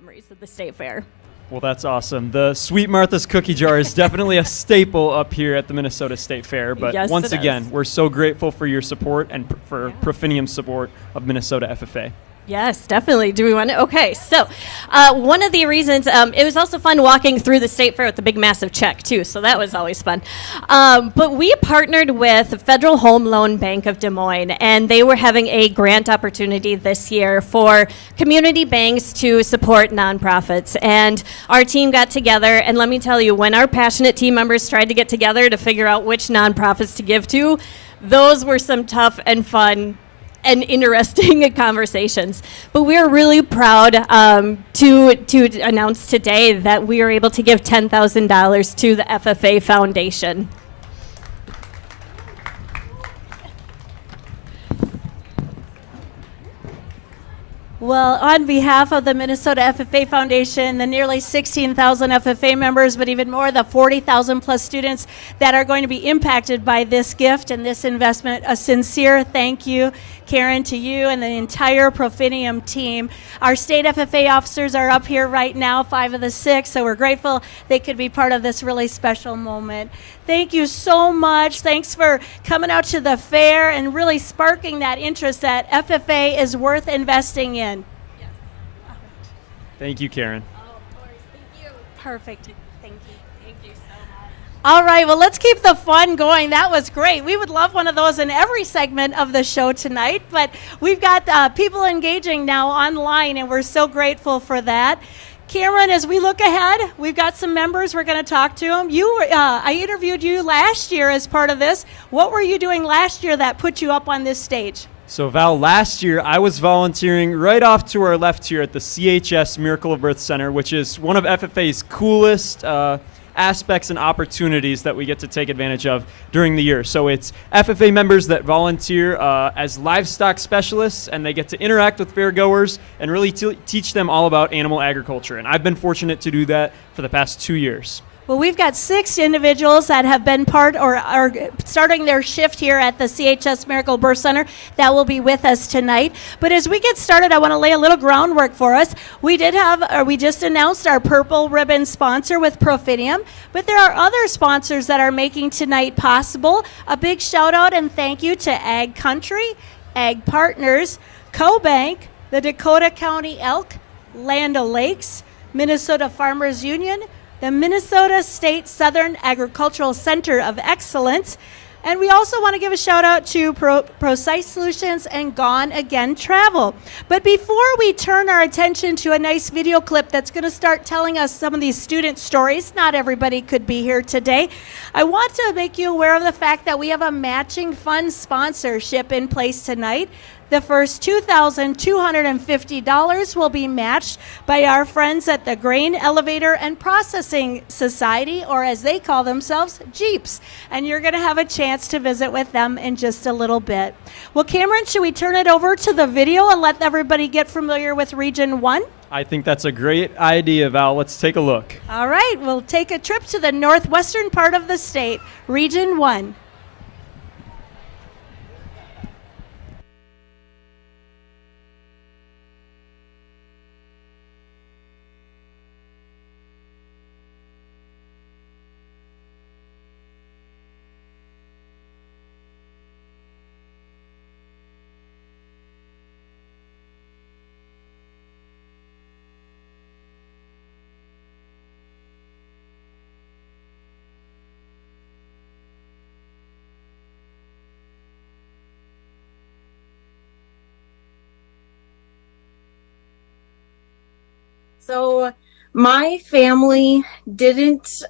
memories of the State Fair. Well, that's awesome. The Sweet Martha's cookie jar is definitely a staple up here at the Minnesota State Fair. But Yes, once it again, is. we're so grateful for your support and for Profinium's support of Minnesota FFA. Yes, definitely. Do we want to? Okay, so one of the reasons, it was also fun walking through the State Fair with the big massive check, too, so that was always fun. But we partnered with the Federal Home Loan Bank of Des Moines, and they were having a grant opportunity this year for community banks to support nonprofits. And our team got together, and let me tell you, when our passionate team members tried to get together to figure out which nonprofits to give to, those were some tough and fun and interesting conversations. But we're really proud to announce today that we are able to give $10,000 to the FFA Foundation. Well, on behalf of the Minnesota FFA Foundation, the nearly 16,000 FFA members, but even more, the 40,000 plus students that are going to be impacted by this gift and this investment, a sincere thank you, Karen, to you and the entire Profinium team. Our state FFA officers are up here right now, 5 of the 6, so we're grateful they could be part of this really special moment. Thank you so much. Thanks for coming out to the fair and really sparking that interest that FFA is worth investing in. Yes. Thank you, Karen. Oh, of course. Thank you. Perfect. Thank you. Thank you so much. All right, well, let's keep the fun going. That was great. We would love one of those in every segment of the show tonight, but we've got people engaging now online, and we're so grateful for that. Cameron, as we look ahead, we've got some members. We're going to talk to them. I interviewed you last year as part of this. What were you doing last year that put you up on this stage? So, Val, last year I was volunteering right off to our left here at the CHS Miracle of Birth Center, which is one of FFA's coolest aspects and opportunities that we get to take advantage of during the year. So it's FFA members that volunteer as livestock specialists, and they get to interact with fairgoers and really teach them all about animal agriculture. And I've been fortunate to do that for the past 2 years. Well, we've got 6 individuals that have been part or are starting their shift here at the CHS Miracle Birth Center that will be with us tonight. But as we get started, I want to lay a little groundwork for us. We just announced our Purple Ribbon sponsor with Profinium, but there are other sponsors that are making tonight possible. A big shout out and thank you to Ag Country, Ag Partners, CoBank, the Dakota County Elk, Land O'Lakes, Minnesota Farmers Union, the Minnesota State Southern Agricultural Center of Excellence. And we also want to give a shout out to Precise Solutions and Gone Again Travel. But before we turn our attention to a nice video clip that's going to start telling us some of these student stories, not everybody could be here today, I want to make you aware of the fact that we have a matching fund sponsorship in place tonight. The first $2,250 will be matched by our friends at the Grain Elevator and Processing Society, or as they call themselves, Jeeps. And you're going to have a chance to visit with them in just a little bit. Well, Cameron, should we turn it over to the video and let everybody get familiar with Region 1? I think that's a great idea, Val. Let's take a look. All right, we'll take a trip to the northwestern part of the state, Region 1. So my family didn't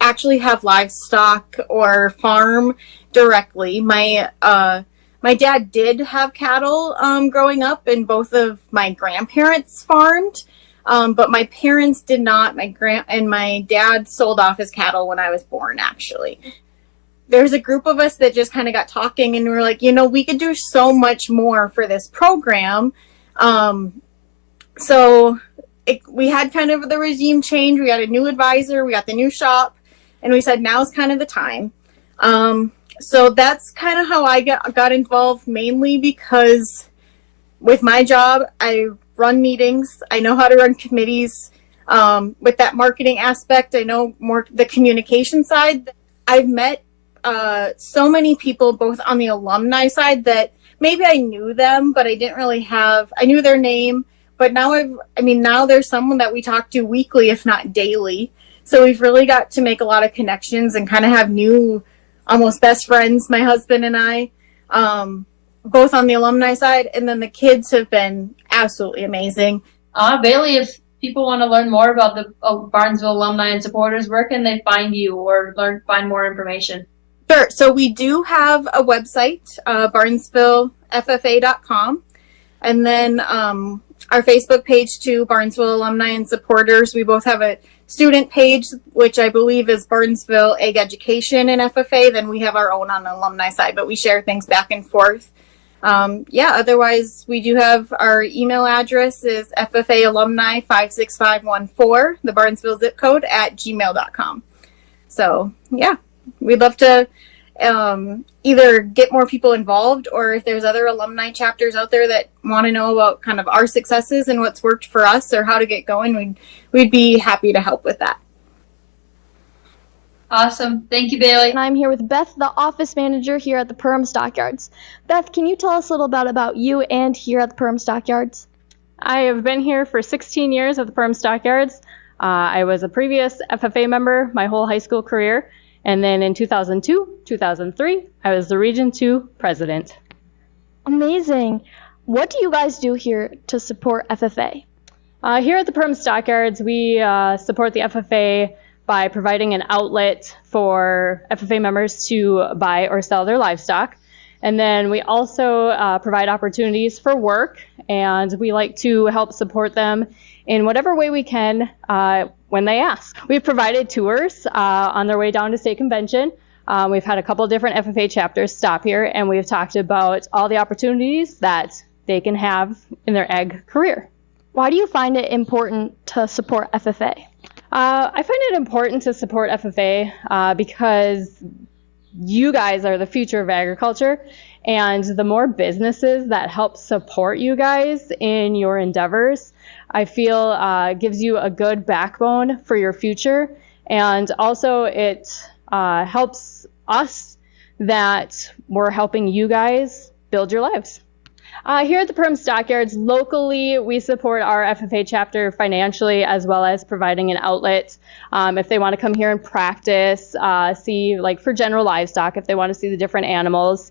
actually have livestock or farm directly. My dad did have cattle growing up, and both of my grandparents farmed, but my parents did not. My dad sold off his cattle when I was born, actually. There's a group of us that just kind of got talking, and we were like, we could do so much more for this program. So we had kind of the regime change. We had a new advisor. We got the new shop. And we said, now's kind of the time. So that's kind of how I got involved, mainly because with my job, I run meetings. I know how to run committees. With that marketing aspect, I know more the communication side. I've met so many people, both on the alumni side, that maybe I knew them, but I didn't really I knew their name. But now now there's someone that we talk to weekly, if not daily. So we've really got to make a lot of connections and kind of have new, almost best friends, my husband and I, both on the alumni side. And then the kids have been absolutely amazing. Bailey, if people want to learn more about the Barnesville alumni and supporters, where can they find you or find more information? Sure. So we do have a website, barnesvilleffa.com. And then our Facebook page too, Barnesville Alumni and Supporters. We both have a student page, which I believe is Barnesville Ag Education and FFA. Then we have our own on the alumni side, but we share things back and forth. Otherwise, we do have our email address is FFAalumni56514, the Barnesville zip code, @gmail.com. So, yeah, we'd love to either get more people involved, or if there's other alumni chapters out there that want to know about kind of our successes and what's worked for us or how to get going, we'd be happy to help with that. Awesome. Thank you, Bailey. And I'm here with Beth, the office manager here at the Perham Stockyards. Beth, can you tell us a little bit about you and here at the Perham Stockyards? I have been here for 16 years at the Perham Stockyards. I was a previous FFA member my whole high school career. And then in 2002, 2003, I was the Region 2 president. Amazing. What do you guys do here to support FFA? Here at the Perham Stockyards, we support the FFA by providing an outlet for FFA members to buy or sell their livestock. And then we also provide opportunities for work, and we like to help support them in whatever way we can when they ask. We've provided tours on their way down to state convention. We've had a couple of different FFA chapters stop here, and we've talked about all the opportunities that they can have in their ag career. Why do you find it important to support FFA? I find it important to support FFA because you guys are the future of agriculture, and the more businesses that help support you guys in your endeavors, I feel gives you a good backbone for your future, and also it helps us that we're helping you guys build your lives. Here at the Perham Stockyards, locally, we support our FFA chapter financially, as well as providing an outlet if they want to come here and practice, see, like for general livestock, if they want to see the different animals,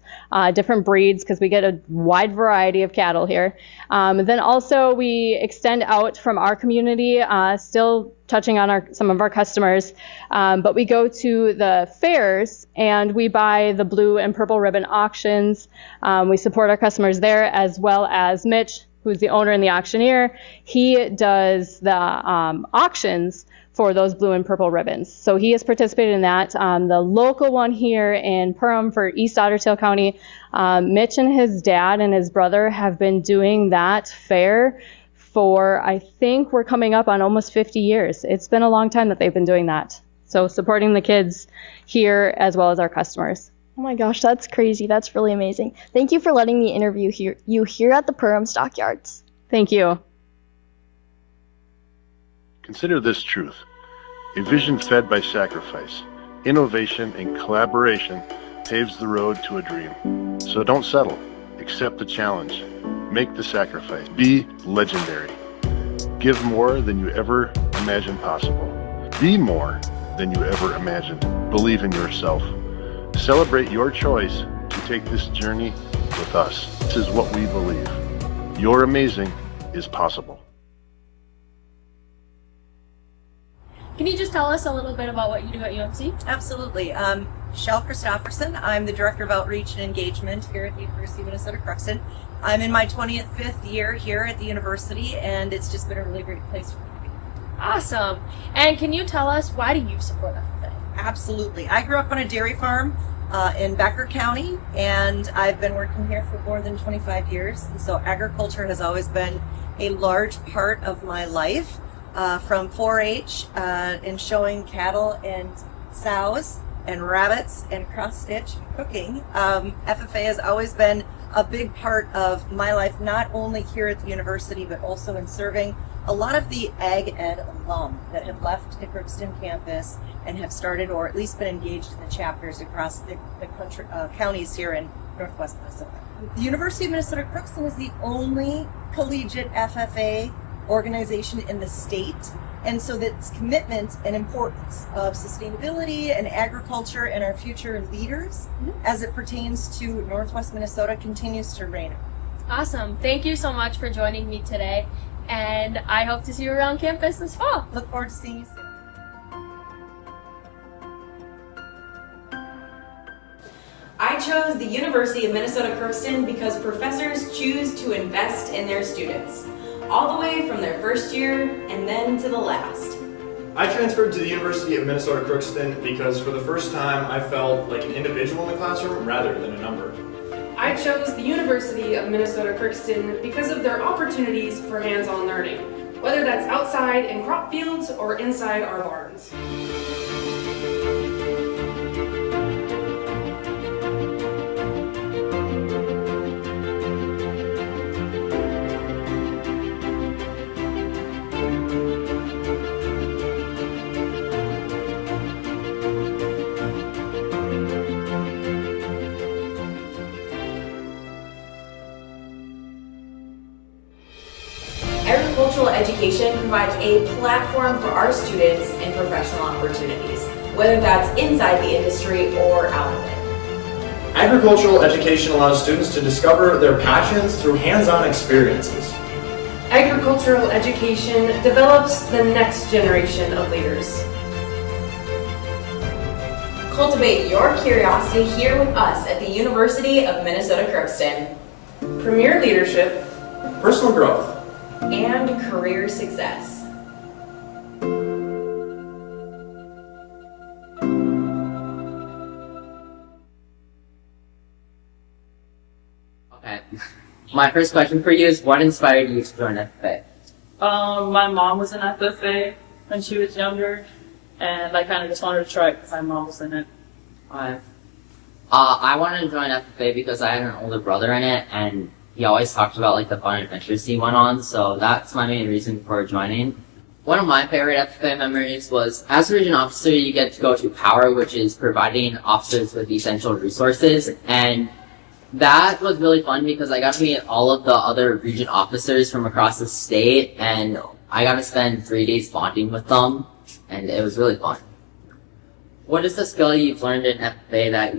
different breeds, because we get a wide variety of cattle here. Then also we extend out from our community, still touching on some of our customers, but we go to the fairs and we buy the blue and purple ribbon auctions. We support our customers there, as well as Mitch, who's the owner and the auctioneer. He does the auctions for those blue and purple ribbons. So he has participated in that. The local one here in Perham for East Otter Tail County, Mitch and his dad and his brother have been doing that fair for, I think we're coming up on almost 50 years. It's been a long time that they've been doing that. So supporting the kids here as well as our customers. Oh my gosh, that's crazy. That's really amazing. Thank you for letting me interview you here at the Perham Stockyards. Thank you. Consider this truth: a vision fed by sacrifice, innovation, and collaboration paves the road to a dream. So don't settle. Accept the challenge. Make the sacrifice. Be legendary. Give more than you ever imagined possible. Be more than you ever imagined. Believe in yourself. Celebrate your choice to take this journey with us. This is what we believe. Your amazing is possible. Can you just tell us a little bit about what you do at UMC? Absolutely. Shell Christofferson. I'm the Director of Outreach and Engagement here at the University of Minnesota Crookston. I'm in my 25th year here at the university, and it's just been a really great place for me to be. Awesome. And can you tell us, why do you support FFA? Absolutely. I grew up on a dairy farm in Becker County, and I've been working here for more than 25 years. And so agriculture has always been a large part of my life, from 4-H and showing cattle and sows and rabbits and cross-stitch cooking. FFA has always been a big part of my life, not only here at the university, but also in serving a lot of the ag ed alum that have left the Crookston campus and have started or at least been engaged in the chapters across the country, counties here in Northwest Minnesota. The University of Minnesota Crookston is the only collegiate FFA organization in the state, and so its commitment and importance of sustainability and agriculture and our future leaders as it pertains to Northwest Minnesota continues to reign. Awesome. Thank you so much for joining me today, and I hope to see you around campus this fall. Look forward to seeing you soon. I chose the University of Minnesota Crookston because professors choose to invest in their students, all the way from their first year and then to the last. I transferred to the University of Minnesota Crookston because for the first time I felt like an individual in the classroom rather than a number. I chose the University of Minnesota Crookston because of their opportunities for hands-on learning, whether that's outside in crop fields or inside our barns. Agricultural education provides a platform for our students in professional opportunities, whether that's inside the industry or out of it. Agricultural education allows students to discover their passions through hands-on experiences. Agricultural education develops the next generation of leaders. Cultivate your curiosity here with us at the University of Minnesota Crookston. Premier leadership, Personal growth, and career success. Okay. My first question for you is, what inspired you to join FFA? My mom was in FFA when she was younger, and I kind of just wanted to try it because my mom was in it. I wanted to join FFA because I had an older brother in it, and he always talked about like the fun adventures he went on, so that's my main reason for joining. One of my favorite FFA memories was, as a region officer, you get to go to Power, which is providing officers with essential resources, and that was really fun because I got to meet all of the other region officers from across the state, and I got to spend 3 days bonding with them, and it was really fun. What is the skill you've learned in FFA that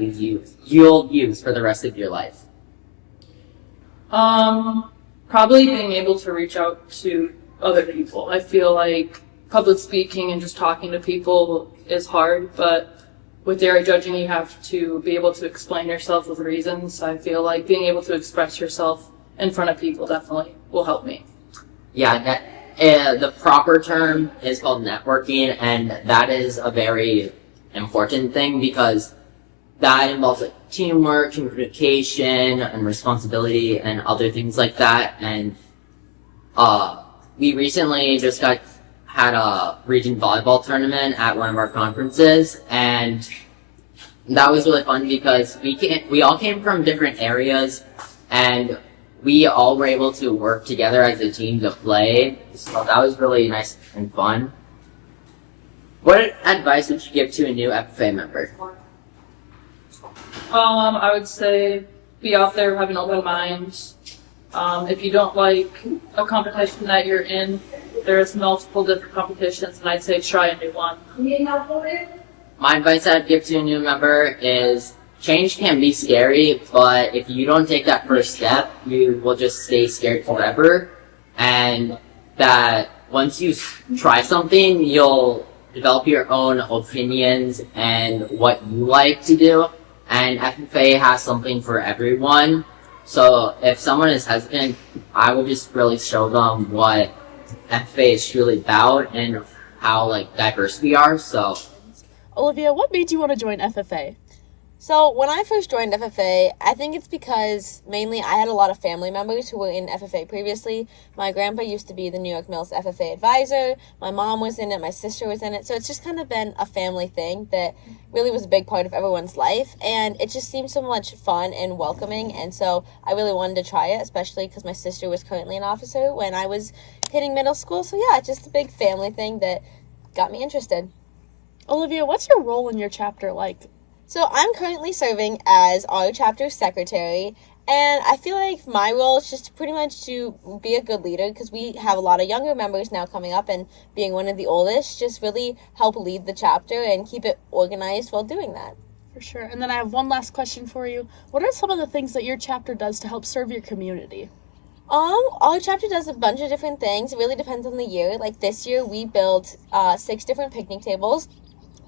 you'll use for the rest of your life? Probably being able to reach out to other people. I feel like public speaking and just talking to people is hard, but with dairy judging, you have to be able to explain yourself with reasons. I feel like being able to express yourself in front of people definitely will help me. Yeah, the proper term is called networking, and that is a very important thing because that involves like teamwork, communication, and responsibility, and other things like that. And we recently just had a region volleyball tournament at one of our conferences, and that was really fun because we all came from different areas, and we all were able to work together as a team to play. So that was really nice and fun. What advice would you give to a new FFA member? I would say be out there, have an open mind. If you don't like a competition that you're in, there's multiple different competitions, and I'd say try a new one. My advice I'd give to a new member is change can be scary, but if you don't take that first step, you will just stay scared forever. And that once you try something, you'll develop your own opinions and what you like to do. And FFA has something for everyone. So if someone is hesitant, I would just really show them what FFA is truly about and how like diverse we are. So Olivia, what made you want to join FFA? So when I first joined FFA, I think it's because mainly I had a lot of family members who were in FFA previously. My grandpa used to be the New York Mills FFA advisor. My mom was in it. My sister was in it. So it's just kind of been a family thing that really was a big part of everyone's life. And it just seemed so much fun and welcoming. And so I really wanted to try it, especially because my sister was currently an officer when I was hitting middle school. So yeah, just a big family thing that got me interested. Olivia, what's your role in your chapter like? So I'm currently serving as our chapter secretary, and I feel like my role is just pretty much to be a good leader because we have a lot of younger members now coming up, and being one of the oldest, just really help lead the chapter and keep it organized while doing that. For sure. And then I have one last question for you. What are some of the things that your chapter does to help serve your community? Our chapter does a bunch of different things. It really depends on the year. Like this year, we built 6 different picnic tables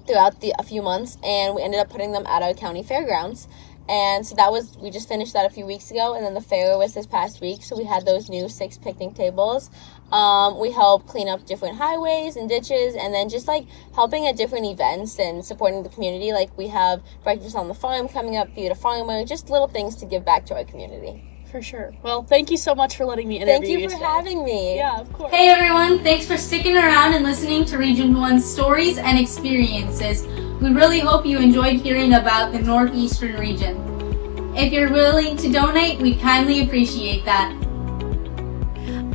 throughout a few months, and we ended up putting them at our county fairgrounds. And so we just finished that a few weeks ago, and then the fair was this past week, so we had those new 6 picnic tables. We help clean up different highways and ditches, and then just like helping at different events and supporting the community. Like we have breakfast on the farm coming up, Feed a Farmer, just little things to give back to our community. For sure. Well, thank you so much for letting me interview you Thank you for today. having me. Yeah, of course. Hey everyone, thanks for sticking around and listening to Region 1's stories and experiences. We really hope you enjoyed hearing about the Northeastern region. If you're willing to donate, we'd kindly appreciate that.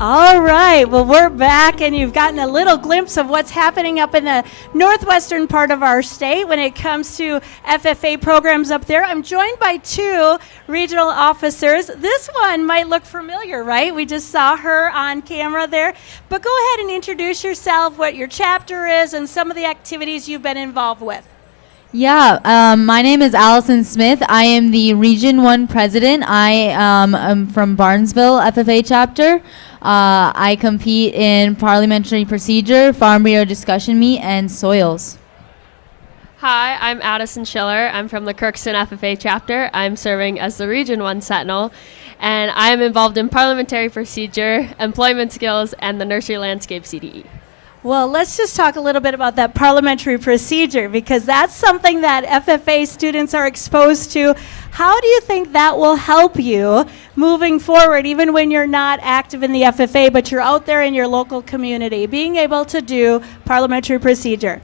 All right, well, we're back, and you've gotten a little glimpse of what's happening up in the northwestern part of our state when it comes to FFA programs up there. I'm joined by 2 regional officers. This one might look familiar, right? We just saw her on camera there. But go ahead and introduce yourself, what your chapter is, and some of the activities you've been involved with. Yeah, my name is Allison Smith. I am the Region 1 president. I am from Barnesville FFA chapter. I compete in parliamentary procedure, Farm Bureau discussion meet, and soils. Hi, I'm Addison Schiller. I'm from the Crookston FFA chapter. I'm serving as the Region 1 Sentinel, and I am involved in parliamentary procedure, employment skills, and the nursery landscape CDE. Well, let's just talk a little bit about that parliamentary procedure, because that's something that FFA students are exposed to. How do you think that will help you moving forward, even when you're not active in the FFA, but you're out there in your local community, being able to do parliamentary procedure?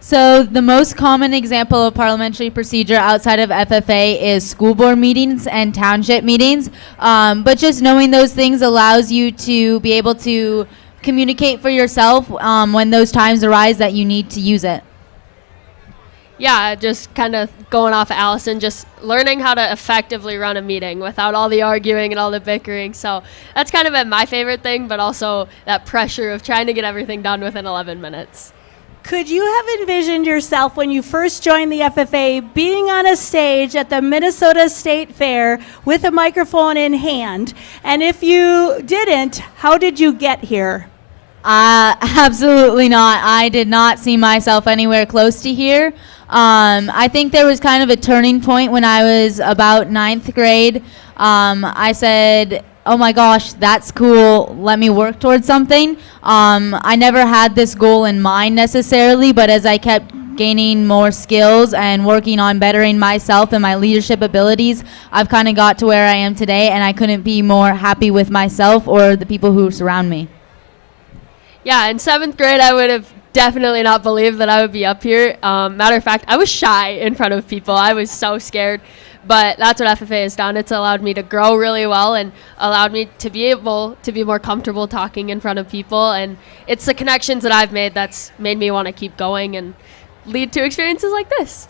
So the most common example of parliamentary procedure outside of FFA is school board meetings and township meetings. But just knowing those things allows you to be able to communicate for yourself when those times arise that you need to use it. Yeah, just kind of going off of Allison, just learning how to effectively run a meeting without all the arguing and all the bickering. So that's kind of been my favorite thing, but also that pressure of trying to get everything done within 11 minutes. Could you have envisioned yourself when you first joined the FFA being on a stage at the Minnesota State Fair with a microphone in hand? And if you didn't, how did you get here? Absolutely not. I did not see myself anywhere close to here. I think there was kind of a turning point when I was about 9th grade. I said, oh my gosh, that's cool. Let me work towards something. I never had this goal in mind necessarily, but as I kept gaining more skills and working on bettering myself and my leadership abilities, I've kind of got to where I am today, and I couldn't be more happy with myself or the people who surround me. Yeah, in 7th grade, I would have definitely not believed that I would be up here. Matter of fact, I was shy in front of people. I was so scared. But that's what FFA has done. It's allowed me to grow really well and allowed me to be able to be more comfortable talking in front of people. And it's the connections that I've made that's made me want to keep going and lead to experiences like this.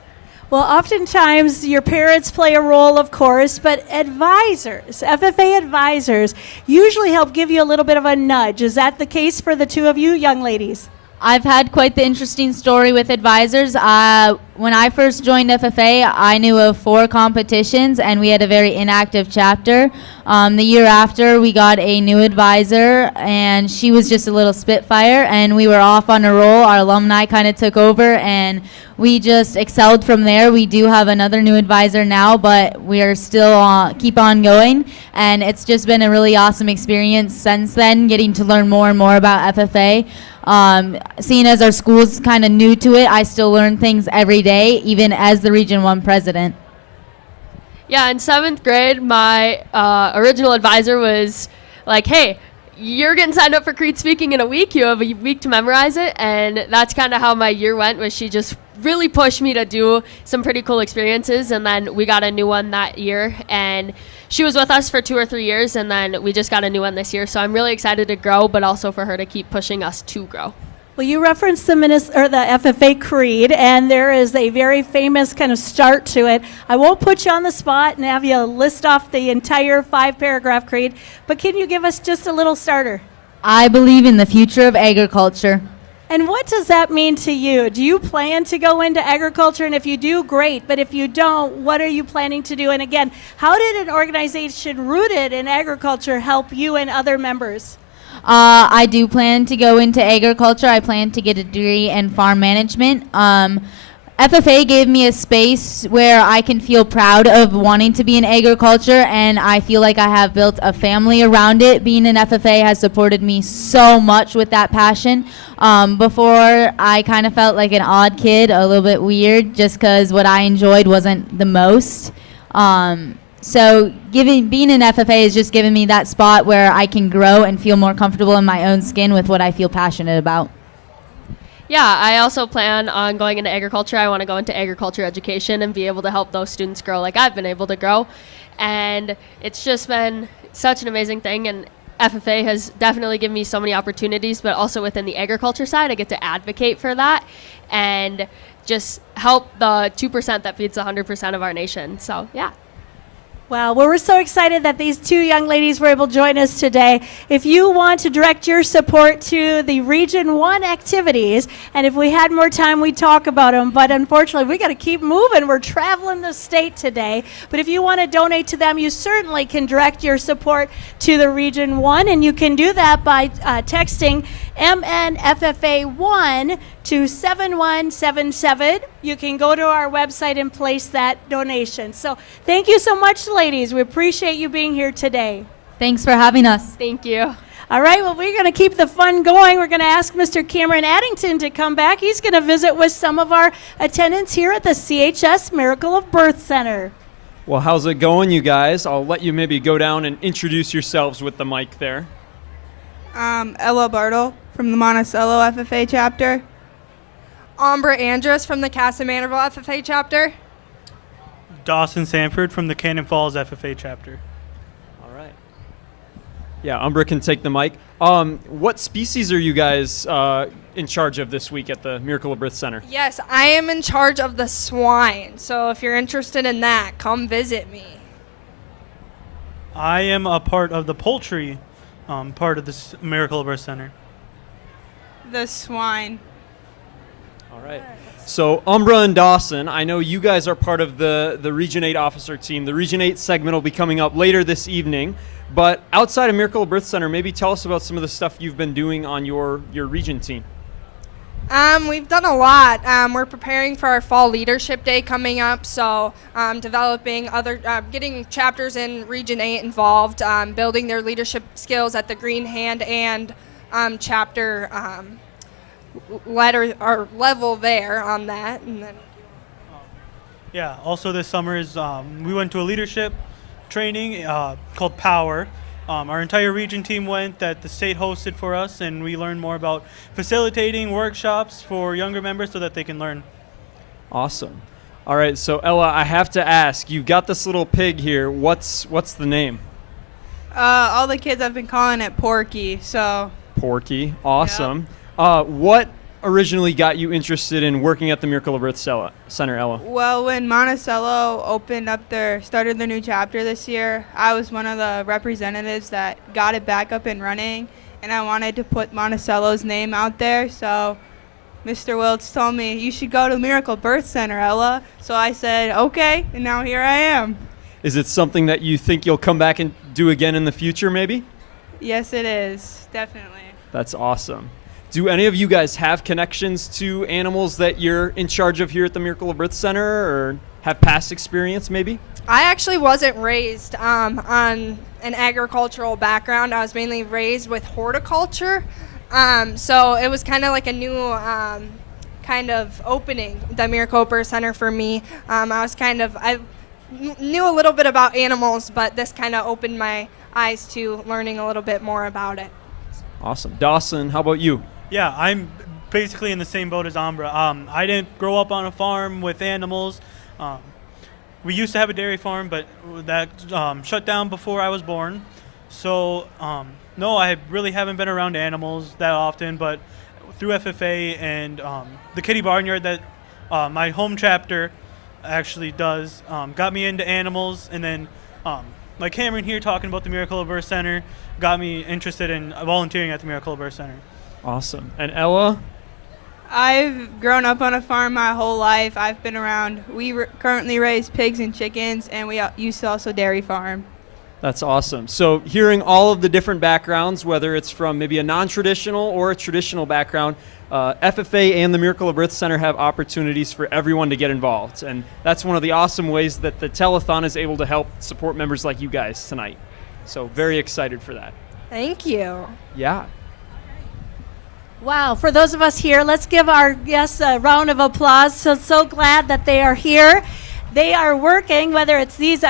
Well, oftentimes your parents play a role, of course, but advisors, FFA advisors, usually help give you a little bit of a nudge. Is that the case for the 2 of you young ladies? I've had quite the interesting story with advisors. When I first joined FFA, I knew of 4 competitions, and we had a very inactive chapter. The year after, we got a new advisor, and she was just a little spitfire, and we were off on a roll. Our alumni kind of took over, and we just excelled from there. We do have another new advisor now, but we are still keep on going, and it's just been a really awesome experience since then, getting to learn more and more about FFA. Seeing as our school's kind of new to it, I still learn things every day, even as the Region 1 president. Yeah, in 7th grade, my original advisor was like, hey, you're getting signed up for Creed Speaking in a week. You have a week to memorize it. And that's kind of how my year went, was she just really pushed me to do some pretty cool experiences. And then we got a new one that year. And she was with us for 2 or 3 years, and then we just got a new one this year. So I'm really excited to grow, but also for her to keep pushing us to grow. Well, you referenced the FFA Creed, and there is a very famous kind of start to it. I won't put you on the spot and have you list off the entire 5-paragraph creed, but can you give us just a little starter? I believe in the future of agriculture. And what does that mean to you? Do you plan to go into agriculture? And if you do, great. But if you don't, what are you planning to do? And again, how did an organization rooted in agriculture help you and other members? I do plan to go into agriculture. I plan to get a degree in farm management. FFA gave me a space where I can feel proud of wanting to be in agriculture, and I feel like I have built a family around it. Being in FFA has supported me so much with that passion. Before, I kind of felt like an odd kid, a little bit weird, just because what I enjoyed wasn't the most. So being in FFA has just given me that spot where I can grow and feel more comfortable in my own skin with what I feel passionate about. Yeah, I also plan on going into agriculture. I want to go into agriculture education and be able to help those students grow like I've been able to grow. And it's just been such an amazing thing. And FFA has definitely given me so many opportunities, but also within the agriculture side, I get to advocate for that and just help the 2% that feeds the 100% of our nation. So, yeah. Wow, well, we're so excited that these 2 young ladies were able to join us today. If you want to direct your support to the Region 1 activities, and if we had more time, we'd talk about them, but unfortunately, we got to keep moving. We're traveling the state today, but if you want to donate to them, you certainly can direct your support to the Region 1, and you can do that by texting MNFFA1 to 7177. You can go to our website and place that donation. So thank you so much, ladies. We appreciate you being here today. Thanks for having us. Thank you. All right, well, we're going to keep the fun going. We're going to ask Mr. Cameron Addington to come back. He's going to visit with some of our attendants here at the CHS Miracle of Birth Center. Well, how's it going, you guys? I'll let you maybe go down and introduce yourselves with the mic there. Ella Bartle from the Monticello FFA chapter. Ambra Andrus from the Casa Manorville FFA chapter. Dawson Sanford from the Cannon Falls FFA chapter. All right. Yeah, Umbra can take the mic. What species are you guys in charge of this week at the Miracle of Birth Center? Yes, I am in charge of the swine. So if you're interested in that, come visit me. I am a part of the poultry part of this Miracle of Birth Center. The swine. All right. So Umbra and Dawson, I know you guys are part of the Region 8 officer team. The Region 8 segment will be coming up later this evening. But outside of Miracle of Birth Center, maybe tell us about some of the stuff you've been doing on your region team. We've done a lot. We're preparing for our Fall Leadership Day coming up, so developing getting chapters in Region 8 involved, building their leadership skills at the Green Hand and chapter level there on that. And then Yeah, also this summer is we went to a leadership training called Power. Our entire region team went that the state hosted for us, and we learned more about facilitating workshops for younger members so that they can learn. Awesome. All right, so Ella, I have to ask, you've got this little pig here. What's the name? All the kids have been calling it Porky, so. Porky. Awesome. Yep. What originally got you interested in working at the Miracle of Birth Center, Ella? Well, when Monticello started their new chapter this year, I was one of the representatives that got it back up and running, and I wanted to put Monticello's name out there, so Mr. Wiltz told me, you should go to Miracle Birth Center, Ella. So I said, okay, and now here I am. Is it something that you think you'll come back and do again in the future, maybe? Yes, it is, definitely. That's awesome. Do any of you guys have connections to animals that you're in charge of here at the Miracle of Birth Center, or have past experience maybe? I actually wasn't raised on an agricultural background. I was mainly raised with horticulture. So it was kind of like a new kind of opening, the Miracle Birth Center for me. I knew a little bit about animals, but this kind of opened my eyes to learning a little bit more about it. Awesome. Dawson, how about you? Yeah, I'm basically in the same boat as Ambra. I didn't grow up on a farm with animals. We used to have a dairy farm, but that shut down before I was born. So, no, I really haven't been around animals that often, but through FFA and the Kitty Barnyard that my home chapter actually does, got me into animals, and then like Cameron here talking about the Miracle of Birth Center got me interested in volunteering at the Miracle of Birth Center. Awesome. And Ella? I've grown up on a farm my whole life. I've been around. We currently raise pigs and chickens, and we used to also dairy farm. That's awesome. So hearing all of the different backgrounds, whether it's from maybe a non-traditional or a traditional background, FFA and the Miracle of Birth Center have opportunities for everyone to get involved. And that's one of the awesome ways that the Telethon is able to help support members like you guys tonight. So very excited for that. Thank you. Yeah. Wow, for those of us here, let's give our guests a round of applause. So glad that they are here. They are working, whether it's these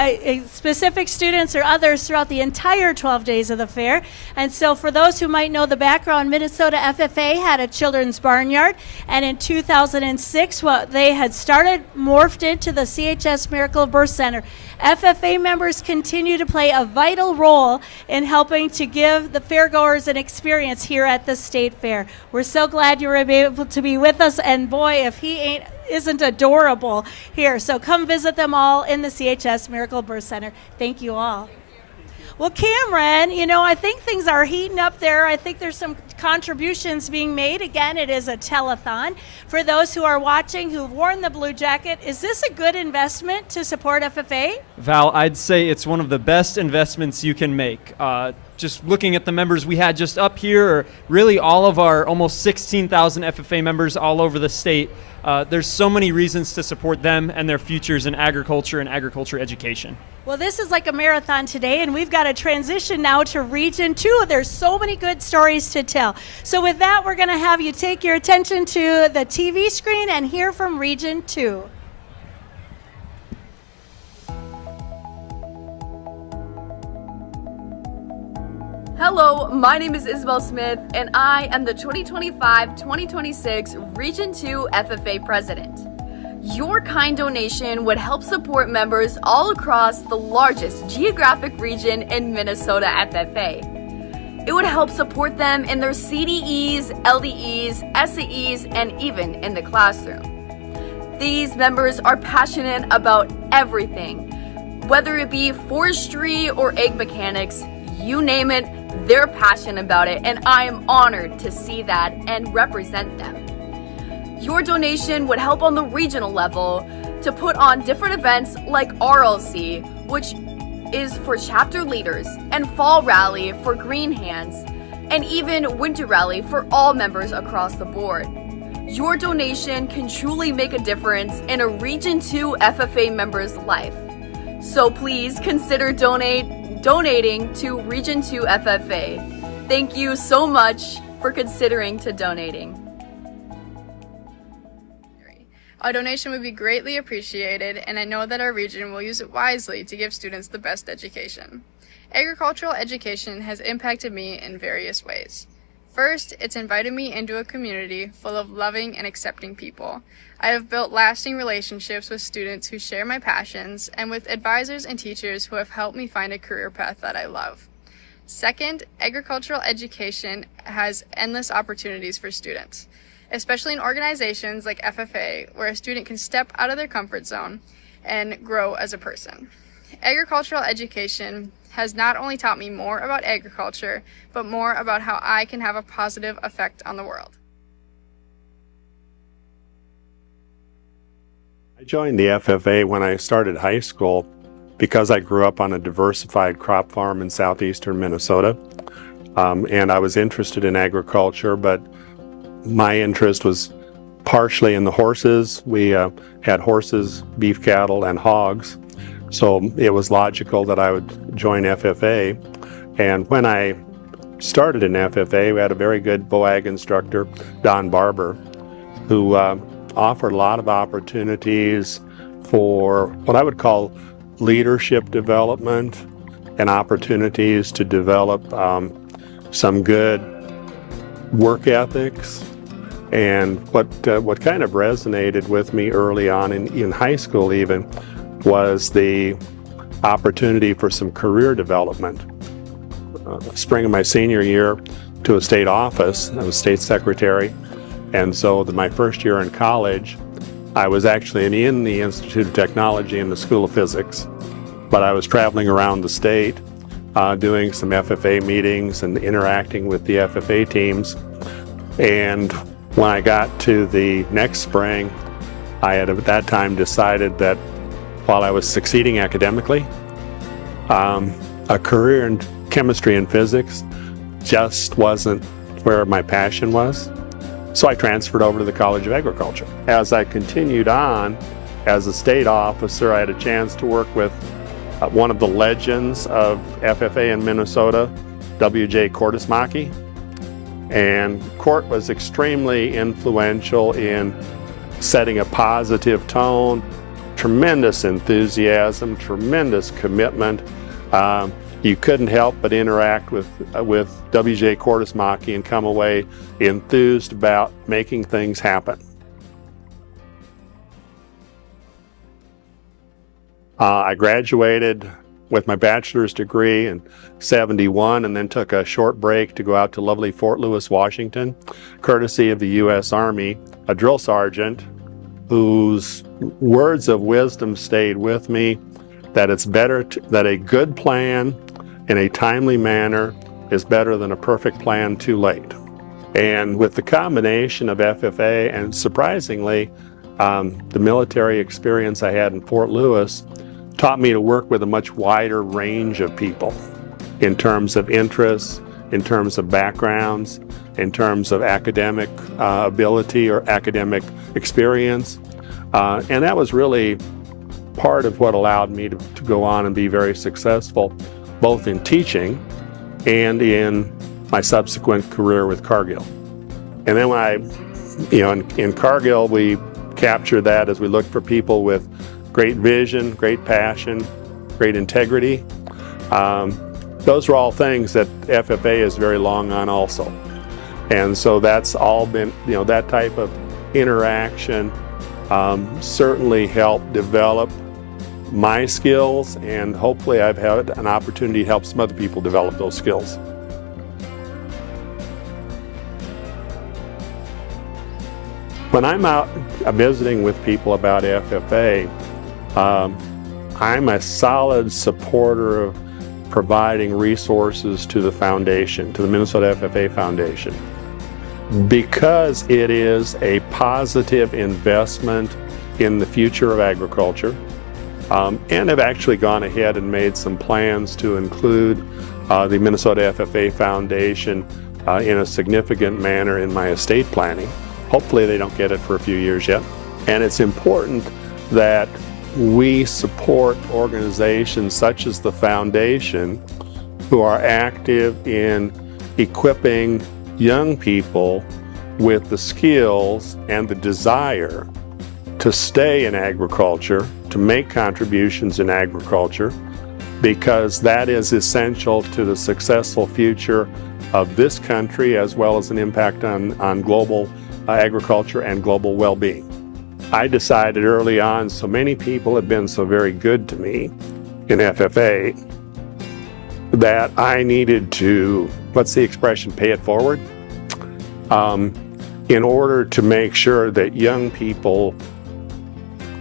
specific students or others, throughout the entire 12 days of the fair. And so for those who might know the background, Minnesota FFA had a children's barnyard. And in 2006, what they had started morphed into the CHS Miracle of Birth Center. FFA members continue to play a vital role in helping to give the fairgoers an experience here at the State Fair. We're so glad you were able to be with us. And boy, if he isn't adorable here. So come visit them all in the CHS Miracle Birth Center. Thank you all. Well, Cameron, I think things are heating up there. I think there's some contributions being made. Again, it is a telethon. For those who are watching who've worn the blue jacket, is this a good investment to support FFA? Val, I'd say it's one of the best investments you can make. Just looking at the members we had just up here, or really all of our almost 16,000 FFA members all over the state, there's so many reasons to support them and their futures in agriculture and agriculture education. Well, this is like a marathon today, and we've got to transition now to Region 2. There's so many good stories to tell. So with that, we're going to have you take your attention to the TV screen and hear from Region 2. Hello, my name is Isabel Smith, and I am the 2025-2026 Region 2 FFA President. Your kind donation would help support members all across the largest geographic region in Minnesota FFA. It would help support them in their CDEs, LDEs, SAEs, and even in the classroom. These members are passionate about everything, whether it be forestry or egg mechanics, you name it, they're passionate about it, and I am honored to see that and represent them. Your donation would help on the regional level to put on different events like RLC, which is for chapter leaders, and Fall Rally for Green Hands, and even Winter Rally for all members across the board. Your donation can truly make a difference in a Region 2 FFA member's life. So please consider donating to Region 2 FFA. Thank you so much for considering donating. A donation would be greatly appreciated, and I know that our region will use it wisely to give students the best education. Agricultural education has impacted me in various ways. First, it's invited me into a community full of loving and accepting people. I have built lasting relationships with students who share my passions and with advisors and teachers who have helped me find a career path that I love. Second, agricultural education has endless opportunities for students, especially in organizations like FFA, where a student can step out of their comfort zone and grow as a person. Agricultural education has not only taught me more about agriculture, but more about how I can have a positive effect on the world. I joined the FFA when I started high school because I grew up on a diversified crop farm in southeastern Minnesota. And I was interested in agriculture, but my interest was partially in the horses. We had horses, beef cattle, and hogs. So it was logical that I would join FFA. And when I started in FFA, we had a very good BOAG instructor, Don Barber, who offered a lot of opportunities for what I would call leadership development and opportunities to develop some good work ethics. And what kind of resonated with me early on in high school even was the opportunity for some career development. Spring of my senior year to a state office, I was state secretary, and so my first year in college, I was actually in the Institute of Technology in the School of Physics, but I was traveling around the state doing some FFA meetings and interacting with the FFA teams. And when I got to the next spring, I had at that time decided that while I was succeeding academically, a career in chemistry and physics just wasn't where my passion was. So I transferred over to the College of Agriculture. As I continued on as a state officer, I had a chance to work with one of the legends of FFA in Minnesota, W.J. Kortismaki. And Court was extremely influential in setting a positive tone, tremendous enthusiasm, tremendous commitment. You couldn't help but interact with W.J. Kortismaki and come away enthused about making things happen. I graduated with my bachelor's degree in '71 and then took a short break to go out to lovely Fort Lewis, Washington, courtesy of the U.S. Army, a drill sergeant whose words of wisdom stayed with me, that it's better that a good plan in a timely manner is better than a perfect plan too late. And with the combination of FFA and, surprisingly, the military experience I had in Fort Lewis taught me to work with a much wider range of people in terms of interests, in terms of backgrounds, in terms of academic ability or academic experience. And that was really part of what allowed me to go on and be very successful, both in teaching and in my subsequent career with Cargill. And then when in Cargill, we captured that as we looked for people with great vision, great passion, great integrity. Those are all things that FFA is very long on also. And so that's all been, that type of interaction certainly helped develop my skills, and hopefully I've had an opportunity to help some other people develop those skills. When I'm out visiting with people about FFA, I'm a solid supporter of providing resources to the foundation, to the Minnesota FFA Foundation, because it is a positive investment in the future of agriculture. And have actually gone ahead and made some plans to include the Minnesota FFA Foundation in a significant manner in my estate planning. Hopefully they don't get it for a few years yet. And it's important that we support organizations such as the Foundation who are active in equipping young people with the skills and the desire to stay in agriculture, to make contributions in agriculture, because that is essential to the successful future of this country as well as an impact on global agriculture and global well-being. I decided early on, so many people have been so very good to me in FFA, that I needed to, what's the expression, pay it forward? In order to make sure that young people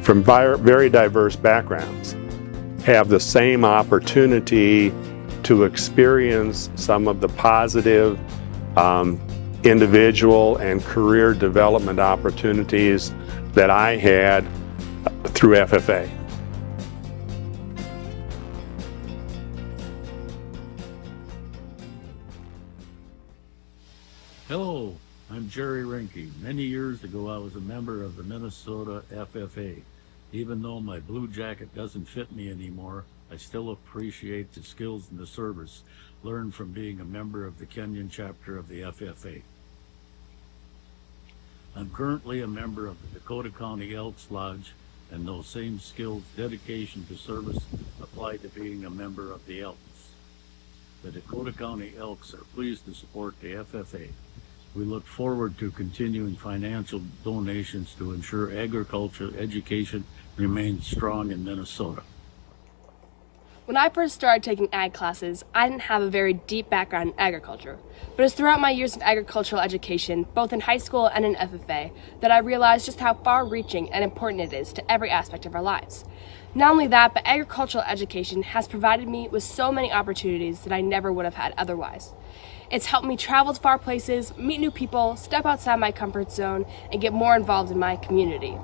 from very diverse backgrounds have the same opportunity to experience some of the positive individual and career development opportunities that I had through FFA. Hello, I'm Jerry Rinke. Many years ago, I was a member of the Minnesota FFA. Even though my blue jacket doesn't fit me anymore, I still appreciate the skills and the service learned from being a member of the Kenyon chapter of the FFA. I'm currently a member of the Dakota County Elks Lodge and those same skills, dedication to service apply to being a member of the Elks. The Dakota County Elks are pleased to support the FFA. We look forward to continuing financial donations to ensure agriculture education remains strong in Minnesota. When I first started taking ag classes, I didn't have a very deep background in agriculture, but it's throughout my years of agricultural education, both in high school and in FFA, that I realized just how far-reaching and important it is to every aspect of our lives. Not only that, but agricultural education has provided me with so many opportunities that I never would have had otherwise. It's helped me travel to far places, meet new people, step outside my comfort zone, and get more involved in my community.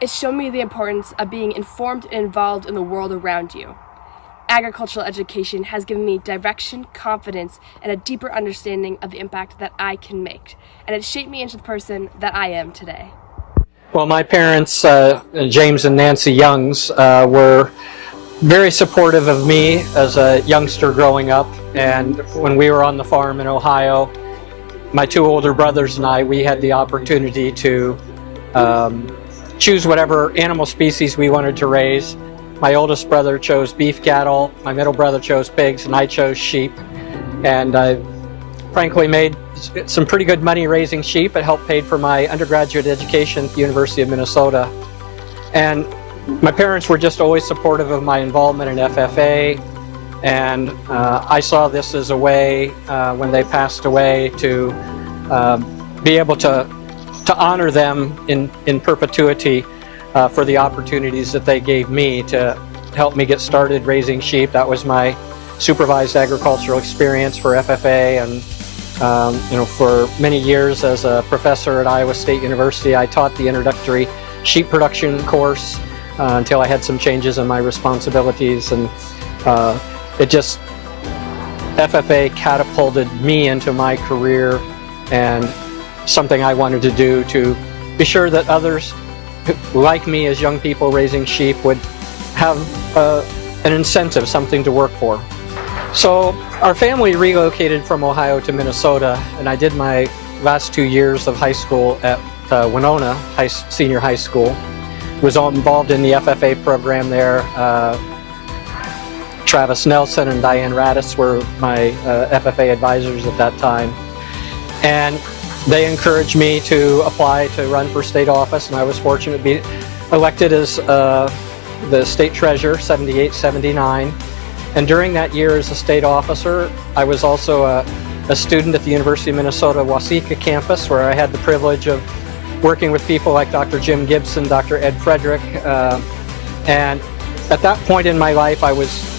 It's shown me the importance of being informed and involved in the world around you. Agricultural education has given me direction, confidence, and a deeper understanding of the impact that I can make, and it shaped me into the person that I am today. Well, my parents, James and Nancy Youngs, were very supportive of me as a youngster growing up, and when we were on the farm in Ohio, my two older brothers and I, we had the opportunity to choose whatever animal species we wanted to raise. My oldest brother chose beef cattle, my middle brother chose pigs, and I chose sheep. And I frankly made some pretty good money raising sheep. It helped pay for my undergraduate education at the University of Minnesota. And my parents were just always supportive of my involvement in FFA. And I saw this as a way, when they passed away, to be able to honor them in perpetuity for the opportunities that they gave me to help me get started raising sheep. That was my supervised agricultural experience for FFA, and for many years as a professor at Iowa State University, I taught the introductory sheep production course until I had some changes in my responsibilities, and FFA catapulted me into my career and something I wanted to do to be sure that others like me as young people raising sheep would have an incentive, something to work for. So our family relocated from Ohio to Minnesota, and I did my last 2 years of high school at Winona Senior High School. Was involved in the FFA program there. Travis Nelson and Diane Radis were my FFA advisors at that time. And they encouraged me to apply to run for state office, and I was fortunate to be elected as the state treasurer, 78-79. And during that year as a state officer, I was also a student at the University of Minnesota Waseca campus, where I had the privilege of working with people like Dr. Jim Gibson, Dr. Ed Frederick. And at that point in my life, I was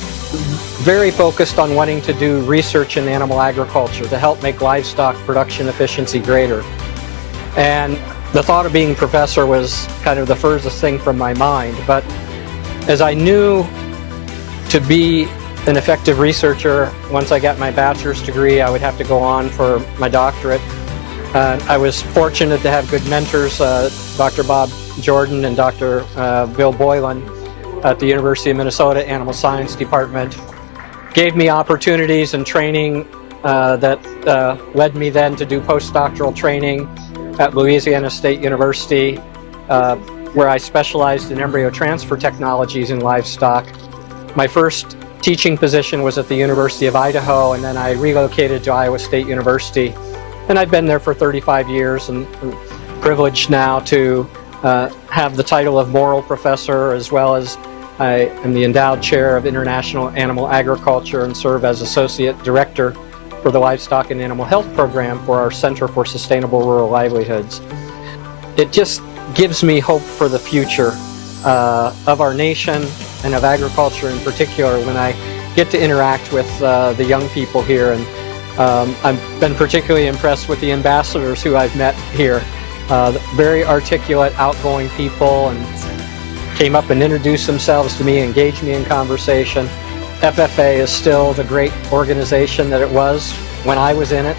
very focused on wanting to do research in animal agriculture to help make livestock production efficiency greater. And the thought of being a professor was kind of the furthest thing from my mind. But as I knew to be an effective researcher, once I got my bachelor's degree, I would have to go on for my doctorate. I was fortunate to have good mentors, Dr. Bob Jordan and Dr. Bill Boylan at the University of Minnesota Animal Science Department. Gave me opportunities and training that led me then to do postdoctoral training at Louisiana State University, where I specialized in embryo transfer technologies in livestock. My first teaching position was at the University of Idaho, and then I relocated to Iowa State University. And I've been there for 35 years and privileged now to have the title of Morrill Professor, as well as I am the endowed chair of International Animal Agriculture and serve as Associate Director for the Livestock and Animal Health Program for our Center for Sustainable Rural Livelihoods. It just gives me hope for the future of our nation and of agriculture in particular when I get to interact with the young people here. And I've been particularly impressed with the ambassadors who I've met here. Very articulate, outgoing people, and came up and introduced themselves to me, engaged me in conversation. FFA is still the great organization that it was when I was in it,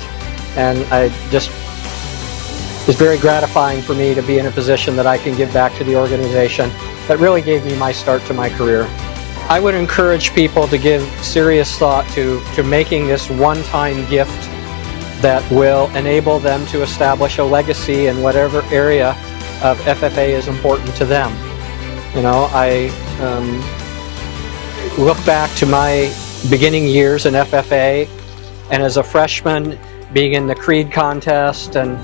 and it's very gratifying for me to be in a position that I can give back to the organization that really gave me my start to my career. I would encourage people to give serious thought to making this one-time gift that will enable them to establish a legacy in whatever area of FFA is important to them. You know, I look back to my beginning years in FFA, and as a freshman, being in the Creed contest and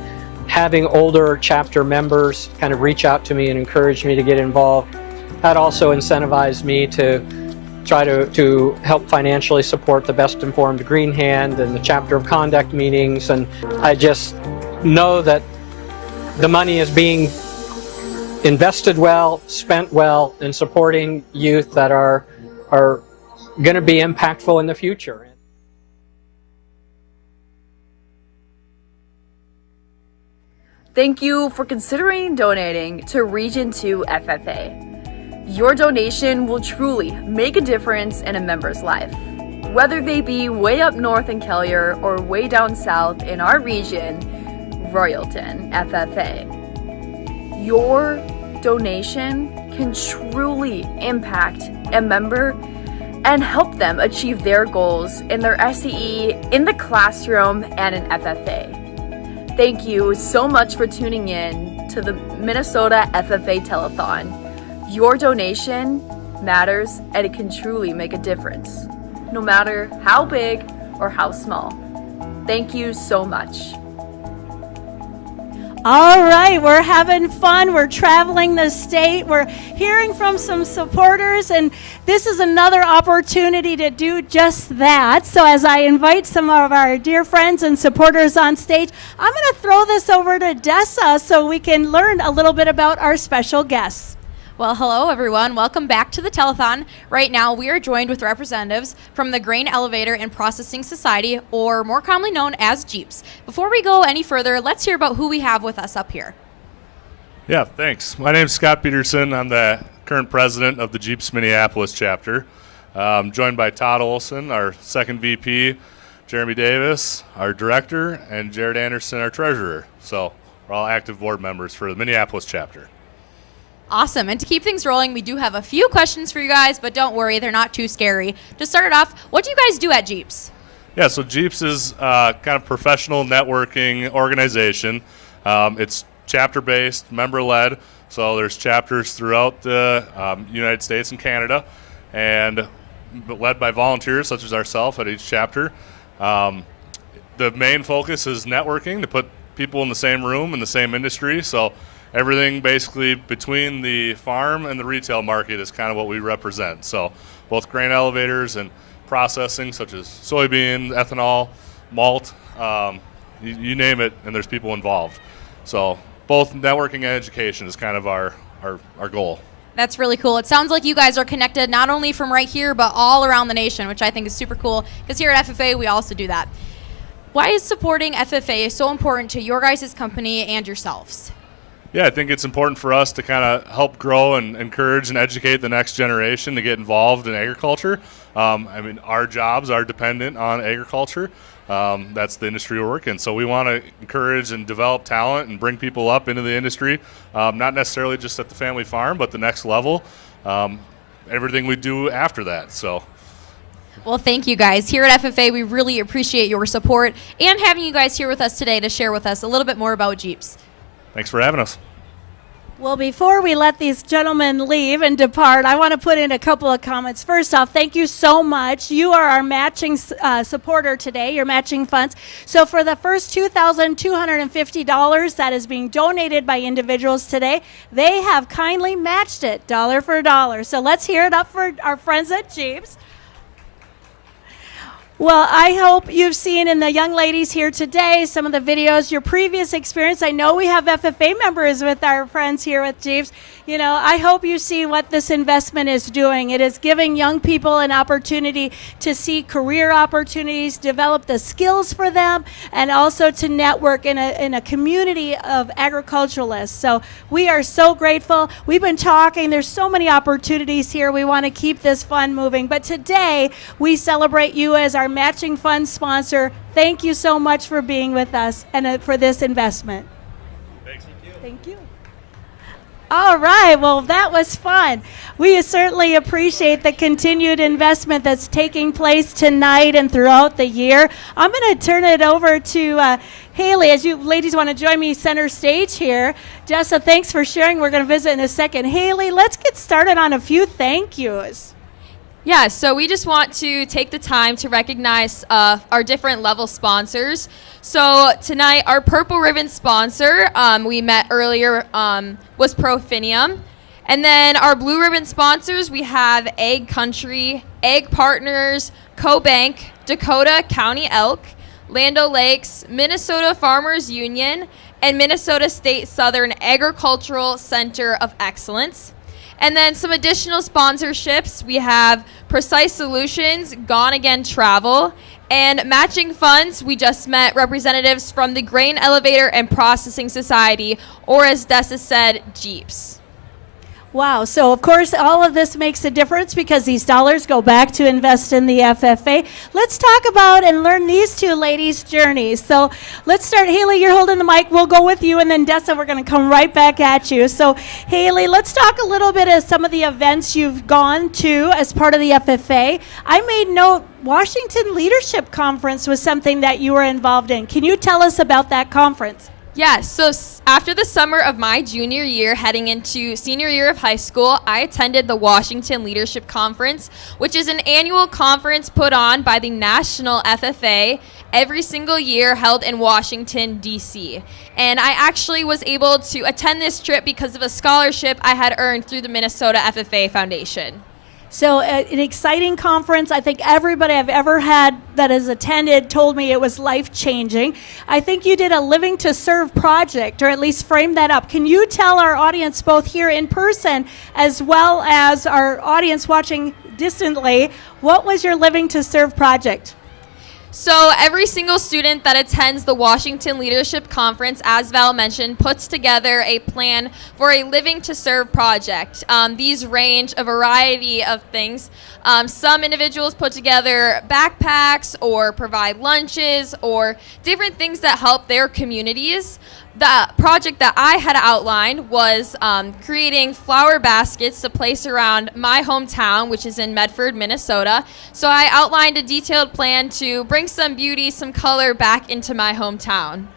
having older chapter members kind of reach out to me and encourage me to get involved, that also incentivized me to try to help financially support the Best Informed Green Hand and the Chapter of Conduct meetings. And I just know that the money is being invested well, spent well in supporting youth that are going to be impactful in the future. Thank you for considering donating to Region 2 FFA. Your donation will truly make a difference in a member's life, whether they be way up north in Kelliher or way down south in our region, Royalton FFA. Your donation can truly impact a member and help them achieve their goals in their SAE, in the classroom, and in FFA. Thank you so much for tuning in to the Minnesota FFA Telethon. Your donation matters, and it can truly make a difference, no matter how big or how small. Thank you so much. All right, we're having fun. We're traveling the state. We're hearing from some supporters, and this is another opportunity to do just that. So as I invite some of our dear friends and supporters on stage, I'm going to throw this over to Dessa so we can learn a little bit about our special guests. Well, hello, everyone. Welcome back to the Telethon. Right now, we are joined with representatives from the Grain Elevator and Processing Society, or more commonly known as Jeeps. Before we go any further, let's hear about who we have with us up here. Yeah, thanks. My name's Scott Peterson. I'm the current president of the Jeeps Minneapolis chapter. I'm joined by Todd Olson, our second VP, Jeremy Davis, our director, and Jared Anderson, our treasurer. So we're all active board members for the Minneapolis chapter. Awesome. And to keep things rolling, we do have a few questions for you guys, but don't worry, they're not too scary. To start it off, what do you guys do at Jeeps? Yeah, so Jeeps is kind of professional networking organization. It's chapter-based, member-led, so there's chapters throughout the United States and Canada, and led by volunteers such as ourselves at each chapter. The main focus is networking, to put people in the same room in the same industry, so everything basically between the farm and the retail market is kind of what we represent. So both grain elevators and processing such as soybean, ethanol, malt, you name it, and there's people involved. So both networking and education is kind of our goal. That's really cool. It sounds like you guys are connected not only from right here, but all around the nation, which I think is super cool, because here at FFA, we also do that. Why is supporting FFA so important to your guys' company and yourselves? Yeah, I think it's important for us to kind of help grow and encourage and educate the next generation to get involved in agriculture. I mean, our jobs are dependent on agriculture. That's the industry we work in. So we want to encourage and develop talent and bring people up into the industry, not necessarily just at the family farm, but the next level, everything we do after that. So. Well, thank you guys. Here at FFA, we really appreciate your support and having you guys here with us today to share with us a little bit more about Jeeps. Thanks for having us. Well, before we let these gentlemen leave and depart, I want to put in a couple of comments. First off, thank you so much. You are our matching supporter today, your matching funds. So for the first $2,250 that is being donated by individuals today, they have kindly matched it dollar for dollar. So let's hear it up for our friends at Jeeps. Well, I hope you've seen in the young ladies here today some of the videos, your previous experience. I know we have FFA members with our friends here with Jeeps. You know, I hope you see what this investment is doing. It is giving young people an opportunity to see career opportunities, develop the skills for them, and also to network in a community of agriculturalists. So we are so grateful. We've been talking. There's so many opportunities here. We want to keep this fund moving. But today, we celebrate you as our matching fund sponsor. Thank you so much for being with us and for this investment. Thanks. Thank you. All right, well, that was fun. We certainly appreciate the continued investment that's taking place tonight and throughout the year. I'm going to turn it over to Haley, as you ladies want to join me center stage here. Jessa, thanks for sharing. We're going to visit in a second. Haley, let's get started on a few thank yous. Yeah, so we just want to take the time to recognize our different level sponsors. So tonight, our Purple Ribbon sponsor, we met earlier, was Profinium. And then our Blue Ribbon sponsors, we have Egg Country, Egg Partners, CoBank, Dakota County Elk, Land O'Lakes, Minnesota Farmers Union, and Minnesota State Southern Agricultural Center of Excellence. And then some additional sponsorships, we have Precise Solutions, Gone Again Travel, and matching funds, we just met representatives from the Grain Elevator and Processing Society, or as Dessa said, Jeeps. Wow, so of course all of this makes a difference because these dollars go back to invest in the FFA. Let's talk about and learn these two ladies' journeys. So let's start. Haley, you're holding the mic. We'll go with you, and then Dessa, we're going to come right back at you. So Haley, let's talk a little bit of some of the events you've gone to as part of the FFA. I made note Washington Leadership Conference was something that you were involved in. Can you tell us about that conference? Yeah, so after the summer of my junior year, heading into senior year of high school, I attended the Washington Leadership Conference, which is an annual conference put on by the National FFA every single year, held in Washington, D.C. And I actually was able to attend this trip because of a scholarship I had earned through the Minnesota FFA Foundation. So an exciting conference. I think everybody I've ever had that has attended told me it was life-changing. I think you did a Living to Serve project, or at least frame that up. Can you tell our audience, both here in person as well as our audience watching distantly, what was your Living to Serve project? So every single student that attends the Washington Leadership Conference, as Val mentioned, puts together a plan for a Living to Serve project. These range a variety of things. Some individuals put together backpacks or provide lunches or different things that help their communities. The project that I had outlined was creating flower baskets to place around my hometown, which is in Medford, Minnesota. So I outlined a detailed plan to bring some beauty, some color back into my hometown.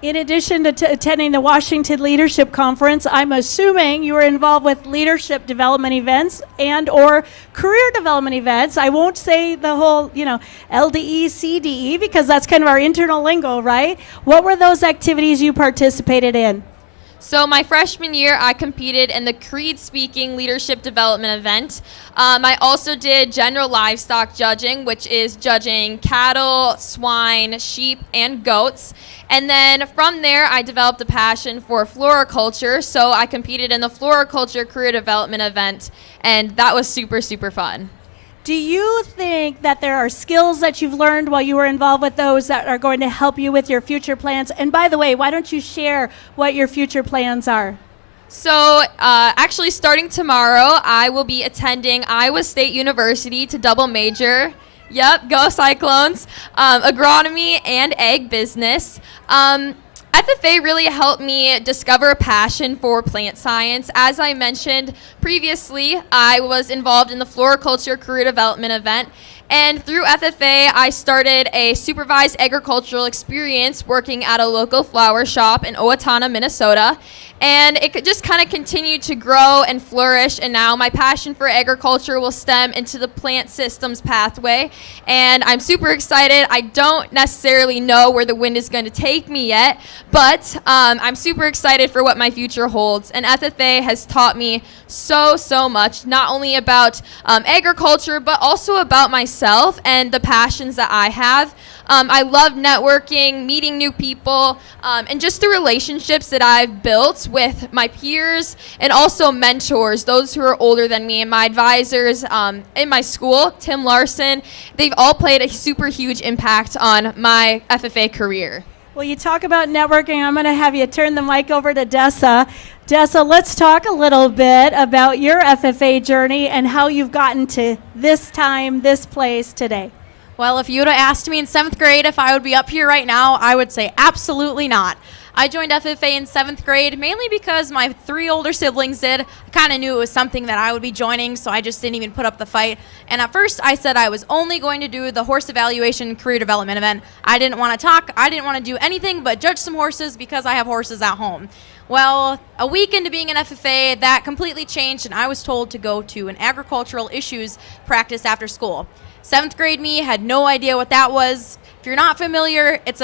In addition to attending the Washington Leadership Conference, I'm assuming you were involved with leadership development events and or career development events. I won't say the whole, LDE, CDE, because that's kind of our internal lingo, right? What were those activities you participated in? So my freshman year, I competed in the Creed Speaking Leadership Development event. I also did general livestock judging, which is judging cattle, swine, sheep, and goats. And then from there, I developed a passion for floriculture, so I competed in the floriculture career development event, and that was super, super fun. Do you think that there are skills that you've learned while you were involved with those that are going to help you with your future plans? And by the way, why don't you share what your future plans are? So actually starting tomorrow, I will be attending Iowa State University to double major. Yep, go Cyclones. Agronomy and ag business. FFA really helped me discover a passion for plant science. As I mentioned previously, I was involved in the floriculture career development event. And through FFA, I started a supervised agricultural experience working at a local flower shop in Owatonna, Minnesota. And it just kind of continued to grow and flourish. And now my passion for agriculture will stem into the plant systems pathway. And I'm super excited. I don't necessarily know where the wind is going to take me yet, but I'm super excited for what my future holds. And FFA has taught me so much, not only about agriculture, but also about myself and the passions that I have. I love networking, meeting new people, and just the relationships that I've built with my peers and also mentors, those who are older than me, and my advisors in my school, Tim Larson. They've all played a super huge impact on my FFA career. Well, you talk about networking. I'm going to have you turn the mic over to Dessa. Dessa, let's talk a little bit about your FFA journey and how you've gotten to this time, this place today. Well, if you would have asked me in 7th grade if I would be up here right now, I would say absolutely not. I joined FFA in 7th grade mainly because my 3 older siblings did. I kind of knew it was something that I would be joining, so I just didn't even put up the fight. And at first, I said I was only going to do the horse evaluation career development event. I didn't want to talk. I didn't want to do anything but judge some horses because I have horses at home. Well, a week into being an FFA, that completely changed, and I was told to go to an agricultural issues practice after school. 7th grade me had no idea what that was. If you're not familiar, it's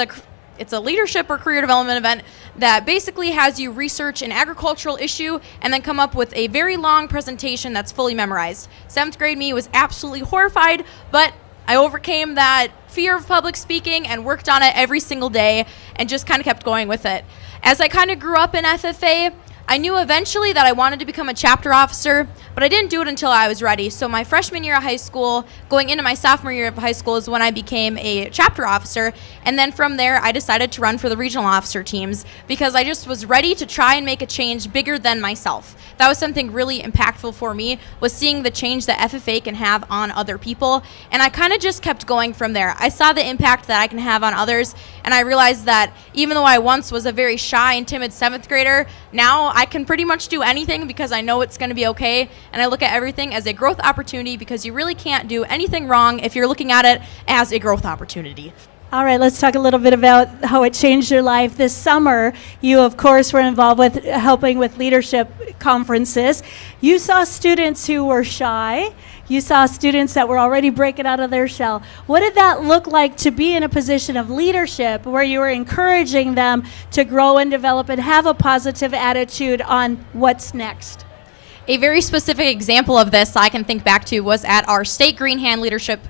a leadership or career development event that basically has you research an agricultural issue and then come up with a very long presentation that's fully memorized. 7th grade me was absolutely horrified, but I overcame that fear of public speaking and worked on it every single day and just kind of kept going with it. As I kind of grew up in FFA, I knew eventually that I wanted to become a chapter officer, but I didn't do it until I was ready. So my freshman year of high school, going into my sophomore year of high school is when I became a chapter officer. And then from there, I decided to run for the regional officer teams because I just was ready to try and make a change bigger than myself. That was something really impactful for me, was seeing the change that FFA can have on other people. And I kind of just kept going from there. I saw the impact that I can have on others, and I realized that even though I once was a very shy and timid 7th grader, now I can pretty much do anything because I know it's going to be okay, and I look at everything as a growth opportunity because you really can't do anything wrong if you're looking at it as a growth opportunity. All right, let's talk a little bit about how it changed your life this summer. You, of course, were involved with helping with leadership conferences. You saw students who were shy. You saw students that were already breaking out of their shell. What did that look like to be in a position of leadership where you were encouraging them to grow and develop and have a positive attitude on what's next? A very specific example of this I can think back to was at our state Green Hand Leadership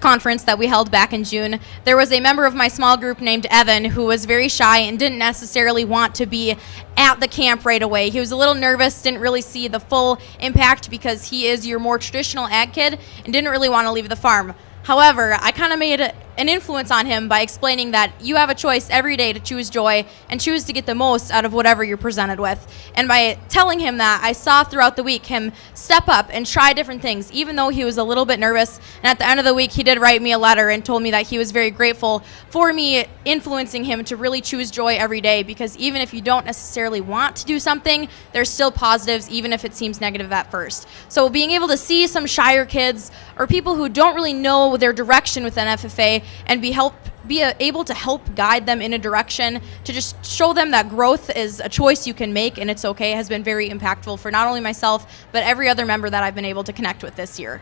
conference that we held back in June. There was a member of my small group named Evan who was very shy and didn't necessarily want to be at the camp right away. He was a little nervous, didn't really see the full impact because he is your more traditional ag kid and didn't really want to leave the farm. However, I kind of made an influence on him by explaining that you have a choice every day to choose joy and choose to get the most out of whatever you're presented with. And by telling him that, I saw throughout the week him step up and try different things, even though he was a little bit nervous. And at the end of the week, he did write me a letter and told me that he was very grateful for me influencing him to really choose joy every day, because even if you don't necessarily want to do something, there's still positives, even if it seems negative at first. So being able to see some shyer kids or people who don't really know their direction within FFA and be able to help guide them in a direction to just show them that growth is a choice you can make and it's okay has been very impactful for not only myself but every other member that I've been able to connect with this year.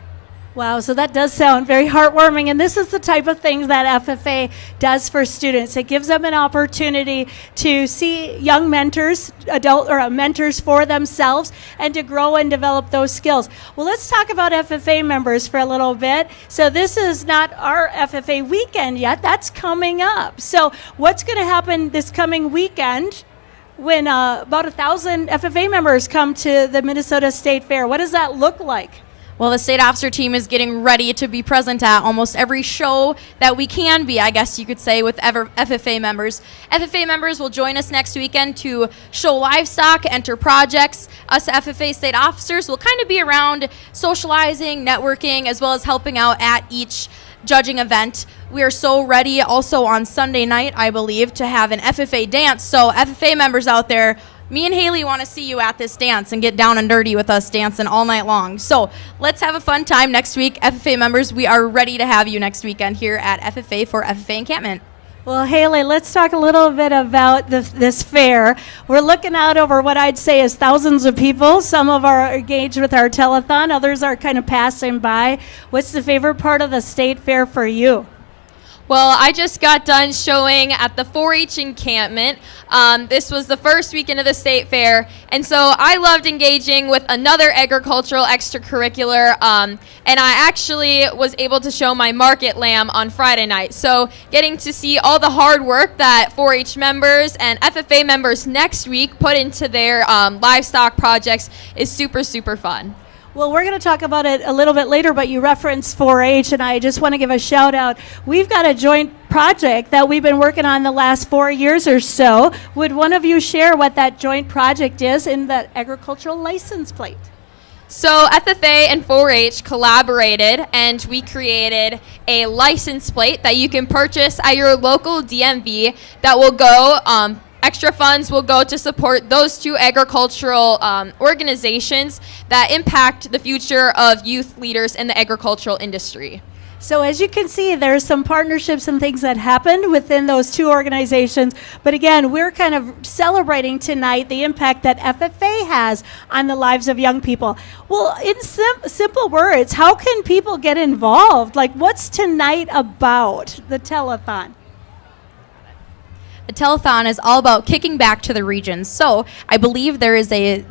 Wow, so that does sound very heartwarming, and this is the type of thing that FFA does for students. It gives them an opportunity to see young mentors, mentors for themselves, and to grow and develop those skills. Well, let's talk about FFA members for a little bit. So this is not our FFA weekend yet. That's coming up. So what's going to happen this coming weekend when about 1,000 FFA members come to the Minnesota State Fair? What does that look like? Well, the state officer team is getting ready to be present at almost every show that we can be, I guess you could say, with FFA members. FFA members will join us next weekend to show livestock, enter projects. Us FFA state officers will kind of be around socializing, networking, as well as helping out at each judging event. We are so ready also on Sunday night, I believe, to have an FFA dance. So FFA members out there, me and Haley want to see you at this dance and get down and dirty with us dancing all night long. So let's have a fun time next week. FFA members, we are ready to have you next weekend here at FFA for FFA Encampment. Well, Haley, let's talk a little bit about this fair. We're looking out over what I'd say is thousands of people. Some of are engaged with our telethon, others are kind of passing by. What's the favorite part of the state fair for you? Well, I just got done showing at the 4-H encampment. This was the first weekend of the state fair, and so I loved engaging with another agricultural extracurricular, and I actually was able to show my market lamb on Friday night. So getting to see all the hard work that 4-H members and FFA members next week put into their livestock projects is super, super fun. Well, we're going to talk about it a little bit later, but you referenced 4-H, and I just want to give a shout out. We've got a joint project that we've been working on the last 4 years or so. Would one of you share what that joint project is in the agricultural license plate? So FFA and 4-H collaborated, and we created a license plate that you can purchase at your local DMV that will go, extra funds will go to support those two agricultural organizations that impact the future of youth leaders in the agricultural industry. So as you can see, there's some partnerships and things that happened within those two organizations. But again, we're kind of celebrating tonight the impact that FFA has on the lives of young people. Well, in simple words, how can people get involved? Like, what's tonight about, the telethon? The telethon is all about kicking back to the regions. So I believe there is a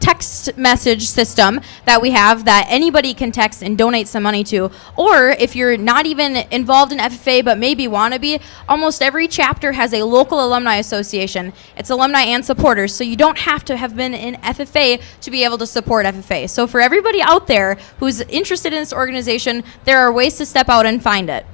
text message system that we have that anybody can text and donate some money to. Or if you're not even involved in FFA but maybe want to be, almost every chapter has a local alumni association. It's alumni and supporters, so you don't have to have been in FFA to be able to support FFA. So for everybody out there who's interested in this organization, there are ways to step out and find it.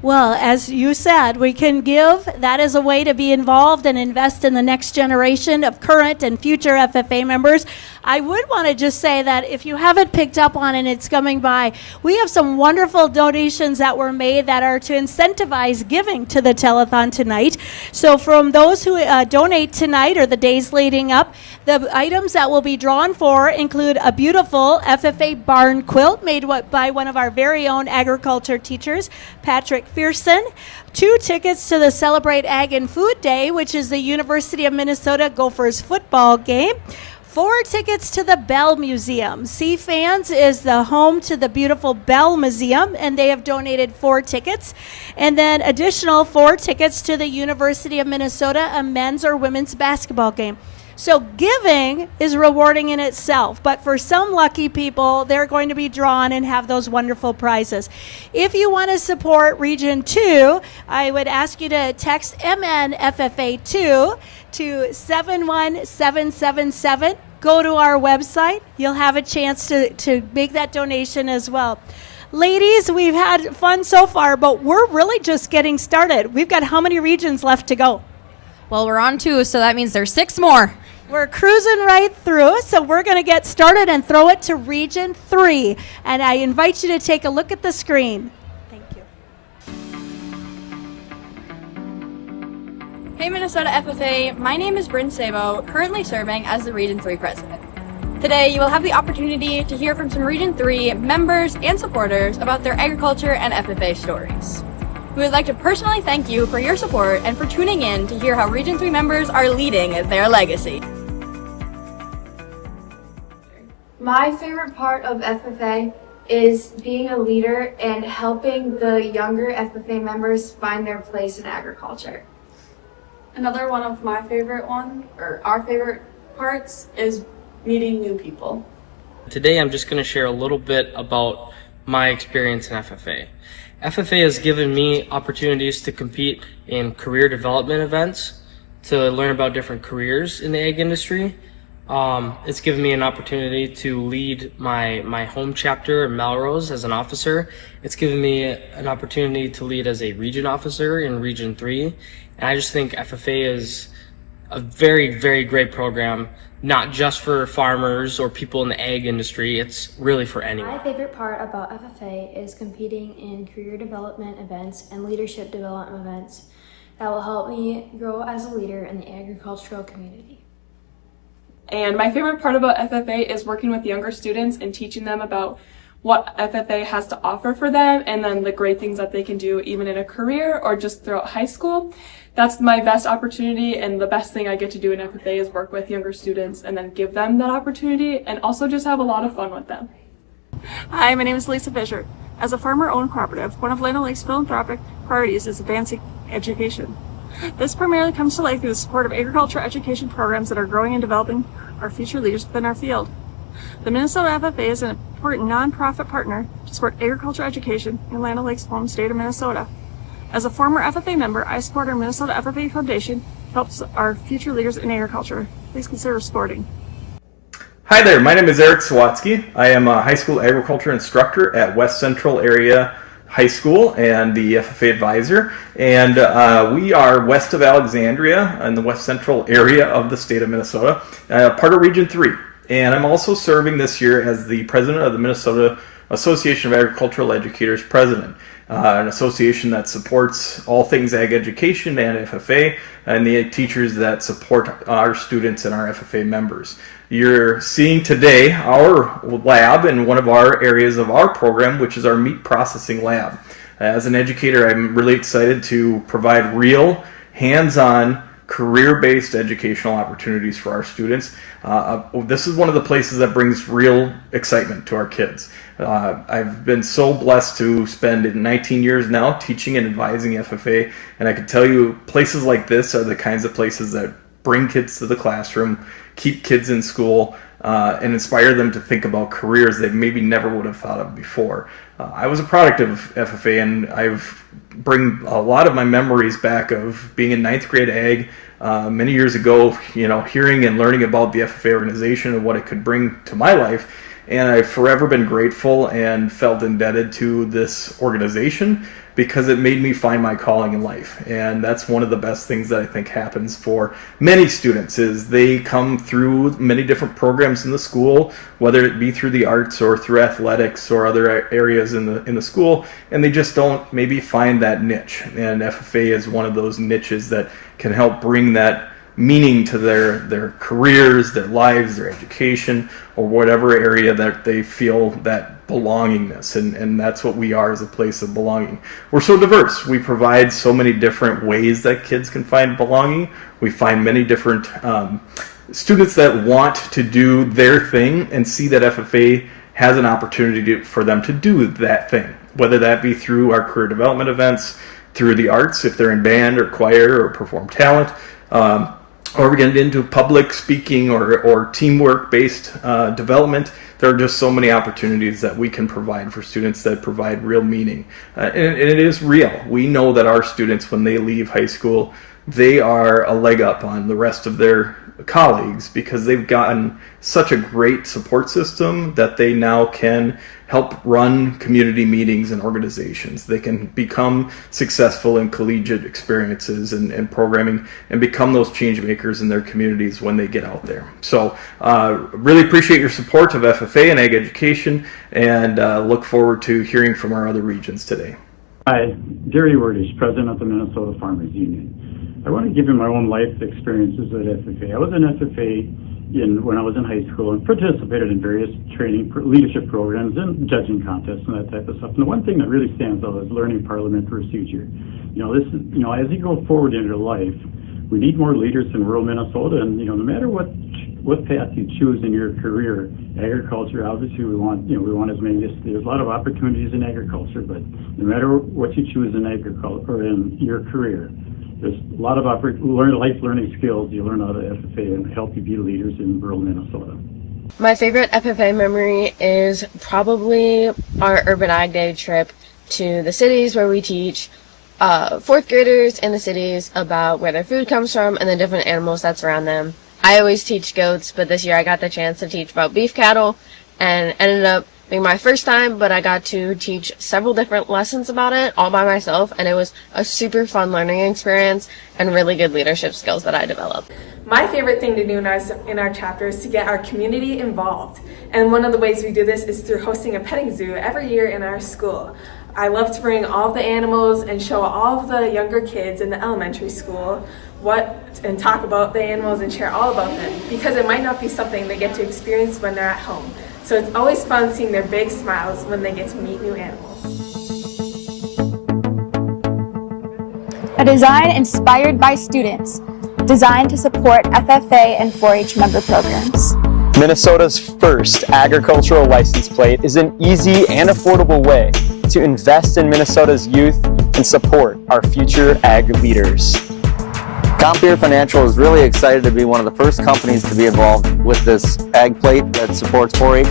Well, as you said, we can give. That is a way to be involved and invest in the next generation of current and future FFA members. I would want to just say that if you haven't picked up on it, it's coming by. We have some wonderful donations that were made that are to incentivize giving to the telethon tonight. So from those who donate tonight or the days leading up, the items that will be drawn for include a beautiful FFA barn quilt made by one of our very own agriculture teachers, Patrick Fearson, 2 tickets to the Celebrate Ag and Food Day, which is the University of Minnesota Gophers football game, 4 tickets to the Bell Museum. C-Fans is the home to the beautiful Bell Museum, and they have donated 4 tickets. And then additional 4 tickets to the University of Minnesota, a men's or women's basketball game. So giving is rewarding in itself, but for some lucky people, they're going to be drawn and have those wonderful prizes. If you want to support Region 2, I would ask you to text MNFFA2 to 71777. Go to our website. You'll have a chance to make that donation as well. Ladies, we've had fun so far, but we're really just getting started. We've got how many regions left to go? Well, we're on 2, so that means there's 6 more. We're cruising right through, so we're going to get started and throw it to Region 3. And I invite you to take a look at the screen. Thank you. Hey Minnesota FFA, my name is Bryn Sabo, currently serving as the Region 3 President. Today you will have the opportunity to hear from some Region 3 members and supporters about their agriculture and FFA stories. We would like to personally thank you for your support and for tuning in to hear how Region 3 members are leading their legacy. My favorite part of FFA is being a leader and helping the younger FFA members find their place in agriculture. Another one of my our favorite parts is meeting new people. Today I'm just going to share a little bit about my experience in FFA. FFA has given me opportunities to compete in career development events, to learn about different careers in the ag industry. It's given me an opportunity to lead my home chapter in Melrose as an officer. It's given me an opportunity to lead as a region officer in Region 3. And I just think FFA is a very, very great program, not just for farmers or people in the ag industry. It's really for anyone. My favorite part about FFA is competing in career development events and leadership development events that will help me grow as a leader in the agricultural community. And my favorite part about FFA is working with younger students and teaching them about what FFA has to offer for them and then the great things that they can do even in a career or just throughout high school. That's my best opportunity, and the best thing I get to do in FFA is work with younger students and then give them that opportunity and also just have a lot of fun with them. Hi, my name is Lisa Fisher. As a farmer-owned cooperative, one of Lano Lake's philanthropic priorities is advancing education. This primarily comes to light through the support of agriculture education programs that are growing and developing our future leaders within our field. The Minnesota FFA is an important nonprofit partner to support agriculture education in Lano Lake's home state of Minnesota. As a former FFA member, I support our Minnesota FFA Foundation, helps our future leaders in agriculture. Please consider supporting. Hi there, my name is Eric Sawatsky. I am a high school agriculture instructor at West Central Area High School and the FFA advisor, and we are west of Alexandria in the west central area of the state of Minnesota, part of Region 3. And I'm also serving this year as the president of the Minnesota Association of Agricultural Educators president, an association that supports all things ag education and FFA, and the teachers that support our students and our FFA members. You're seeing today our lab in one of our areas of our program, which is our meat processing lab. As an educator, I'm really excited to provide real, hands-on, career-based educational opportunities for our students. This is one of the places that brings real excitement to our kids. I've been so blessed to spend 19 years now teaching and advising FFA, and I can tell you places like this are the kinds of places that bring kids to the classroom, keep kids in school, and inspire them to think about careers they maybe never would have thought of before. I was a product of FFA, and I've bring a lot of my memories back of being in 9th grade ag many years ago, hearing and learning about the FFA organization and what it could bring to my life. And I've forever been grateful and felt indebted to this organization because it made me find my calling in life. And that's one of the best things that I think happens for many students is they come through many different programs in the school, whether it be through the arts or through athletics or other areas in the school, and they just don't maybe find that niche. And FFA is one of those niches that can help bring that meaning to their careers, their lives, their education, or whatever area that they feel that belongingness. And that's what we are, as a place of belonging. We're so diverse. We provide so many different ways that kids can find belonging. We find many different students that want to do their thing and see that FFA has an opportunity for them to do that thing, whether that be through our career development events, through the arts, if they're in band or choir or perform talent, or we get into public speaking or teamwork-based development. There are just so many opportunities that we can provide for students that provide real meaning. And it is real. We know that our students, when they leave high school, they are a leg up on the rest of their colleagues because they've gotten such a great support system that they now can help run community meetings and organizations. They can become successful in collegiate experiences and programming and become those change makers in their communities when they get out there. So really appreciate your support of FFA and ag education, and look forward to hearing from our other regions today. Hi, Gary Wordish, President of the Minnesota Farmers Union. I want to give you my own life experiences at FFA. I was in FFA when I was in high school and participated in various training leadership programs and judging contests and that type of stuff. And the one thing that really stands out is learning parliament procedure. As you go forward into life, we need more leaders in rural Minnesota. And no matter what path you choose in your career, agriculture, obviously we want as many. There's a lot of opportunities in agriculture, but no matter what you choose in agriculture or in your career, there's a lot of life learning skills you learn out of FFA and help you be leaders in rural Minnesota. My favorite FFA memory is probably our Urban Ag Day trip to the cities where we teach fourth graders in the cities about where their food comes from and the different animals that surround them. I always teach goats, but this year I got the chance to teach about beef cattle, and ended up being my first time, but I got to teach several different lessons about it all by myself, and it was a super fun learning experience and really good leadership skills that I developed. My favorite thing to do in our chapter is to get our community involved, and one of the ways we do this is through hosting a petting zoo every year in our school. I love to bring all of the animals and show all of the younger kids in the elementary school and talk about the animals and share all about them, because it might not be something they get to experience when they're at home. So it's always fun seeing their big smiles when they get to meet new animals. A design inspired by students, designed to support FFA and 4-H member programs. Minnesota's first agricultural license plate is an easy and affordable way to invest in Minnesota's youth and support our future ag leaders. Compeer Financial is really excited to be one of the first companies to be involved with this ag plate that supports 4-H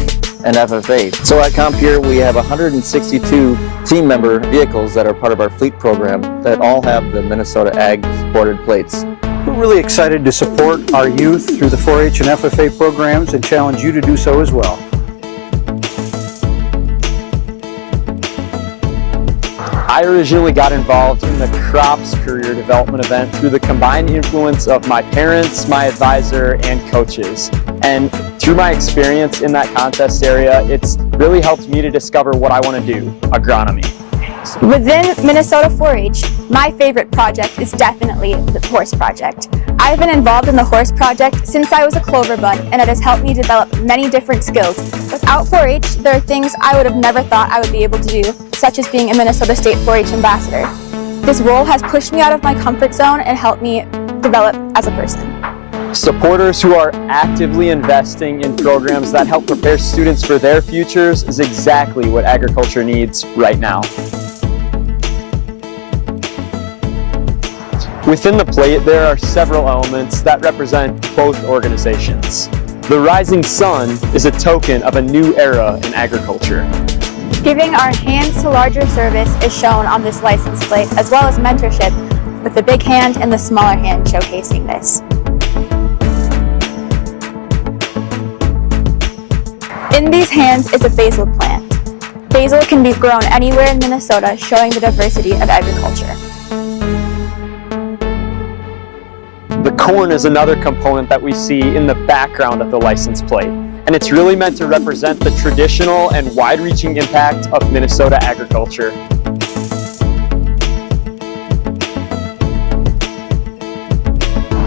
and FFA. So at Compeer, we have 162 team member vehicles that are part of our fleet program that all have the Minnesota Ag supported plates. We're really excited to support our youth through the 4-H and FFA programs and challenge you to do so as well. I originally got involved in the Crops Career Development event through the combined influence of my parents, my advisor, and coaches. And through my experience in that contest area, it's really helped me to discover what I want to do, agronomy. Within Minnesota 4-H, my favorite project is definitely the Horse Project. I've been involved in the Horse Project since I was a clover bud, and it has helped me develop many different skills. Without 4-H, there are things I would have never thought I would be able to do, such as being a Minnesota State 4-H ambassador. This role has pushed me out of my comfort zone and helped me develop as a person. Supporters who are actively investing in programs that help prepare students for their futures is exactly what agriculture needs right now. Within the plate, there are several elements that represent both organizations. The rising sun is a token of a new era in agriculture. Giving our hands to larger service is shown on this license plate, as well as mentorship, with the big hand and the smaller hand showcasing this. In these hands is a basil plant. Basil can be grown anywhere in Minnesota, showing the diversity of agriculture. The corn is another component that we see in the background of the license plate, and it's really meant to represent the traditional and wide-reaching impact of Minnesota agriculture.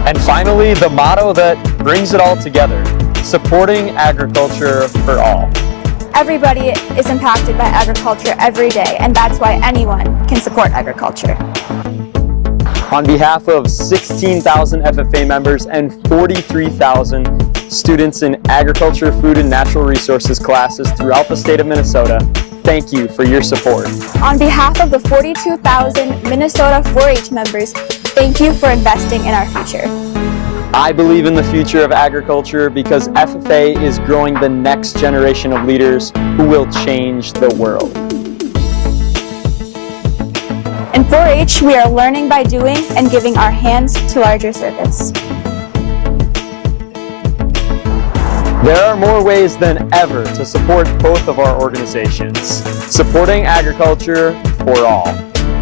And finally, the motto that brings it all together, supporting agriculture for all. Everybody is impacted by agriculture every day, and that's why anyone can support agriculture. On behalf of 16,000 FFA members and 43,000 students in agriculture, food, and natural resources classes throughout the state of Minnesota, thank you for your support. On behalf of the 42,000 Minnesota 4-H members, thank you for investing in our future. I believe in the future of agriculture because FFA is growing the next generation of leaders who will change the world. In 4-H, we are learning by doing and giving our hands to larger service. There are more ways than ever to support both of our organizations. Supporting agriculture for all.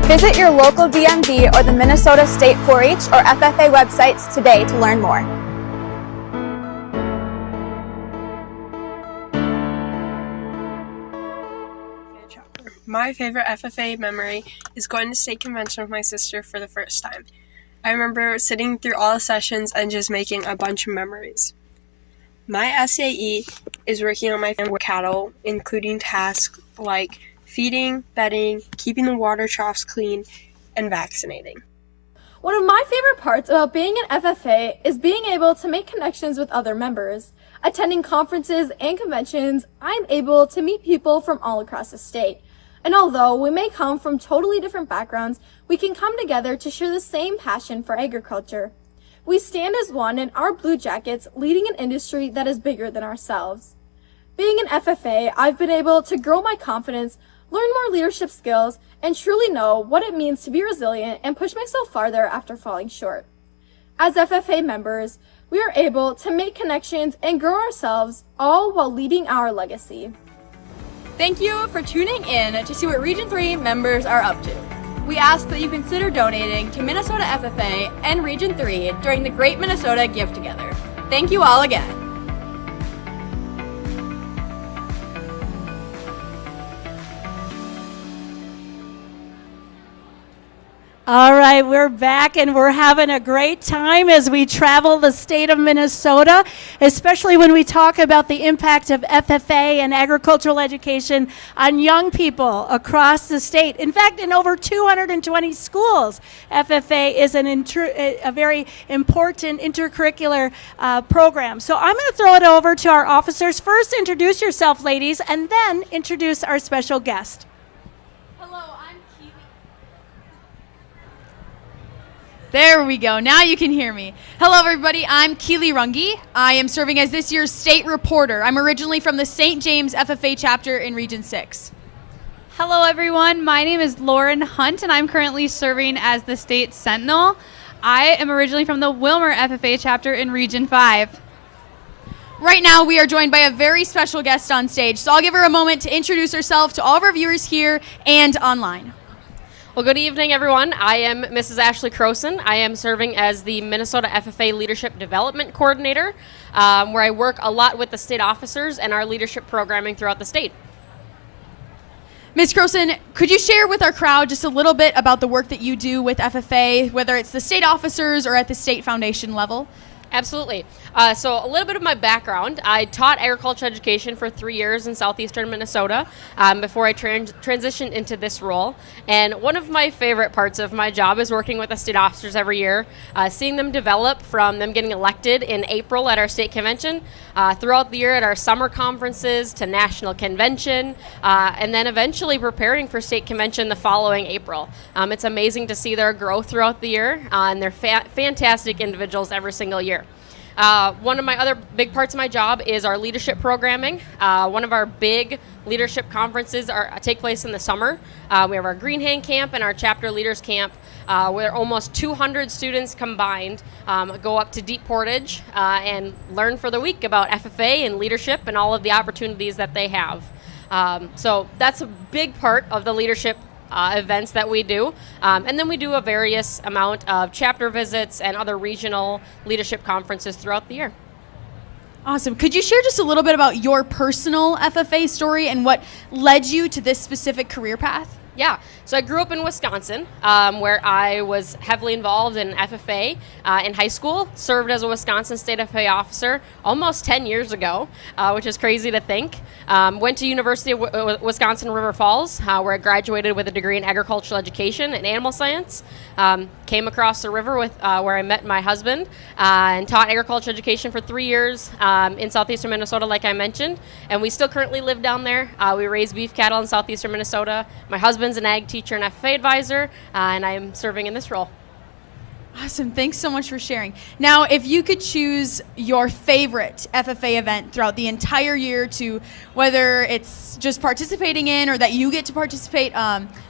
Visit your local DMV or the Minnesota State 4-H or FFA websites today to learn more. My favorite FFA memory is going to state convention with my sister for the first time. I remember sitting through all the sessions and just making a bunch of memories. My SAE is working on my family with cattle, including tasks like feeding, bedding, keeping the water troughs clean, and vaccinating. One of my favorite parts about being an FFA is being able to make connections with other members. Attending conferences and conventions, I'm able to meet people from all across the state. And although we may come from totally different backgrounds, we can come together to share the same passion for agriculture. We stand as one in our blue jackets, leading an industry that is bigger than ourselves. Being an FFA, I've been able to grow my confidence, learn more leadership skills, and truly know what it means to be resilient and push myself farther after falling short. As FFA members, we are able to make connections and grow ourselves, all while leading our legacy. Thank you for tuning in to see what Region 3 members are up to. We ask that you consider donating to Minnesota FFA and Region 3 during the Great Minnesota Give Together. Thank you all again. All right, we're back and we're having a great time as we travel the state of Minnesota, especially when we talk about the impact of FFA and agricultural education on young people across the state. In fact, in over 220 schools, FFA is a very important intercurricular program. So I'm going to throw it over to our officers. First, introduce yourself, ladies, and then introduce our special guest. There we go. Now you can hear me. Hello, everybody. I'm Keely Runge. I am serving as this year's state reporter. I'm originally from the St. James FFA chapter in Region 6. Hello, everyone. My name is Lauren Hunt, and I'm currently serving as the state sentinel. I am originally from the Wilmer FFA chapter in Region 5. Right now, we are joined by a very special guest on stage, so I'll give her a moment to introduce herself to all of our viewers here and online. Well, good evening, everyone. I am Mrs. Ashley Croson. I am serving as the Minnesota FFA Leadership Development Coordinator, where I work a lot with the state officers and our leadership programming throughout the state. Ms. Croson, could you share with our crowd just a little bit about the work that you do with FFA, whether it's the state officers or at the state foundation level? Absolutely. So a little bit of my background. I taught agriculture education for 3 years in southeastern Minnesota before I transitioned into this role. And one of my favorite parts of my job is working with the state officers every year, seeing them develop from them getting elected in April at our state convention, throughout the year at our summer conferences to national convention, and then eventually preparing for state convention the following April. It's amazing to see their growth throughout the year, and they're fantastic individuals every single year. One of my other big parts of my job is our leadership programming. One of our big leadership conferences take place in the summer. We have our Green Hand Camp and our Chapter Leaders Camp, where almost 200 students combined go up to Deep Portage and learn for the week about FFA and leadership and all of the opportunities that they have. So that's a big part of the leadership events that we do. And then we do a various amount of chapter visits and other regional leadership conferences throughout the year. Awesome. Could you share just a little bit about your personal FFA story and what led you to this specific career path? Yeah, so I grew up in Wisconsin, where I was heavily involved in FFA in high school, served as a Wisconsin State FFA officer almost 10 years ago, which is crazy to think. Went to University of Wisconsin River Falls, where I graduated with a degree in agricultural education and animal science. Came across the river where I met my husband and taught agricultural education for 3 years in southeastern Minnesota, like I mentioned. And we still currently live down there. We raise beef cattle in southeastern Minnesota. My husband's an ag teacher and FFA advisor, and I am serving in this role. Awesome. Thanks so much for sharing. Now, if you could choose your favorite FFA event throughout the entire year, to whether it's just participating in or that you get to participate,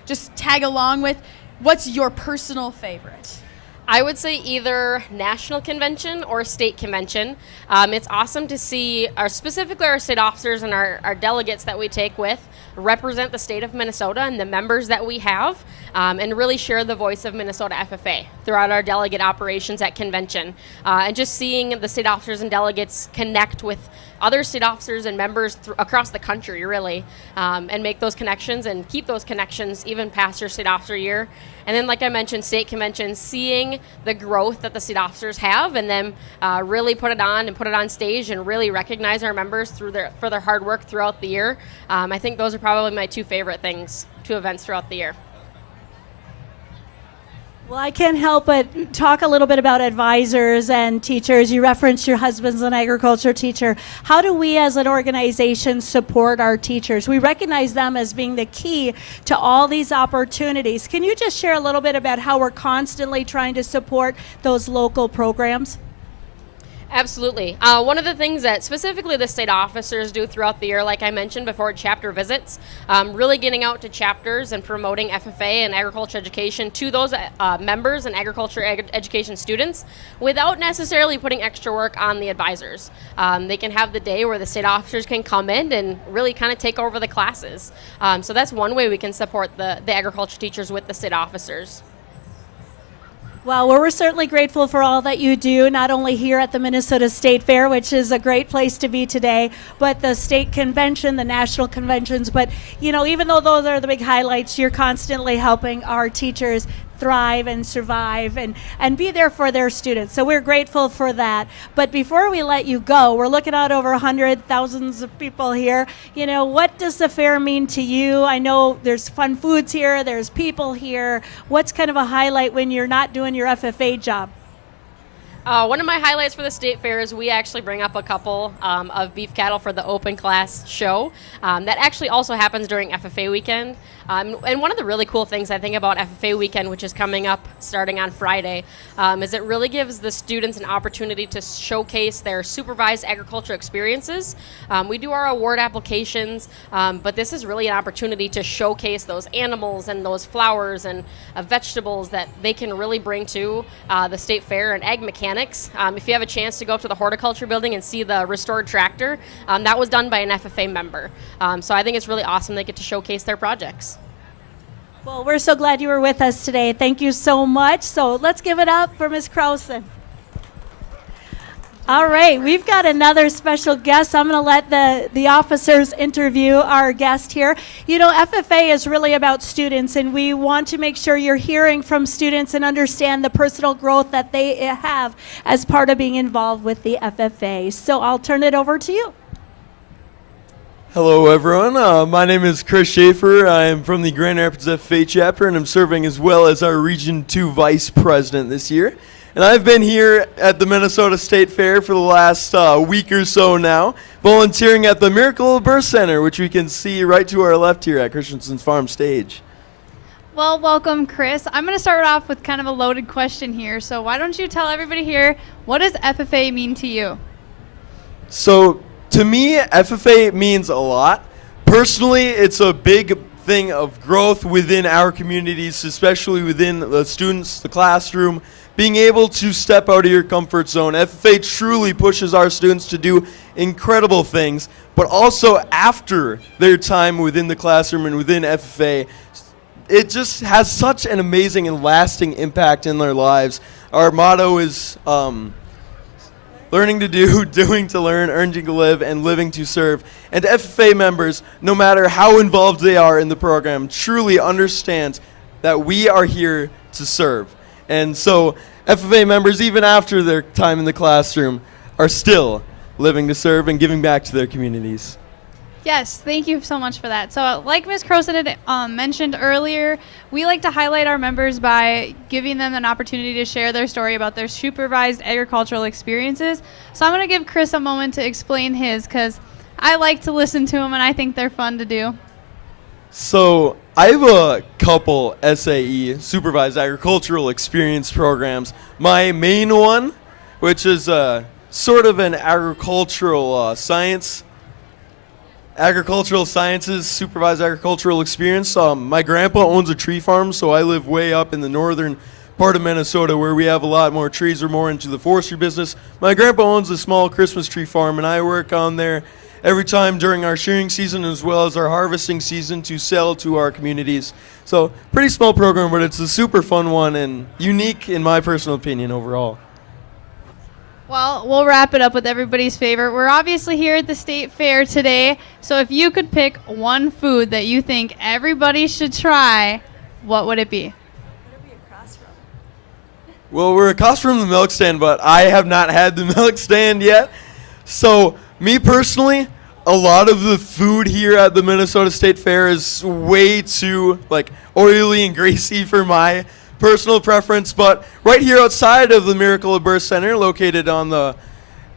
just tag along with, what's your personal favorite? I would say either national convention or state convention. It's awesome to see specifically our state officers and our delegates that we take with represent the state of Minnesota and the members that we have, and really share the voice of Minnesota FFA throughout our delegate operations at convention. And just seeing the state officers and delegates connect with other state officers and members across the country, really, and make those connections and keep those connections even past your state officer year. And then, like I mentioned, state convention, seeing the growth that the state officers have, and then really put it on stage and really recognize our members for their hard work throughout the year. I think those are probably my two favorite events throughout the year. Well, I can't help but talk a little bit about advisors and teachers. You referenced your husband's an agriculture teacher. How do we as an organization support our teachers? We recognize them as being the key to all these opportunities. Can you just share a little bit about how we're constantly trying to support those local programs? Absolutely. One of the things that specifically the state officers do throughout the year, like I mentioned before, chapter visits, really getting out to chapters and promoting FFA and agriculture education to those members and agriculture education students without necessarily putting extra work on the advisors. They can have the day where the state officers can come in and really kind of take over the classes. So that's one way we can support the agriculture teachers with the state officers. Well, we're certainly grateful for all that you do, not only here at the Minnesota State Fair, which is a great place to be today, but the state convention, the national conventions. But, you know, even though those are the big highlights, you're constantly helping our teachers thrive and survive and be there for their students. So we're grateful for that. But before we let you go, we're looking out over 100,000 of people here. You know, what does the fair mean to you? I know there's fun foods here, there's people here. What's kind of a highlight when you're not doing your FFA job? One of my highlights for the state fair is we actually bring up a couple of beef cattle for the open class show. That actually also happens during FFA weekend. And one of the really cool things I think about FFA weekend, which is coming up starting on Friday, is it really gives the students an opportunity to showcase their supervised agriculture experiences. We do our award applications, but this is really an opportunity to showcase those animals and those flowers and vegetables that they can really bring to the state fair and ag mechanics. If you have a chance to go up to the horticulture building and see the restored tractor, that was done by an FFA member. So I think it's really awesome they get to showcase their projects. Well, we're so glad you were with us today. Thank you so much. So let's give it up for Ms. Krausen. All right, we've got another special guest. I'm going to let the officers interview our guest here. You know, FFA is really about students, and we want to make sure you're hearing from students and understand the personal growth that they have as part of being involved with the FFA. So I'll turn it over to you. Hello, everyone. My name is Chris Schaefer. I am from the Grand Rapids FFA chapter, and I'm serving as well as our Region 2 Vice President this year. And I've been here at the Minnesota State Fair for the last week or so now, volunteering at the Miracle of Birth Center, which we can see right to our left here at Christensen's Farm Stage. Well, welcome, Chris. I'm going to start off with kind of a loaded question here. So why don't you tell everybody here, what does FFA mean to you? So, to me, FFA means a lot. Personally, it's a big thing of growth within our communities, especially within the students, the classroom, being able to step out of your comfort zone. FFA truly pushes our students to do incredible things, but also after their time within the classroom and within FFA, it just has such an amazing and lasting impact in their lives. Our motto is learning to do, doing to learn, earning to live, and living to serve. And FFA members, no matter how involved they are in the program, truly understand that we are here to serve. And so FFA members, even after their time in the classroom, are still living to serve and giving back to their communities. Yes, thank you so much for that. So like Ms. Croson had mentioned earlier, we like to highlight our members by giving them an opportunity to share their story about their supervised agricultural experiences. So I'm going to give Chris a moment to explain his, because I like to listen to them and I think they're fun to do. So I have a couple SAE, Supervised Agricultural Experience programs. My main one, which is sort of an agricultural sciences, Supervised Agricultural Experience. My grandpa owns a tree farm, so I live way up in the northern part of Minnesota where we have a lot more trees. We're more into the forestry business. My grandpa owns a small Christmas tree farm, and I work on there every time during our shearing season as well as our harvesting season to sell to our communities. So pretty small program, but it's a super fun one and unique in my personal opinion overall. Well, we'll wrap it up with everybody's favorite. We're obviously here at the State Fair today, so if you could pick one food that you think everybody should try, what would it be? Well, we're across from the milk stand, but I have not had the milk stand yet. So me personally, a lot of the food here at the Minnesota State Fair is way too oily and greasy for my personal preference, but right here outside of the Miracle of Birth Center, located on the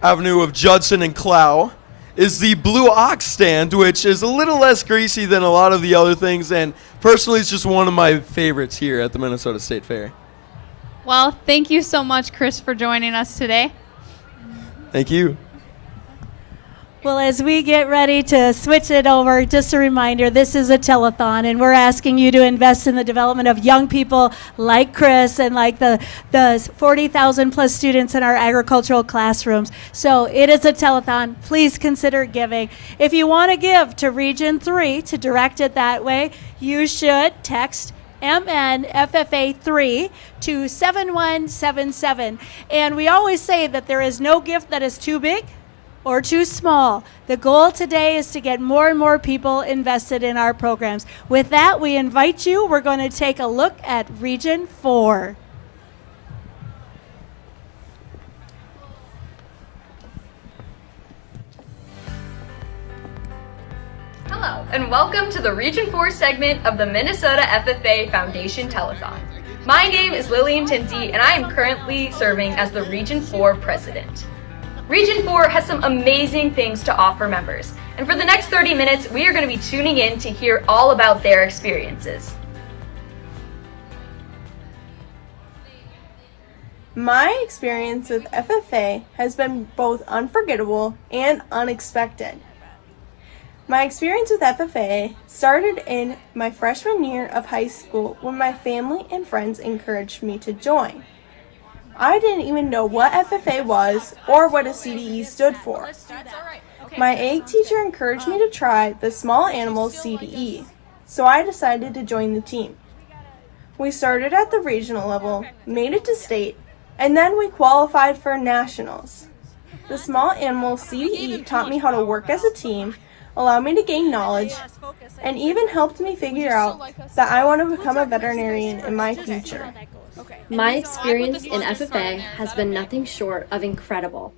avenue of Judson and Clow, is the Blue Ox stand, which is a little less greasy than a lot of the other things, and personally it's just one of my favorites here at the Minnesota State Fair. Well, thank you so much, Chris, for joining us today. Thank you. Well, as we get ready to switch it over, just a reminder, this is a telethon, and we're asking you to invest in the development of young people like Chris and like the 40,000 plus students in our agricultural classrooms. So it is a telethon. Please consider giving. If you want to give to Region 3 to direct it that way, you should text MNFFA3 to 7177. And we always say that there is no gift that is too big or too small. The goal today is to get more and more people invested in our programs. With that, we invite you. We're going to take a look at Region 4. Hello, and welcome to the Region 4 segment of the Minnesota FFA Foundation Telethon. My name is Lillian Tinty, and I am currently serving as the Region 4 President. Region 4 has some amazing things to offer members, and for the next 30 minutes, we are going to be tuning in to hear all about their experiences. My experience with FFA has been both unforgettable and unexpected. My experience with FFA started in my freshman year of high school when my family and friends encouraged me to join. I didn't even know what FFA was or what a CDE stood for. My ag teacher encouraged me to try the small animals CDE, so I decided to join the team. We started at the regional level, made it to state, and then we qualified for nationals. The small animal CDE taught me how to work as a team, allowed me to gain knowledge, and even helped me figure out that I want to become a veterinarian in my future. My experience in FFA has been nothing short of incredible.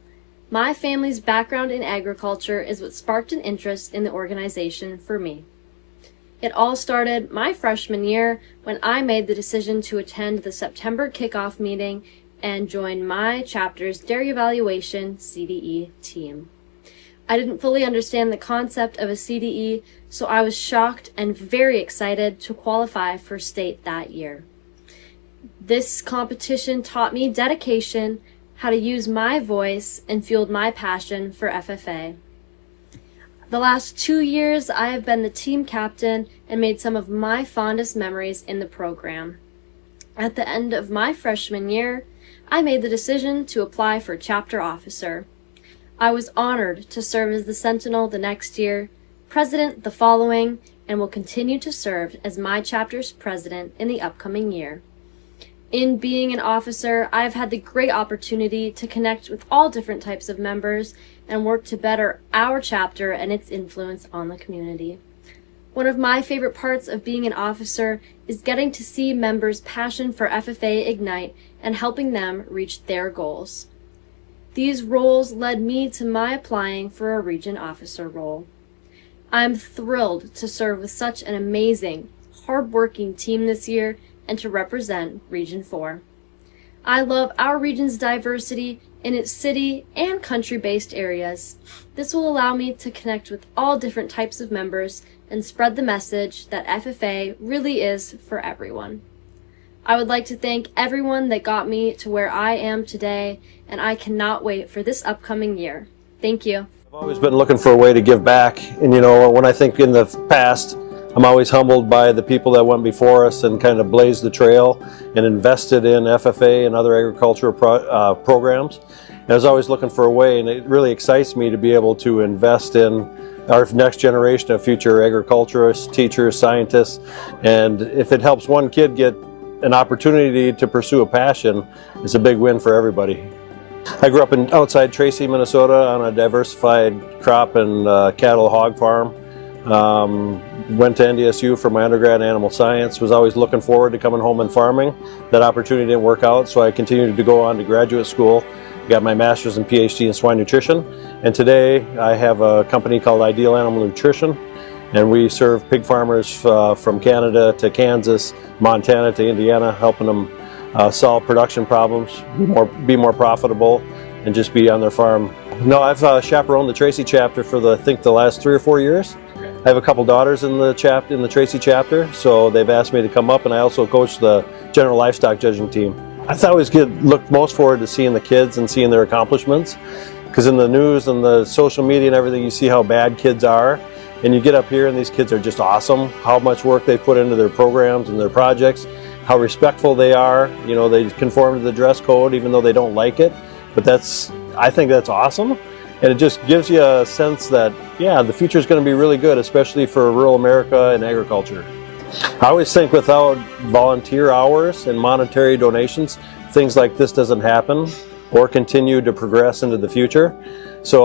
My family's background in agriculture is what sparked an interest in the organization for me. It all started my freshman year when I made the decision to attend the September kickoff meeting and join my chapter's Dairy Evaluation CDE team. I didn't fully understand the concept of a CDE, so I was shocked and very excited to qualify for state that year. This competition taught me dedication, how to use my voice, and fueled my passion for FFA. The last 2 years, I have been the team captain and made some of my fondest memories in the program. At the end of my freshman year, I made the decision to apply for chapter officer. I was honored to serve as the Sentinel the next year, president the following, and will continue to serve as my chapter's president in the upcoming year. In being an officer, I have had the great opportunity to connect with all different types of members and work to better our chapter and its influence on the community. One of my favorite parts of being an officer is getting to see members' passion for FFA ignite and helping them reach their goals. These roles led me to my applying for a region officer role. I'm thrilled to serve with such an amazing, hardworking team this year and to represent Region 4. I love our region's diversity in its city and country-based areas. This will allow me to connect with all different types of members and spread the message that FFA really is for everyone. I would like to thank everyone that got me to where I am today, and I cannot wait for this upcoming year. Thank you. I've always been looking for a way to give back, and when I think in the past, I'm always humbled by the people that went before us and kind of blazed the trail and invested in FFA and other agricultural programs. And I was always looking for a way, and it really excites me to be able to invest in our next generation of future agriculturists, teachers, scientists, and if it helps one kid get an opportunity to pursue a passion, it's a big win for everybody. I grew up outside Tracy, Minnesota on a diversified crop and cattle hog farm. Went to NDSU for my undergrad in animal science, was always looking forward to coming home and farming. That opportunity didn't work out, so I continued to go on to graduate school, got my master's and PhD in swine nutrition, and today I have a company called Ideal Animal Nutrition, and we serve pig farmers from Canada to Kansas, Montana to Indiana, helping them solve production problems, be more profitable, and just be on their farm. No, I've chaperoned the Tracy chapter for I think the last 3 or 4 years. I have a couple daughters in the Tracy chapter, so they've asked me to come up, and I also coach the general livestock judging team. I always look most forward to seeing the kids and seeing their accomplishments, because in the news and the social media and everything, you see how bad kids are, and you get up here and these kids are just awesome, how much work they put into their programs and their projects, how respectful they are. They conform to the dress code even though they don't like it, but I think that's awesome. And it just gives you a sense that, yeah, the future is going to be really good, especially for rural America and agriculture. I always think without volunteer hours and monetary donations, things like this doesn't happen or continue to progress into the future. So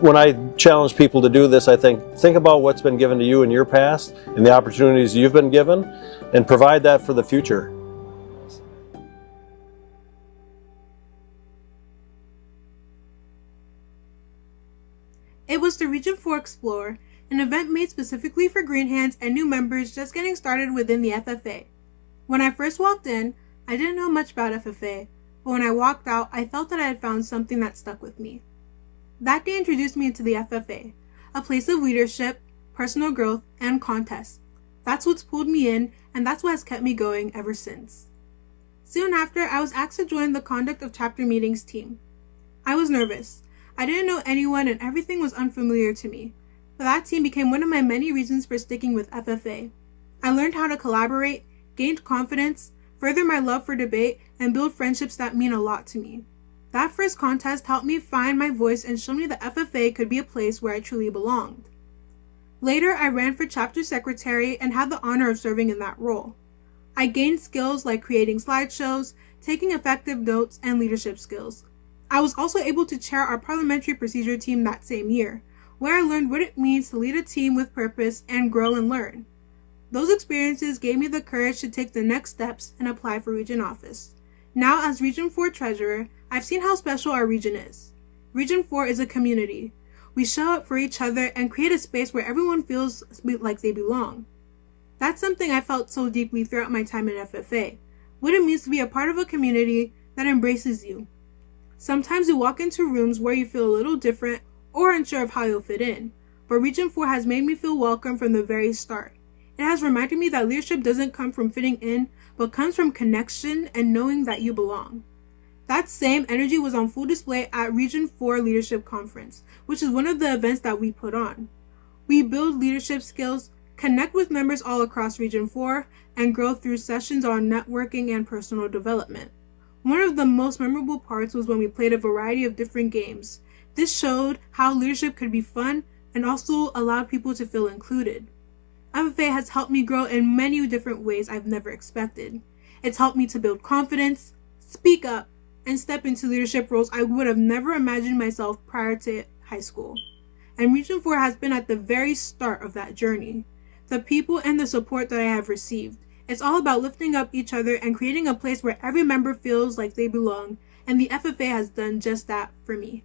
when I challenge people to do this, I think about what's been given to you in your past and the opportunities you've been given, and provide that for the future. It was the Region 4 Explorer, an event made specifically for green hands and new members just getting started within the FFA. When I first walked in, I didn't know much about FFA, but when I walked out, I felt that I had found something that stuck with me. That day introduced me into the FFA, a place of leadership, personal growth, and contests. That's what's pulled me in, and that's what has kept me going ever since. Soon after, I was asked to join the Conduct of Chapter Meetings team. I was nervous. I didn't know anyone and everything was unfamiliar to me, but that team became one of my many reasons for sticking with FFA. I learned how to collaborate, gained confidence, further my love for debate, and build friendships that mean a lot to me. That first contest helped me find my voice and show me that FFA could be a place where I truly belonged. Later, I ran for chapter secretary and had the honor of serving in that role. I gained skills like creating slideshows, taking effective notes, and leadership skills. I was also able to chair our parliamentary procedure team that same year, where I learned what it means to lead a team with purpose and grow and learn. Those experiences gave me the courage to take the next steps and apply for region office. Now, as Region 4 Treasurer, I've seen how special our region is. Region 4 is a community. We show up for each other and create a space where everyone feels like they belong. That's something I felt so deeply throughout my time in FFA, what it means to be a part of a community that embraces you. Sometimes you walk into rooms where you feel a little different or unsure of how you'll fit in, but Region 4 has made me feel welcome from the very start. It has reminded me that leadership doesn't come from fitting in, but comes from connection and knowing that you belong. That same energy was on full display at Region 4 Leadership Conference, which is one of the events that we put on. We build leadership skills, connect with members all across Region 4, and grow through sessions on networking and personal development. One of the most memorable parts was when we played a variety of different games. This showed how leadership could be fun and also allowed people to feel included. FFA has helped me grow in many different ways I've never expected. It's helped me to build confidence, speak up, and step into leadership roles I would have never imagined myself prior to high school. And Region 4 has been at the very start of that journey. The people and the support that I have received. It's all about lifting up each other and creating a place where every member feels like they belong, and the FFA has done just that for me.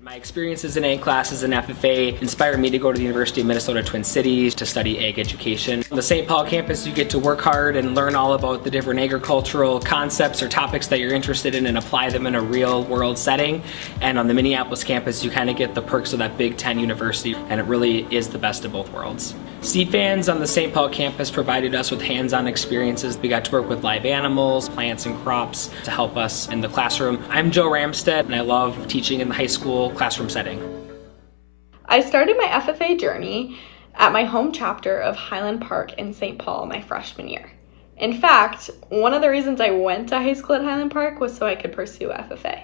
My experiences in ag classes in FFA inspired me to go to the University of Minnesota Twin Cities to study ag education. On the St. Paul campus, you get to work hard and learn all about the different agricultural concepts or topics that you're interested in and apply them in a real world setting. And on the Minneapolis campus, you kind of get the perks of that Big Ten university, and it really is the best of both worlds. CFANS on the St. Paul campus provided us with hands-on experiences. We got to work with live animals, plants, and crops to help us in the classroom. I'm Joe Ramstead, and I love teaching in the high school classroom setting. I started my FFA journey at my home chapter of Highland Park in St. Paul my freshman year. In fact, one of the reasons I went to high school at Highland Park was so I could pursue FFA.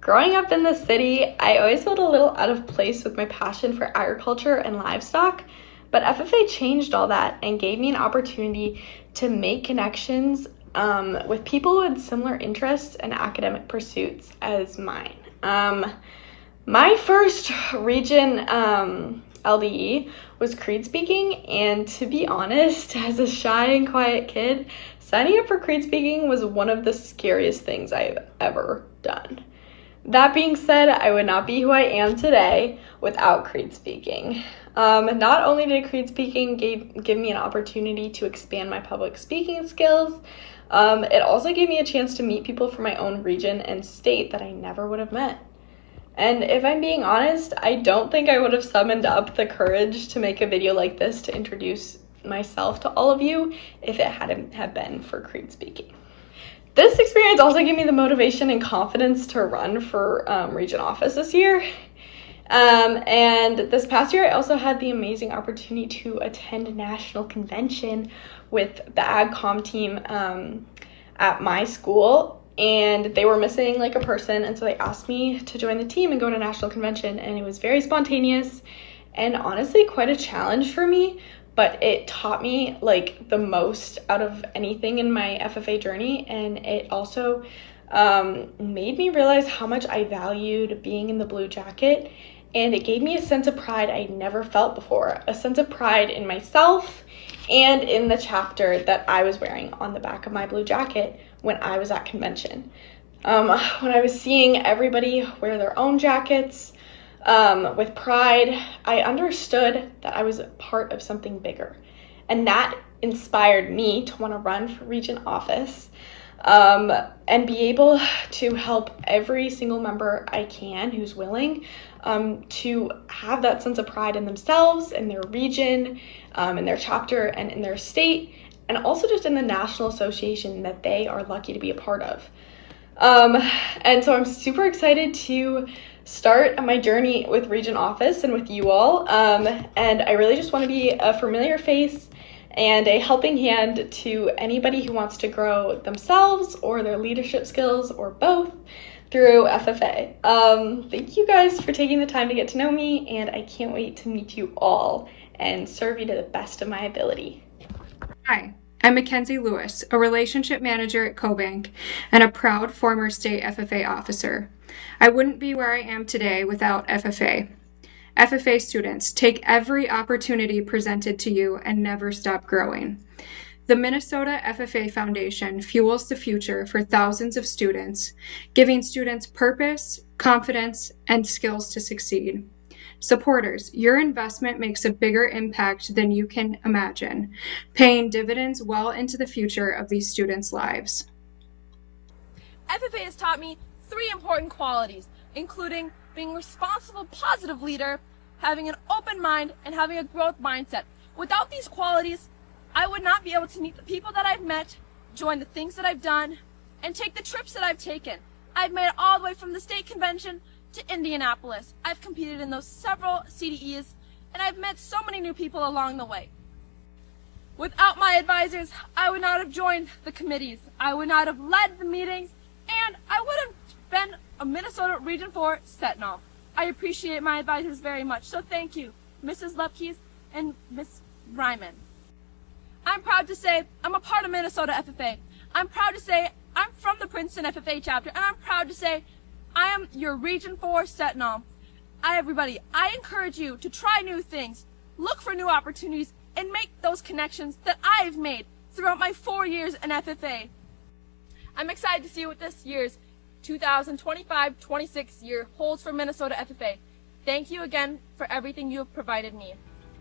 Growing up in the city, I always felt a little out of place with my passion for agriculture and livestock, but FFA changed all that and gave me an opportunity to make connections with people who had similar interests and academic pursuits as mine. My first region LDE was Creed speaking, and to be honest, as a shy and quiet kid, signing up for Creed speaking was one of the scariest things I've ever done. That being said, I would not be who I am today without Creed speaking. Not only did Creed speaking give me an opportunity to expand my public speaking skills, it also gave me a chance to meet people from my own region and state that I never would have met. And if I'm being honest, I don't think I would have summoned up the courage to make a video like this to introduce myself to all of you if it hadn't have been for Creed speaking. This experience also gave me the motivation and confidence to run for region office this year. And this past year, I also had the amazing opportunity to attend a national convention with the AgCom team at my school, and they were missing like a person, and so they asked me to join the team and go to a national convention, and it was very spontaneous and honestly quite a challenge for me, but it taught me like the most out of anything in my FFA journey, and it also made me realize how much I valued being in the blue jacket. And it gave me a sense of pride I'd never felt before, a sense of pride in myself and in the chapter that I was wearing on the back of my blue jacket when I was at convention. When I was seeing everybody wear their own jackets with pride, I understood that I was a part of something bigger. And that inspired me to want to run for region office and be able to help every single member I can who's willing to have that sense of pride in themselves, in their region, in their chapter, and in their state, and also just in the national association that they are lucky to be a part of. And so I'm super excited to start my journey with region office and with you all. And I really just want to be a familiar face and a helping hand to anybody who wants to grow themselves or their leadership skills or both through FFA. Thank you guys for taking the time to get to know me, and I can't wait to meet you all and serve you to the best of my ability. Hi, I'm Mackenzie Lewis, a relationship manager at CoBank and a proud former state FFA officer. I wouldn't be where I am today without FFA. FFA students, take every opportunity presented to you and never stop growing. The Minnesota FFA Foundation fuels the future for thousands of students, giving students purpose, confidence, and skills to succeed. Supporters, your investment makes a bigger impact than you can imagine, paying dividends well into the future of these students' lives. FFA has taught me 3 important qualities, including being a responsible, positive leader, having an open mind, and having a growth mindset. Without these qualities, I would not be able to meet the people that I've met, join the things that I've done, and take the trips that I've taken. I've made it all the way from the state convention to Indianapolis. I've competed in those several CDEs, and I've met so many new people along the way. Without my advisors, I would not have joined the committees, I would not have led the meetings, and I would have been a Minnesota Region 4 Sentinel. I appreciate my advisors very much, so thank you, Mrs. Lepkes and Ms. Ryman. I'm proud to say I'm a part of Minnesota FFA. I'm proud to say I'm from the Princeton FFA chapter, and I'm proud to say I am your Region 4 Sentinel. Everybody, I encourage you to try new things, look for new opportunities, and make those connections that I've made throughout my 4 years in FFA. I'm excited to see what this year's 2025-26 year holds for Minnesota FFA. Thank you again for everything you have provided me.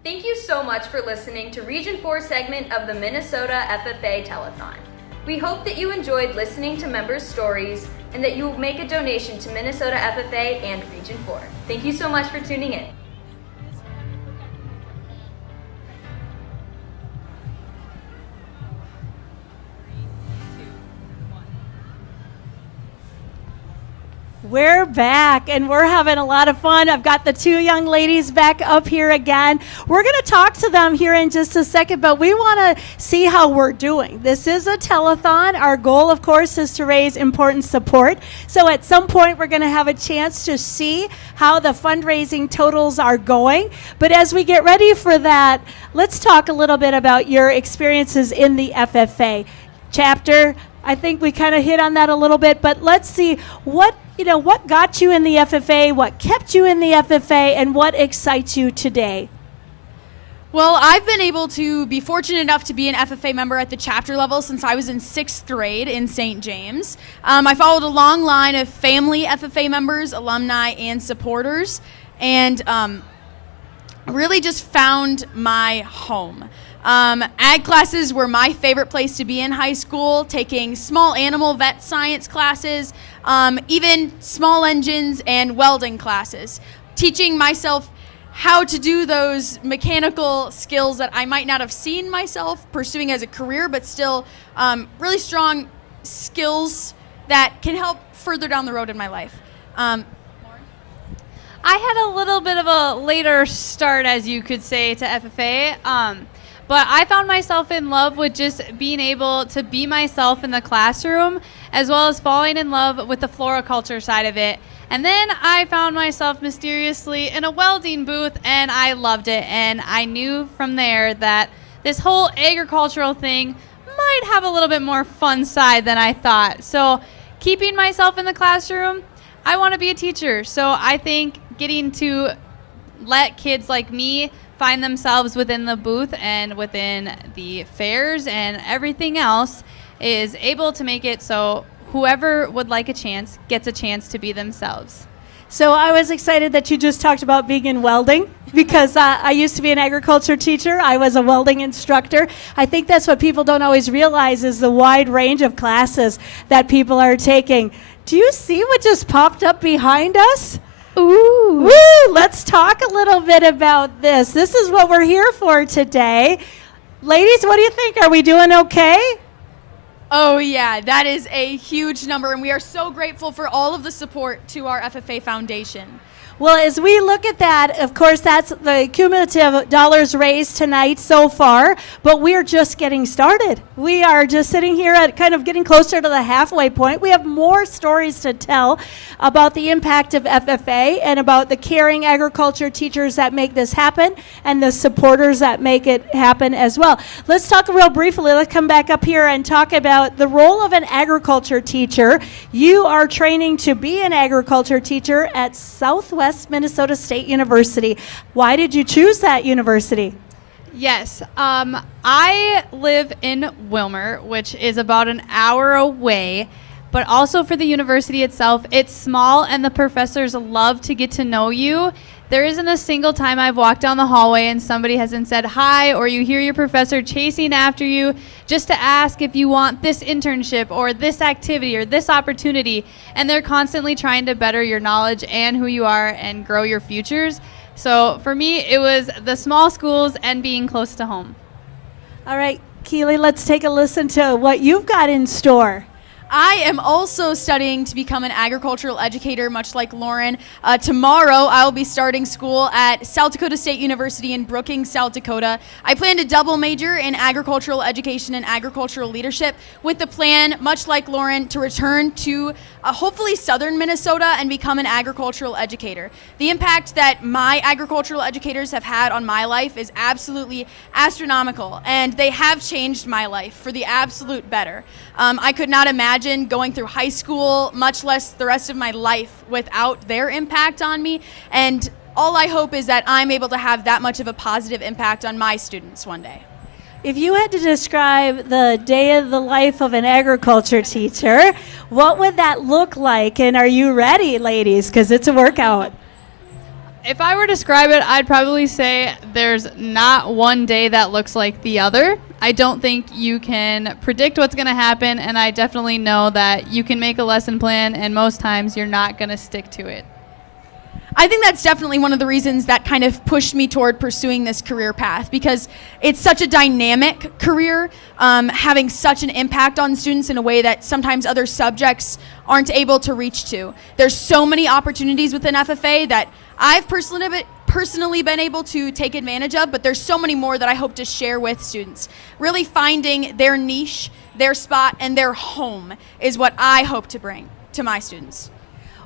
Thank you so much for listening to Region 4 segment of the Minnesota FFA Telethon. We hope that you enjoyed listening to members' stories and that you will make a donation to Minnesota FFA and Region 4. Thank you so much for tuning in. We're back and we're having a lot of fun. I've got the 2 young ladies back up here again. We're going to talk to them here in just a second, but we want to see how we're doing. This is a telethon. Our goal, of course, is to raise important support. So at some point, we're going to have a chance to see how the fundraising totals are going. But as we get ready for that, let's talk a little bit about your experiences in the FFA chapter. I think we kind of hit on that a little bit, but let's see what got you in the FFA, what kept you in the FFA, and what excites you today. Well, I've been able to be fortunate enough to be an FFA member at the chapter level since I was in 6th grade in St. James. I followed a long line of family FFA members, alumni, and supporters, and really just found my home. Ag classes were my favorite place to be in high school, taking small animal vet science classes, even small engines and welding classes, teaching myself how to do those mechanical skills that I might not have seen myself pursuing as a career, but still really strong skills that can help further down the road in my life. I had a little bit of a later start, as you could say, to FFA. But I found myself in love with just being able to be myself in the classroom, as well as falling in love with the floriculture side of it. And then I found myself mysteriously in a welding booth, and I loved it. And I knew from there that this whole agricultural thing might have a little bit more fun side than I thought. So keeping myself in the classroom, I want to be a teacher. So I think getting to let kids like me find themselves within the booth and within the fairs and everything else is able to make it so whoever would like a chance gets a chance to be themselves. So I was excited that you just talked about being in welding because I used to be an agriculture teacher. I was a welding instructor. I think that's what people don't always realize is the wide range of classes that people are taking. Do you see what just popped up behind us? Ooh. Woo! Let's talk a little bit about this. This is what we're here for today. Ladies, what do you think? Are we doing okay? Oh yeah, that is a huge number, and we are so grateful for all of the support to our FFA Foundation. Well, as we look at that, of course, that's the cumulative dollars raised tonight so far, but we are just getting started. We are just sitting here at kind of getting closer to the halfway point. We have more stories to tell about the impact of FFA and about the caring agriculture teachers that make this happen and the supporters that make it happen as well. Let's talk real briefly. Let's come back up here and talk about the role of an agriculture teacher. You are training to be an agriculture teacher at Southwest Minnesota State University. Why did you choose that university? Yes, I live in Wilmer, which is about an hour away, but also for the university itself, it's small and the professors love to get to know you. There isn't a single time I've walked down the hallway and somebody hasn't said hi, or you hear your professor chasing after you just to ask if you want this internship or this activity or this opportunity, and they're constantly trying to better your knowledge and who you are and grow your futures. So for me, it was the small schools and being close to home. All right, Keely, let's take a listen to what you've got in store. I am also studying to become an agricultural educator, much like Lauren. Tomorrow, I'll be starting school at South Dakota State University in Brookings, South Dakota. I plan to double major in agricultural education and agricultural leadership with the plan, much like Lauren, to return to hopefully southern Minnesota and become an agricultural educator. The impact that my agricultural educators have had on my life is absolutely astronomical, and they have changed my life for the absolute better. I could not imagine going through high school, much less the rest of my life, without their impact on me. And all I hope is that I'm able to have that much of a positive impact on my students one day. If you had to describe the day of the life of an agriculture teacher, what would that look like? And are you ready, ladies? Because it's a workout. If I were to describe it, I'd probably say there's not one day that looks like the other. I don't think you can predict what's going to happen, and I definitely know that you can make a lesson plan, and most times you're not going to stick to it. I think that's definitely one of the reasons that kind of pushed me toward pursuing this career path, because it's such a dynamic career, having such an impact on students in a way that sometimes other subjects aren't able to reach to. There's so many opportunities within FFA that I've personally been able to take advantage of, but there's so many more that I hope to share with students. Really finding their niche, their spot, and their home is what I hope to bring to my students.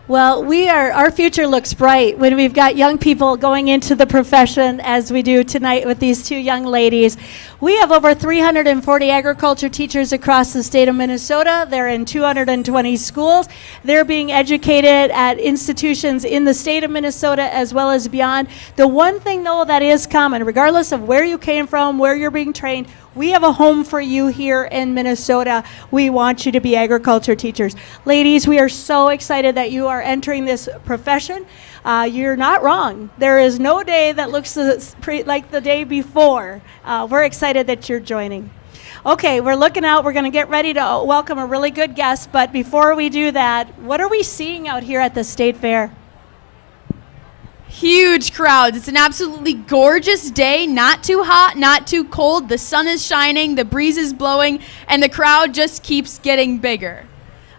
Well, our future looks bright when we've got young people going into the profession as we do tonight with these two young ladies. We have over 340 agriculture teachers across the state of Minnesota. They're in 220 schools. They're being educated at institutions in the state of Minnesota as well as beyond. The one thing, though, that is common, regardless of where you came from, where you're being trained, we have a home for you here in Minnesota. We want you to be agriculture teachers. Ladies, we are so excited that you are entering this profession. You're not wrong. There is no day that looks like the day before. We're excited that you're joining. Okay, we're looking out. We're going to get ready to welcome a really good guest. But before we do that, what are we seeing out here at the State Fair? Huge crowds. It's an absolutely gorgeous day, not too hot, not too cold. The sun is shining, the breeze is blowing, and the crowd just keeps getting bigger.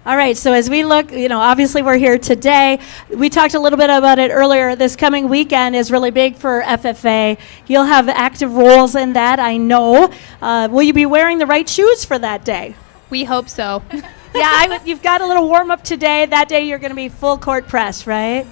All right, so as we look, obviously we're here today. We talked a little bit about it earlier. This coming weekend is really big for FFA. You'll have active roles in that, I know. Will you be wearing the right shoes for that day? We hope so. Yeah, you've got a little warm-up today. That day you're going to be full court press, right?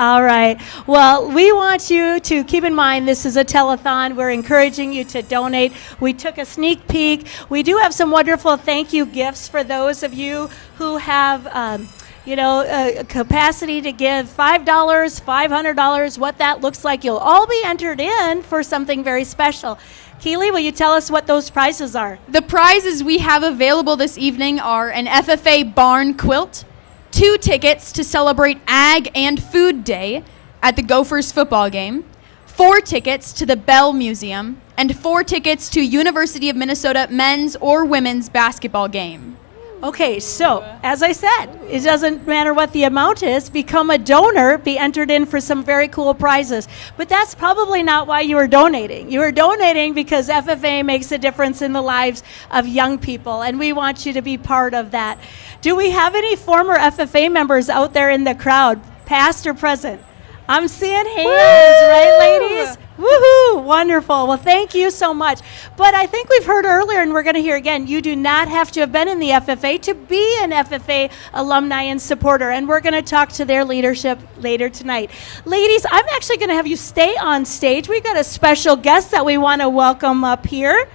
All right. Well, we want you to keep in mind this is a telethon. We're encouraging you to donate. We took a sneak peek. We do have some wonderful thank you gifts for those of you who have, a capacity to give $5, $500, what that looks like. You'll all be entered in for something very special. Keely, will you tell us what those prizes are? The prizes we have available this evening are an FFA barn quilt, 2 tickets to celebrate Ag and Food Day at the Gophers football game, 4 tickets to the Bell Museum, and 4 tickets to University of Minnesota men's or women's basketball game. Okay, so as I said, it doesn't matter what the amount is. Become a donor, be entered in for some very cool prizes. But that's probably not why you are donating. You are donating because FFA makes a difference in the lives of young people, and we want you to be part of that. Do we have any former FFA members out there in the crowd, past or present? I'm seeing hands, right, ladies? Woohoo! Wonderful. Well, thank you so much. But I think we've heard earlier, and we're going to hear again, you do not have to have been in the FFA to be an FFA alumni and supporter, and we're going to talk to their leadership later tonight. Ladies, I'm actually going to have you stay on stage. We've got a special guest that we want to welcome up here.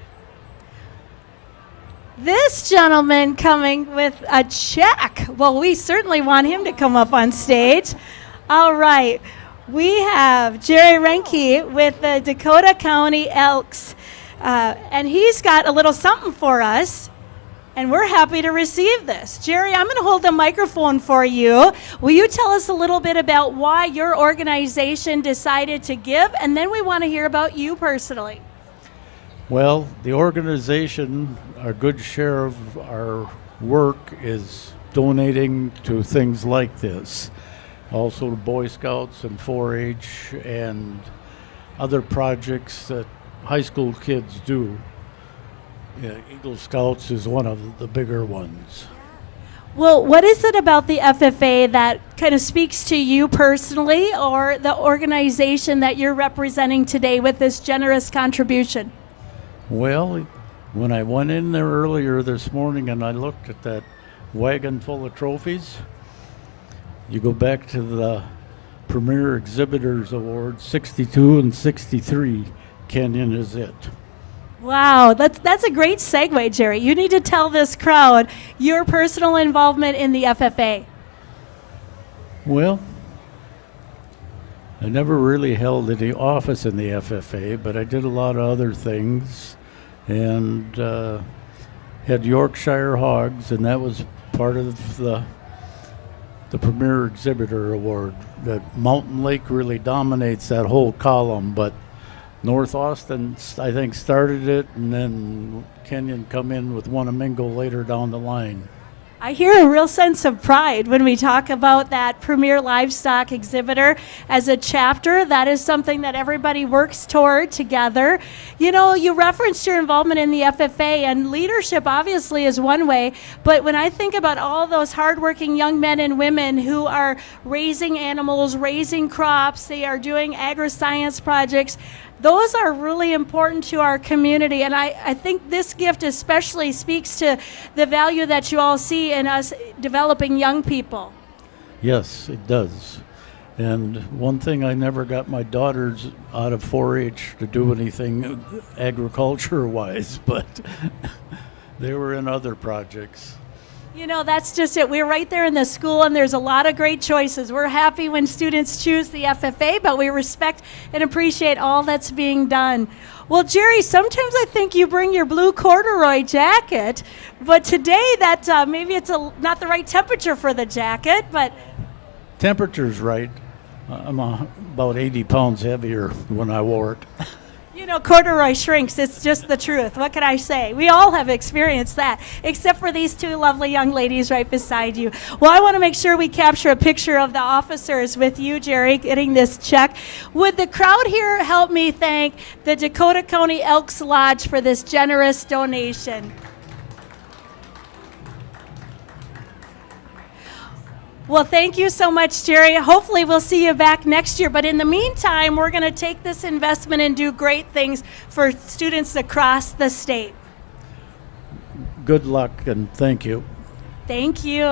This gentleman coming with a check. Well, we certainly want him to come up on stage. All right. We have Jerry Renke with the Dakota County Elks, and he's got a little something for us, and we're happy to receive this. Jerry, I'm going to hold the microphone for you. Will you tell us a little bit about why your organization decided to give, and then we want to hear about you personally. Well, the organization, a good share of our work is donating to things like this. Also to Boy Scouts and 4-H and other projects that high school kids do. Yeah, Eagle Scouts is one of the bigger ones. Well, what is it about the FFA that kind of speaks to you personally or the organization that you're representing today with this generous contribution? Well, when I went in there earlier this morning and I looked at that wagon full of trophies, you go back to the Premier Exhibitors Award, 62 and 63, Kenyon is it. Wow, that's a great segue, Jerry. You need to tell this crowd your personal involvement in the FFA. Well, I never really held any office in the FFA, but I did a lot of other things and had Yorkshire Hogs, and that was part of the Premier Exhibitor Award. That Mountain Lake really dominates that whole column, but North Austin, I think, started it, and then Kenyon come in with Wanamingo later down the line. I hear a real sense of pride when we talk about that Premier Livestock Exhibitor as a chapter. That is something that everybody works toward together. You know, you referenced your involvement in the FFA, and leadership obviously is one way, but when I think about all those hardworking young men and women who are raising animals, raising crops, they are doing agri-science projects, those are really important to our community, and I think this gift especially speaks to the value that you all see in us developing young people. Yes, it does. And one thing, I never got my daughters out of 4-H to do anything agriculture-wise, but they were in other projects. You know, that's just it. We're right there in the school, and there's a lot of great choices. We're happy when students choose the FFA, but we respect and appreciate all that's being done. Well, Jerry, sometimes I think you bring your blue corduroy jacket, but today that maybe it's not the right temperature for the jacket, but... Temperature's right. I'm about 80 pounds heavier when I wore it. You know, corduroy shrinks. It's just the truth. What can I say? We all have experienced that, except for these two lovely young ladies right beside you. Well, I want to make sure we capture a picture of the officers with you, Jerry, getting this check. Would the crowd here help me thank the Dakota County Elks Lodge for this generous donation? Well, thank you so much, Jerry. Hopefully we'll see you back next year. But in the meantime, we're going to take this investment and do great things for students across the state. Good luck and thank you. Thank you.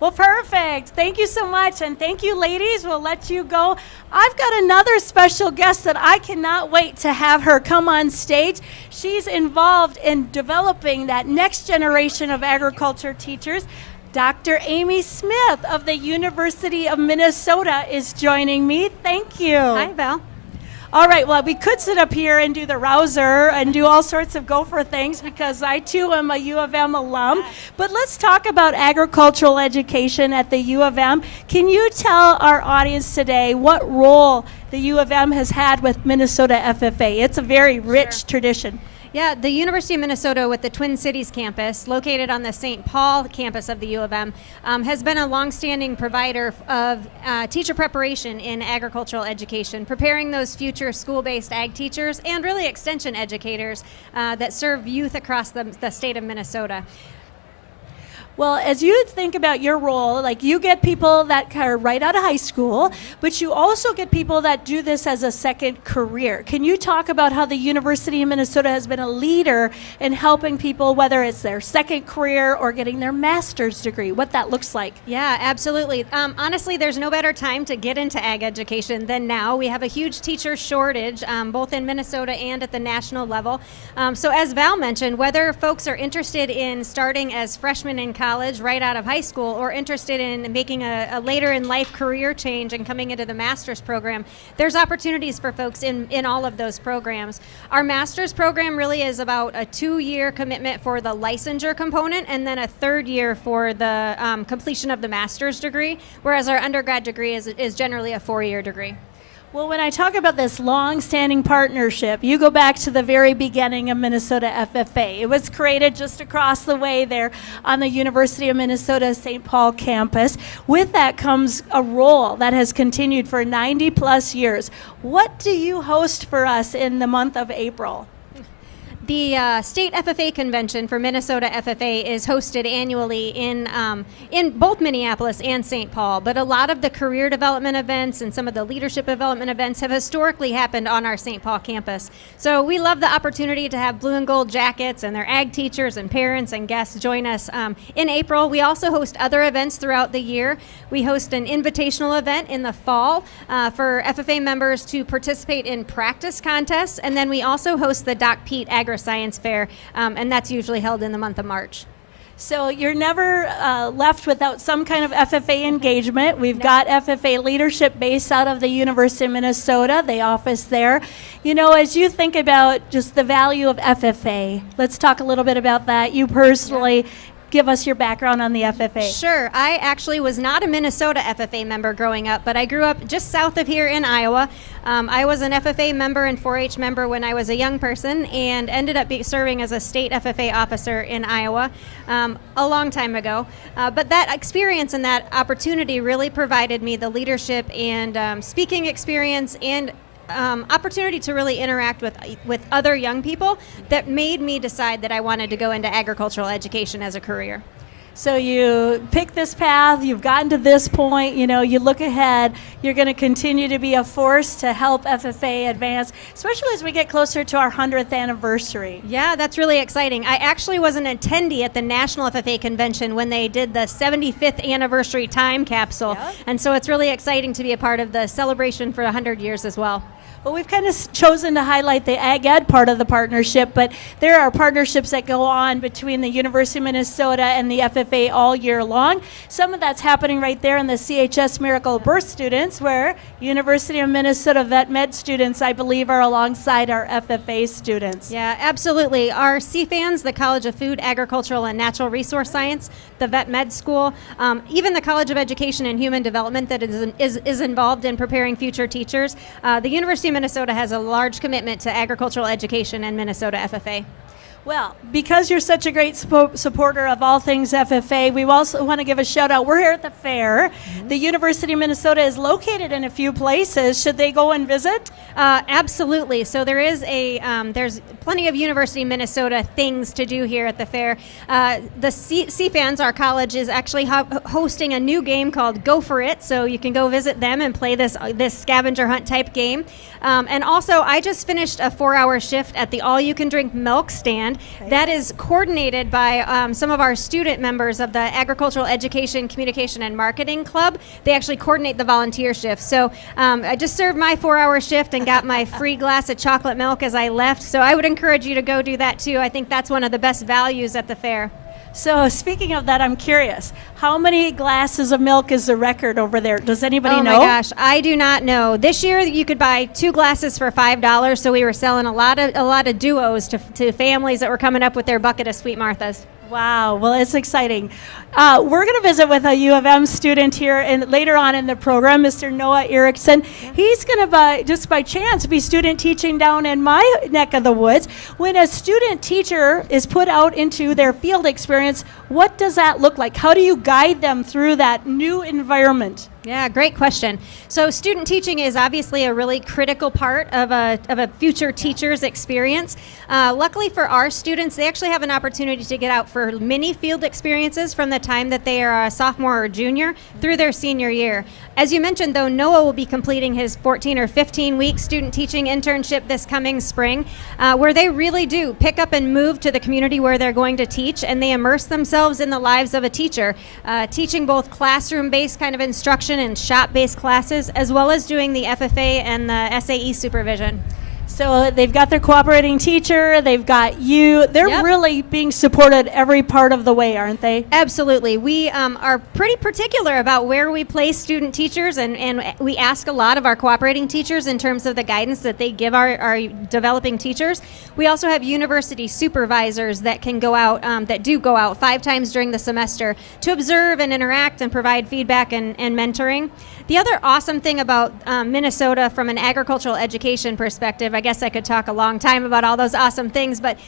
Well, perfect. Thank you so much. And thank you, ladies. We'll let you go. I've got another special guest that I cannot wait to have her come on stage. She's involved in developing that next generation of agriculture teachers. Dr. Amy Smith of the University of Minnesota is joining me. Thank you. Hi, Val. All right, well, we could sit up here and do the rouser and do all sorts of gopher things because I, too, am a U of M alum. But let's talk about agricultural education at the U of M. Can you tell our audience today what role the U of M has had with Minnesota FFA? It's a very rich tradition. Yeah, the University of Minnesota with the Twin Cities campus, located on the St. Paul campus of the U of M, has been a longstanding provider of teacher preparation in agricultural education, preparing those future school-based ag teachers and really extension educators that serve youth across the state of Minnesota. Well, as you think about your role, like you get people that are right out of high school, but you also get people that do this as a second career. Can you talk about how the University of Minnesota has been a leader in helping people, whether it's their second career or getting their master's degree, what that looks like? Yeah, absolutely. Honestly, there's no better time to get into ag education than now. We have a huge teacher shortage, both in Minnesota and at the national level. So as Val mentioned, whether folks are interested in starting as freshmen in college right out of high school or interested in making a later in life career change and coming into the master's program, there's opportunities for folks in all of those programs. Our master's program really is about a 2-year commitment for the licensure component and then a 3rd year for the completion of the master's degree, whereas our undergrad degree is generally a 4-year degree. Well, when I talk about this long-standing partnership, you go back to the very beginning of Minnesota FFA. It was created just across the way there on the University of Minnesota St. Paul campus. With that comes a role that has continued for 90-plus years. What do you host for us in the month of April? The state FFA convention for Minnesota FFA is hosted annually in both Minneapolis and St. Paul, but a lot of the career development events and some of the leadership development events have historically happened on our St. Paul campus. So we love the opportunity to have blue and gold jackets and their ag teachers and parents and guests join us in April. We also host other events throughout the year. We host an invitational event in the fall for FFA members to participate in practice contests, and then we also host the Doc Pete Agri-Science Fair, and that's usually held in the month of March. So you're never left without some kind of FFA engagement. We've got FFA leadership based out of the University of Minnesota, the office there. You know, as you think about just the value of FFA, let's talk a little bit about that. You personally, give us your background on the FFA. Sure. I actually was not a Minnesota FFA member growing up, but I grew up just south of here in Iowa. I was an FFA member and 4-H member when I was a young person and ended up serving as a state FFA officer in Iowa a long time ago. But that experience and that opportunity really provided me the leadership and speaking experience and opportunity to really interact with other young people that made me decide that I wanted to go into agricultural education as a career. So you pick this path, you've gotten to this point, you know, you look ahead, you're going to continue to be a force to help FFA advance, especially as we get closer to our 100th anniversary. Yeah, that's really exciting. I actually was an attendee at the National FFA Convention when they did the 75th anniversary time capsule, and so it's really exciting to be a part of the celebration for 100 years as well. Well, we've kind of chosen to highlight the Ag Ed part of the partnership, but there are partnerships that go on between the University of Minnesota and the FFA all year long. Some of that's happening right there in the CHS Miracle Birth students, where University of Minnesota Vet Med students, I believe, are alongside our FFA students. Yeah, absolutely. Our CFANs, the College of Food, Agricultural, and Natural Resource Science, the Vet Med School, even the College of Education and Human Development that is involved in preparing future teachers. The University of Minnesota has a large commitment to agricultural education and Minnesota FFA. Well, because you're such a great supporter of all things FFA, we also want to give a shout out. We're here at the fair. Mm-hmm. The University of Minnesota is located in a few places. Should they go and visit? Absolutely. So there is there's plenty of University of Minnesota things to do here at the fair. The CFANs, our college, is actually hosting a new game called Go For It. So you can go visit them and play this scavenger hunt type game. And also, I just finished a 4-hour shift at the all-you-can-drink milk stand. That is coordinated by some of our student members of the Agricultural Education, Communication, and Marketing Club. They actually coordinate the volunteer shift. So I just served my 4-hour shift and got my free glass of chocolate milk as I left. So I would encourage you to go do that too. I think that's one of the best values at the fair. So speaking of that, I'm curious, how many glasses of milk is the record over there? Does anybody know? Oh my gosh, I do not know. This year you could buy 2 glasses for $5, so we were selling a lot of duos to families that were coming up with their bucket of Sweet Marthas. Wow, well, it's exciting. We're going to visit with a U of M student here and later on in the program, Mr. Noah Erickson. He's going to, just by chance, be student teaching down in my neck of the woods. When a student teacher is put out into their field experience, what does that look like? How do you guide them through that new environment? Yeah, great question. So student teaching is obviously a really critical part of a future teacher's experience. Luckily for our students, they actually have an opportunity to get out for mini field experiences from the time that they are a sophomore or junior through their senior year. As you mentioned, though, Noah will be completing his 14 or 15-week student teaching internship this coming spring, where they really do pick up and move to the community where they're going to teach, and they immerse themselves in the lives of a teacher, teaching both classroom-based kind of instruction and shop-based classes, as well as doing the FFA and the SAE supervision. So they've got their cooperating teacher, they've got you. They're really being supported every part of the way, aren't they? Absolutely. We are pretty particular about where we place student teachers, and we ask a lot of our cooperating teachers in terms of the guidance that they give our developing teachers. We also have university supervisors that can go out, that do go out 5 times during the semester to observe and interact and provide feedback and mentoring. The other awesome thing about Minnesota from an agricultural education perspective, I guess I could talk a long time about all those awesome things, but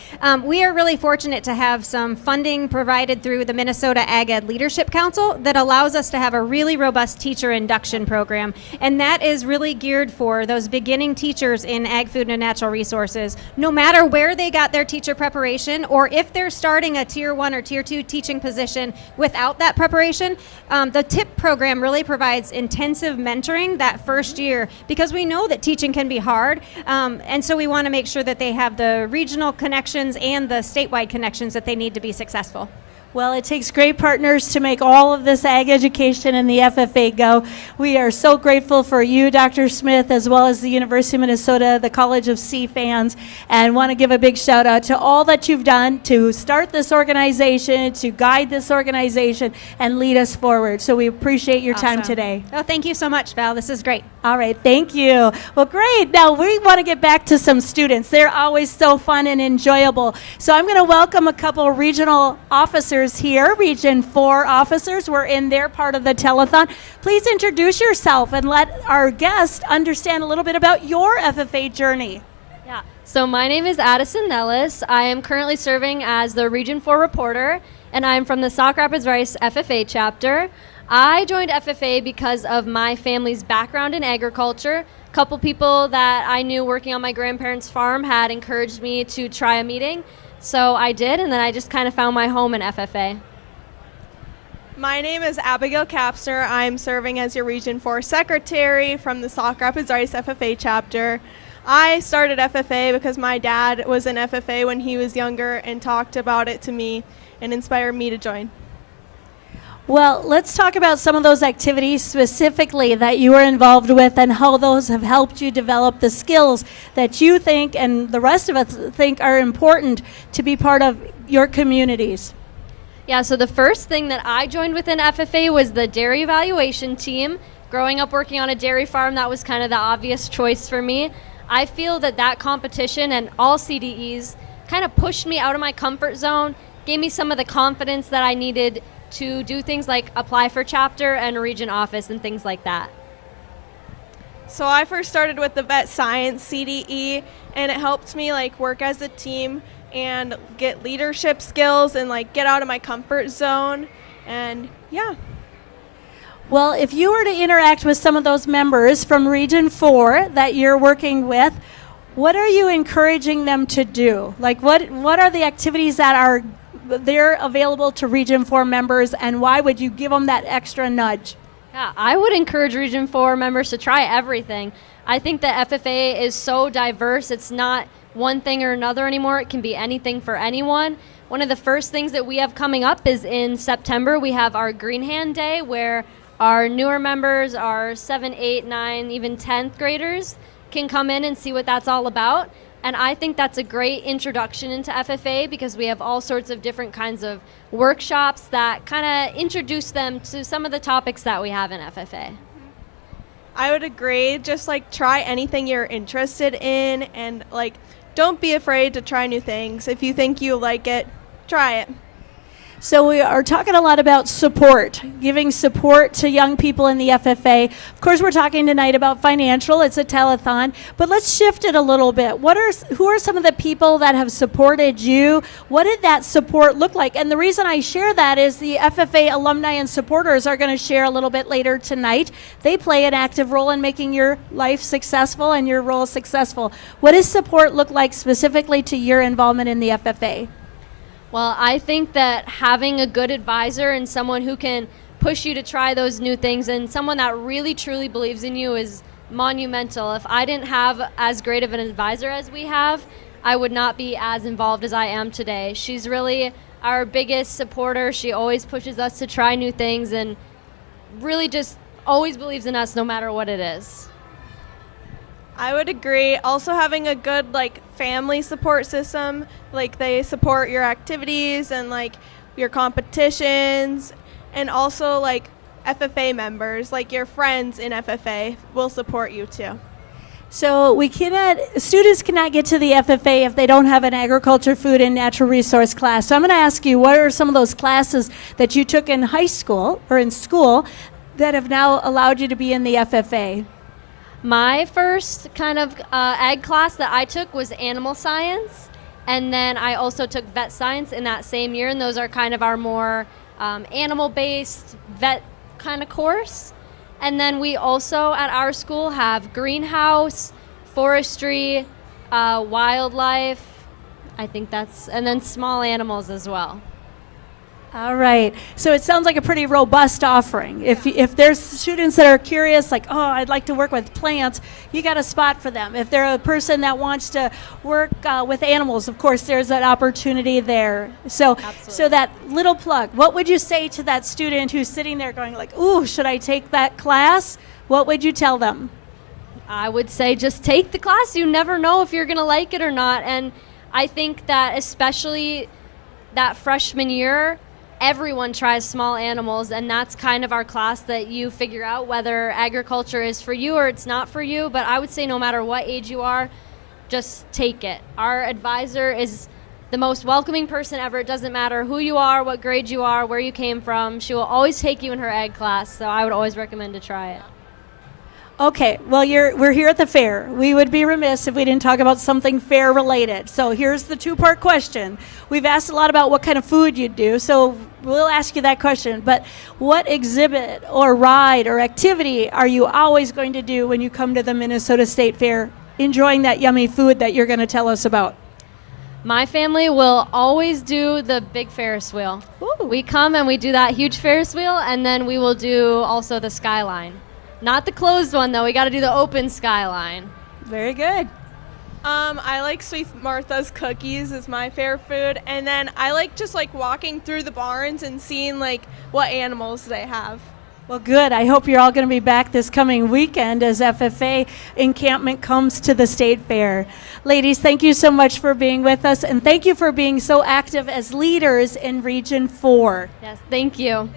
we are really fortunate to have some funding provided through the Minnesota Ag Ed Leadership Council that allows us to have a really robust teacher induction program, and that is really geared for those beginning teachers in ag, food, and natural resources. No matter where they got their teacher preparation, or if they're starting a Tier 1 or Tier 2 teaching position without that preparation, the TIP program really provides intensive mentoring that first year, because we know that teaching can be hard, and so we want to make sure that they have the regional connections and the statewide connections that they need to be successful. Well, it takes great partners to make all of this ag education and the FFA go. We are so grateful for you, Dr. Smith, as well as the University of Minnesota, the College of CFANs, and want to give a big shout out to all that you've done to start this organization, to guide this organization, and lead us forward. So we appreciate your time today. Oh, thank you so much, Val. This is great. All right, thank you. Well, great. Now we want to get back to some students. They're always so fun and enjoyable. So I'm going to welcome a couple regional officers here, Region 4 officers. We're in their part of the telethon. Please introduce yourself and let our guests understand a little bit about your FFA journey. Yeah, so my name is Addison Nellis. I am currently serving as the Region 4 reporter, and I'm from the Sauk Rapids Rice FFA chapter. I joined FFA because of my family's background in agriculture. A couple people that I knew working on my grandparents' farm had encouraged me to try a meeting. So I did, and then I just kind of found my home in FFA. My name is Abigail Capster. I'm serving as your Region 4 Secretary from the Sauk Rapids Rice FFA chapter. I started FFA because my dad was in FFA when he was younger and talked about it to me and inspired me to join. Well, let's talk about some of those activities specifically that you were involved with and how those have helped you develop the skills that you think and the rest of us think are important to be part of your communities. Yeah, so the first thing that I joined within FFA was the dairy evaluation team. Growing up working on a dairy farm, that was kind of the obvious choice for me. I feel that competition and all CDEs kind of pushed me out of my comfort zone, gave me some of the confidence that I needed to do things like apply for chapter and region office and things like that. So I first started with the vet science CDE, and it helped me work as a team and get leadership skills and get out of my comfort zone, and yeah. Well, if you were to interact with some of those members from Region 4 that you're working with, what are you encouraging them to do? What are the activities that are they're available to Region 4 members, and why would you give them that extra nudge? Yeah, I would encourage Region 4 members to try everything. I think that FFA is so diverse. It's not one thing or another anymore. It can be anything for anyone. One of the first things that we have coming up is in September. We have our Green Hand Day, where our newer members, our 7, 8, 9, even 10th graders can come in and see what that's all about. And I think that's a great introduction into FFA because we have all sorts of different kinds of workshops that kind of introduce them to some of the topics that we have in FFA. I would agree. Just try anything you're interested in, and don't be afraid to try new things. If you think you like it, try it. So we are talking a lot about support, giving support to young people in the FFA. Of course, we're talking tonight about financial. It's a telethon, but let's shift it a little bit. Who are some of the people that have supported you? What did that support look like? And the reason I share that is the FFA alumni and supporters are going to share a little bit later tonight. They play an active role in making your life successful and your role successful. What does support look like specifically to your involvement in the FFA? Well, I think that having a good advisor and someone who can push you to try those new things and someone that really truly believes in you is monumental. If I didn't have as great of an advisor as we have, I would not be as involved as I am today. She's really our biggest supporter. She always pushes us to try new things and really just always believes in us no matter what it is. I would agree. Also having a good family support system, they support your activities and your competitions, and also FFA members, your friends in FFA will support you too. So students cannot get to the FFA if they don't have an agriculture, food, and natural resource class. So I'm going to ask you, what are some of those classes that you took in high school or in school that have now allowed you to be in the FFA? My first kind of ag class that I took was animal science, and then I also took vet science in that same year, and those are kind of our more animal-based vet kind of course. And then we also at our school have greenhouse, forestry, wildlife, and then small animals as well. All right. So it sounds like a pretty robust offering. If there's students that are curious, I'd like to work with plants, you got a spot for them. If they're a person that wants to work with animals, of course, there's that opportunity there. So that little plug, what would you say to that student who's sitting there going ooh, should I take that class? What would you tell them? I would say just take the class. You never know if you're going to like it or not. And I think that especially that freshman year, everyone tries small animals, and that's kind of our class that you figure out whether agriculture is for you or it's not for you. But I would say no matter what age you are, just take it. Our advisor is the most welcoming person ever. It doesn't matter who you are, what grade you are, where you came from. She will always take you in her ag class, so I would always recommend to try it. Okay, well, we're here at the fair. We would be remiss if we didn't talk about something fair related. So here's the two-part question. We've asked a lot about what kind of food you do, so we'll ask you that question. But what exhibit or ride or activity are you always going to do when you come to the Minnesota State Fair, enjoying that yummy food that you're going to tell us about? My family will always do the big Ferris wheel. Ooh. We come and we do that huge Ferris wheel, and then we will do also the skyline. Not the closed one, though. We got to do the open skyline. Very good. I like Sweet Martha's cookies is my favorite food. And then I like just walking through the barns and seeing what animals they have. Well, good. I hope you're all going to be back this coming weekend as FFA encampment comes to the State Fair. Ladies, thank you so much for being with us, and thank you for being so active as leaders in Region 4. Yes, thank you.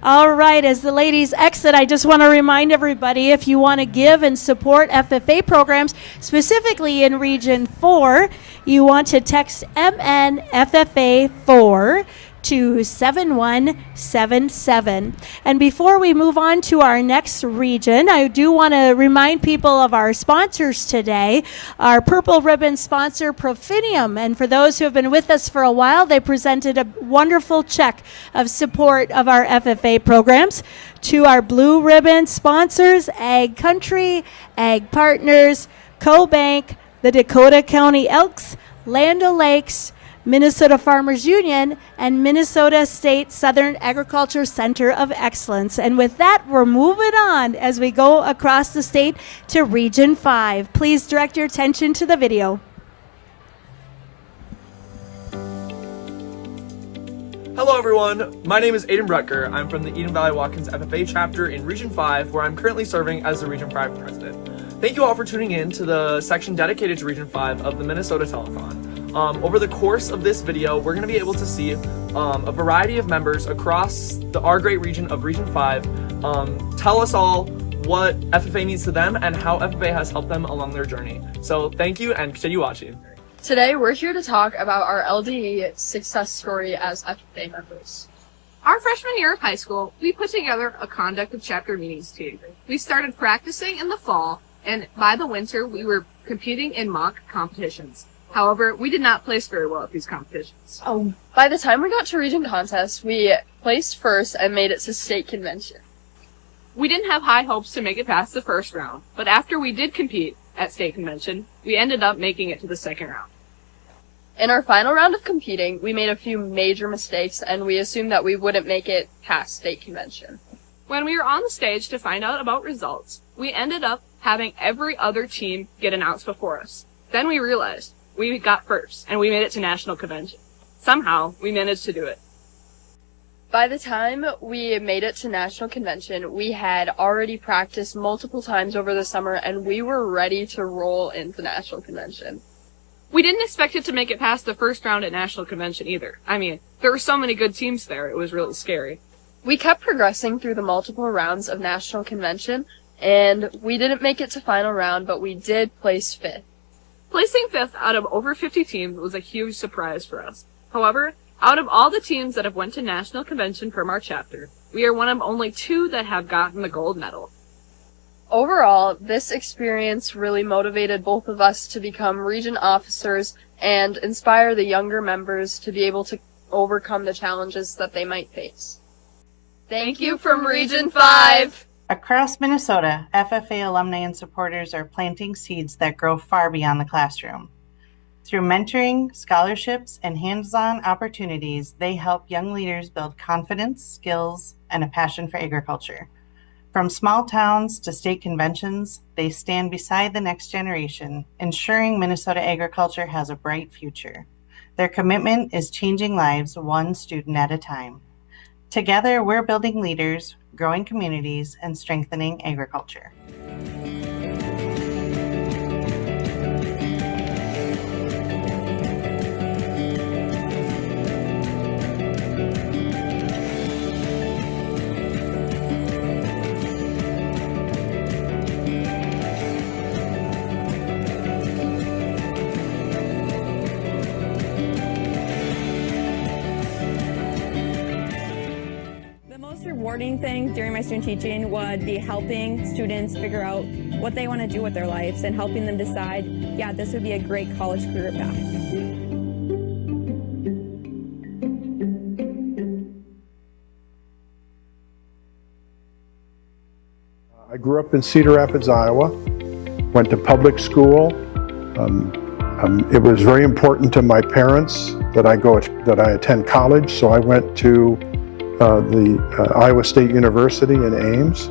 All right, as the ladies exit, I just want to remind everybody, if you want to give and support FFA programs, specifically in Region 4, you want to text MNFFA4 to 7177. And before we move on to our next region, I do want to remind people of our sponsors today. Our Purple Ribbon sponsor, Profinium. And for those who have been with us for a while, they presented a wonderful check of support of our FFA programs. To our Blue Ribbon sponsors, Ag Country, Ag Partners, CoBank, the Dakota County Elks, Land O'Lakes, Minnesota Farmers Union, and Minnesota State Southern Agriculture Center of Excellence. And with that, we're moving on as we go across the state to Region 5. Please direct your attention to the video. Hello everyone, my name is Aiden Rutger. I'm from the Eden Valley Watkins FFA chapter in Region 5, where I'm currently serving as the Region 5 president. Thank you all for tuning in to the section dedicated to Region 5 of the Minnesota Telethon. Over the course of this video, we're going to be able to see a variety of members across our great region of Region 5 tell us all what FFA means to them and how FFA has helped them along their journey. So thank you and continue watching. Today, we're here to talk about our LDE success story as FFA members. Our freshman year of high school, we put together a conduct of chapter meetings team. We started practicing in the fall, and by the winter, we were competing in mock competitions. However, we did not place very well at these competitions. By the time we got to region contest, we placed first and made it to state convention. We didn't have high hopes to make it past the first round, but after we did compete at state convention, we ended up making it to the second round. In our final round of competing, we made a few major mistakes and we assumed that we wouldn't make it past state convention. When we were on the stage to find out about results, we ended up having every other team get announced before us. Then we realized we got first and we made it to national convention. Somehow, we managed to do it. By the time we made it to national convention, we had already practiced multiple times over the summer and we were ready to roll into national convention. We didn't expect it to make it past the first round at national convention either. I mean, there were so many good teams there, it was really scary. We kept progressing through the multiple rounds of national convention, and we didn't make it to final round, but we did place fifth. Placing fifth out of over 50 teams was a huge surprise for us. However, out of all the teams that have went to national convention from our chapter, we are one of only 2 that have gotten the gold medal. Overall, this experience really motivated both of us to become region officers and inspire the younger members to be able to overcome the challenges that they might face. Thank you from Region 5! Across Minnesota, FFA alumni and supporters are planting seeds that grow far beyond the classroom. Through mentoring, scholarships, and hands-on opportunities, they help young leaders build confidence, skills, and a passion for agriculture. From small towns to state conventions, they stand beside the next generation, ensuring Minnesota agriculture has a bright future. Their commitment is changing lives one student at a time. Together, we're building leaders, growing communities, and strengthening agriculture. Rewarding thing during my student teaching would be helping students figure out what they want to do with their lives and helping them decide, yeah, this would be a great college career path. I grew up in Cedar Rapids, Iowa, went to public school. It was very important to my parents that I attend college, so I went to the Iowa State University in Ames,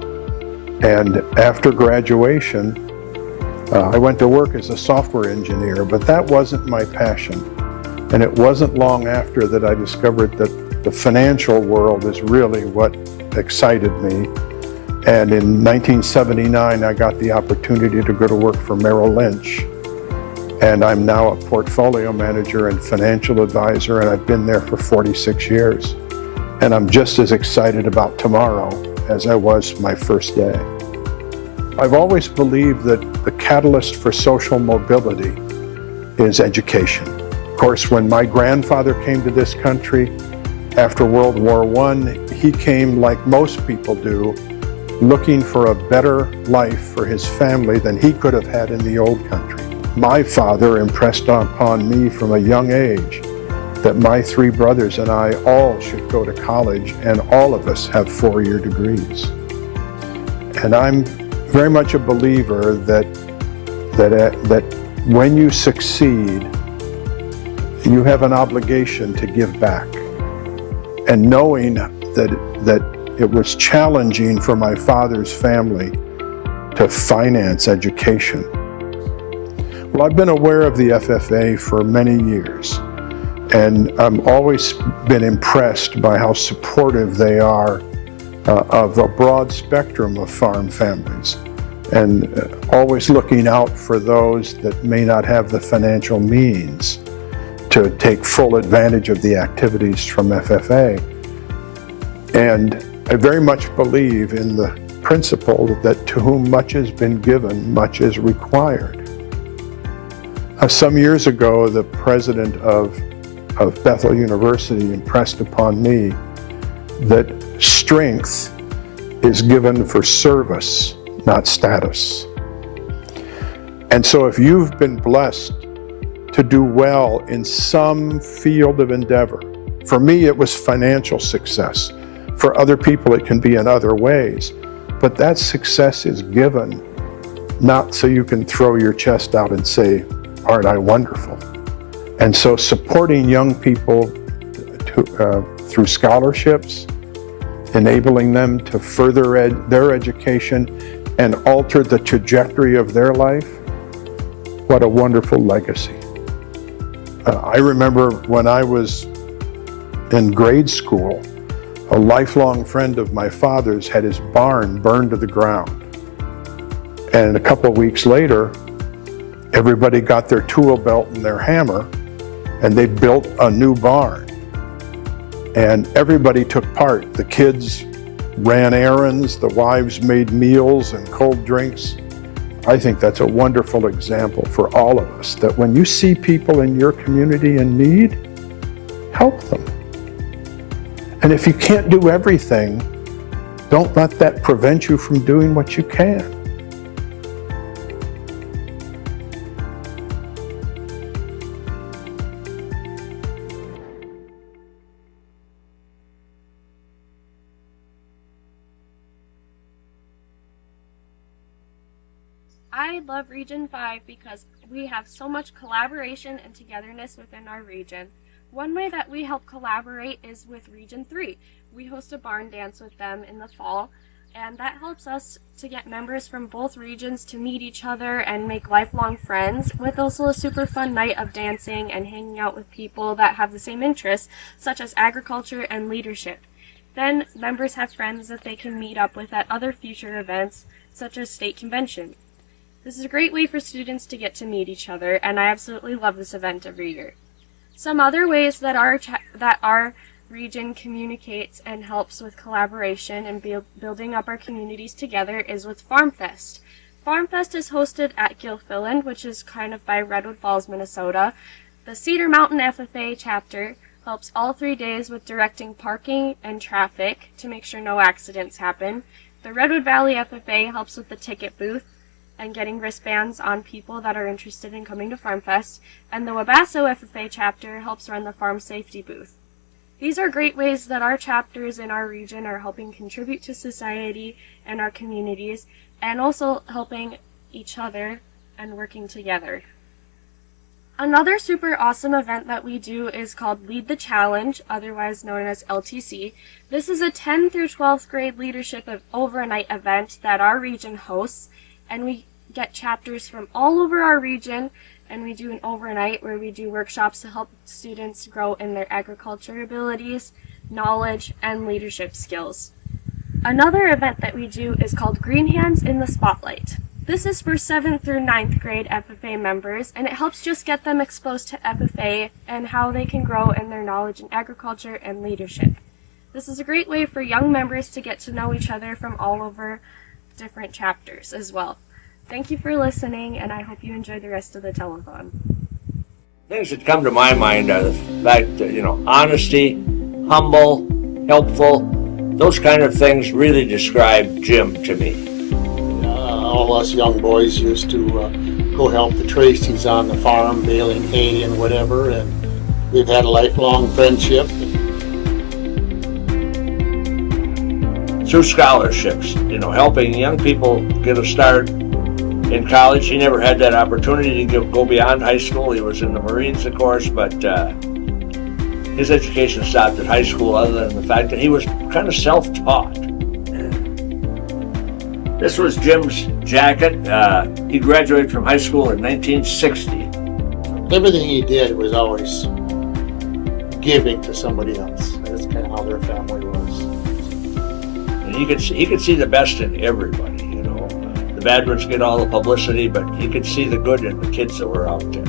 and after graduation I went to work as a software engineer, but that wasn't my passion. And it wasn't long after that I discovered that the financial world is really what excited me. And in 1979 I got the opportunity to go to work for Merrill Lynch, and I'm now a portfolio manager and financial advisor, and I've been there for 46 years. And I'm just as excited about tomorrow as I was my first day. I've always believed that the catalyst for social mobility is education. Of course, when my grandfather came to this country after World War I, he came like most people do, looking for a better life for his family than he could have had in the old country. My father impressed upon me from a young age that my 3 brothers and I all should go to college, and all of us have 4-year degrees. And I'm very much a believer that when you succeed, you have an obligation to give back. And knowing that it was challenging for my father's family to finance education. Well, I've been aware of the FFA for many years. And I've always been impressed by how supportive they are of a broad spectrum of farm families, and always looking out for those that may not have the financial means to take full advantage of the activities from FFA. And I very much believe in the principle that to whom much has been given, much is required. Some years ago, the president of Bethel University impressed upon me that strength is given for service, not status. And so if you've been blessed to do well in some field of endeavor, for me it was financial success. For other people it can be in other ways. But that success is given not so you can throw your chest out and say, aren't I wonderful? And so supporting young people through scholarships, enabling them to further their education and alter the trajectory of their life, what a wonderful legacy. I remember when I was in grade school, a lifelong friend of my father's had his barn burned to the ground. And a couple of weeks later, everybody got their tool belt and their hammer, and they built a new barn. And everybody took part. The kids ran errands, the wives made meals and cold drinks. I think that's a wonderful example for all of us, that when you see people in your community in need, help them. And if you can't do everything, don't let that prevent you from doing what you can. I love Region 5 because we have so much collaboration and togetherness within our region. One way that we help collaborate is with Region 3. We host a barn dance with them in the fall, and that helps us to get members from both regions to meet each other and make lifelong friends, with also a super fun night of dancing and hanging out with people that have the same interests, such as agriculture and leadership. Then members have friends that they can meet up with at other future events, such as state convention. This is a great way for students to get to meet each other, and I absolutely love this event every year. Some other ways that our region communicates and helps with collaboration and building up our communities together is with Farm Fest. Farm Fest is hosted at Gilfillan, which is kind of by Redwood Falls, Minnesota. The Cedar Mountain FFA chapter helps all 3 days with directing parking and traffic to make sure no accidents happen. The Redwood Valley FFA helps with the ticket booth and getting wristbands on people that are interested in coming to Farm Fest, and the Wabasso FFA chapter helps run the farm safety booth. These are great ways that our chapters in our region are helping contribute to society and our communities, and also helping each other and working together. Another super awesome event that we do is called Lead the Challenge, otherwise known as LTC. This is a 10th through 12th grade leadership overnight event that our region hosts, and we get chapters from all over our region, and we do an overnight where we do workshops to help students grow in their agriculture abilities, knowledge, and leadership skills. Another event that we do is called Green Hands in the Spotlight. This is for 7th through 9th grade FFA members, and it helps just get them exposed to FFA and how they can grow in their knowledge in agriculture and leadership. This is a great way for young members to get to know each other from all over different chapters as well. Thank you for listening, and I hope you enjoy the rest of the telethon. Things that come to my mind are the fact that, honesty, humble, helpful, those kind of things really describe Jim to me. All us young boys used to go help the Tracys on the farm, baling hay and whatever, and we've had a lifelong friendship. Through scholarships, helping young people get a start in college. He never had that opportunity to go beyond high school. He was in the Marines, of course, but his education stopped at high school, other than the fact that he was kind of self-taught. This was Jim's jacket. He graduated from high school in 1960. Everything he did was always giving to somebody else. That's kind of how their family was. And he could see the best in everybody, The bad ones get all the publicity, but he could see the good in the kids that were out there.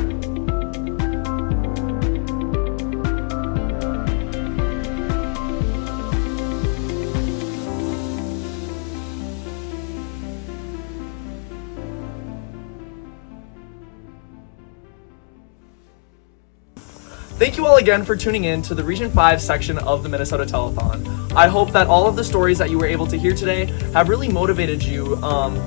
Thank you all again for tuning in to the Region 5 section of the Minnesota Telethon. I hope that all of the stories that you were able to hear today have really motivated you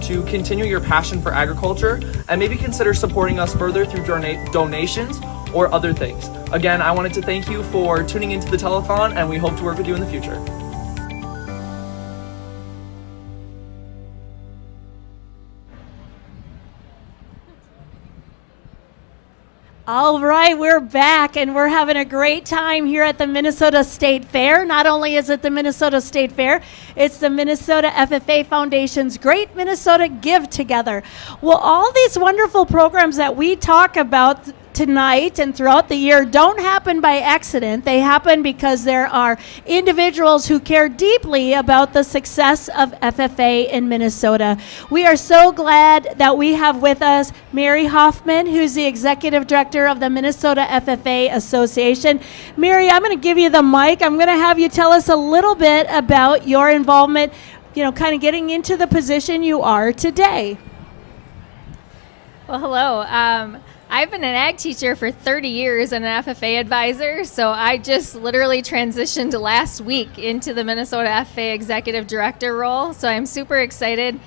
to continue your passion for agriculture and maybe consider supporting us further through donations or other things. Again, I wanted to thank you for tuning into the Telethon, and we hope to work with you in the future. All right, we're back and we're having a great time here at the Minnesota State Fair. Not only is it the Minnesota State Fair, it's the Minnesota FFA Foundation's Great Minnesota Give Together. Well, all these wonderful programs that we talk about tonight and throughout the year don't happen by accident. They happen because there are individuals who care deeply about the success of FFA in Minnesota. We are so glad that we have with us Mary Hoffman, who's the Executive Director of the Minnesota FFA Association. Mary, I'm going to give you the mic. I'm going to have you tell us a little bit about your involvement, kind of getting into the position you are today. Well, hello. I've been an ag teacher for 30 years and an FFA advisor, so I just literally transitioned last week into the Minnesota FFA Executive Director role, so I'm super excited.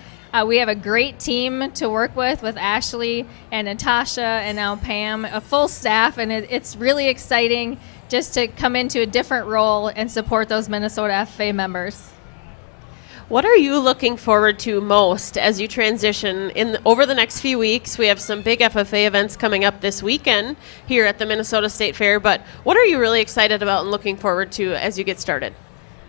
We have a great team to work with Ashley and Natasha and now Pam, a full staff, and it's really exciting just to come into a different role and support those Minnesota FFA members. What are you looking forward to most as you transition over the next few weeks? We have some big FFA events coming up this weekend here at the Minnesota State Fair, but what are you really excited about and looking forward to as you get started?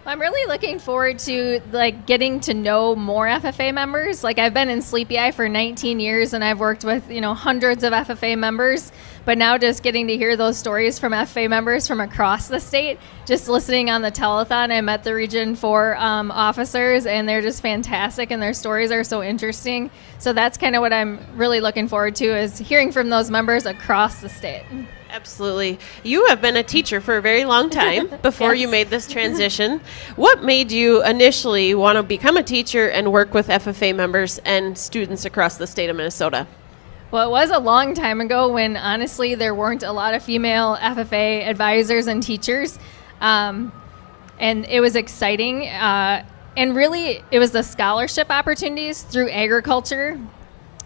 I'm really looking forward to getting to know more FFA members. I've been in Sleepy Eye for 19 years and I've worked with hundreds of FFA members, but now just getting to hear those stories from FFA members from across the state. Just listening on the telethon, I met the Region 4 officers and they're just fantastic and their stories are so interesting. So that's kind of what I'm really looking forward to, is hearing from those members across the state. Absolutely. You have been a teacher for a very long time before Yes. you made this transition. What made you initially want to become a teacher and work with FFA members and students across the state of Minnesota? Well, it was a long time ago when honestly there weren't a lot of female FFA advisors and teachers. And it was exciting. And really it was the scholarship opportunities through agriculture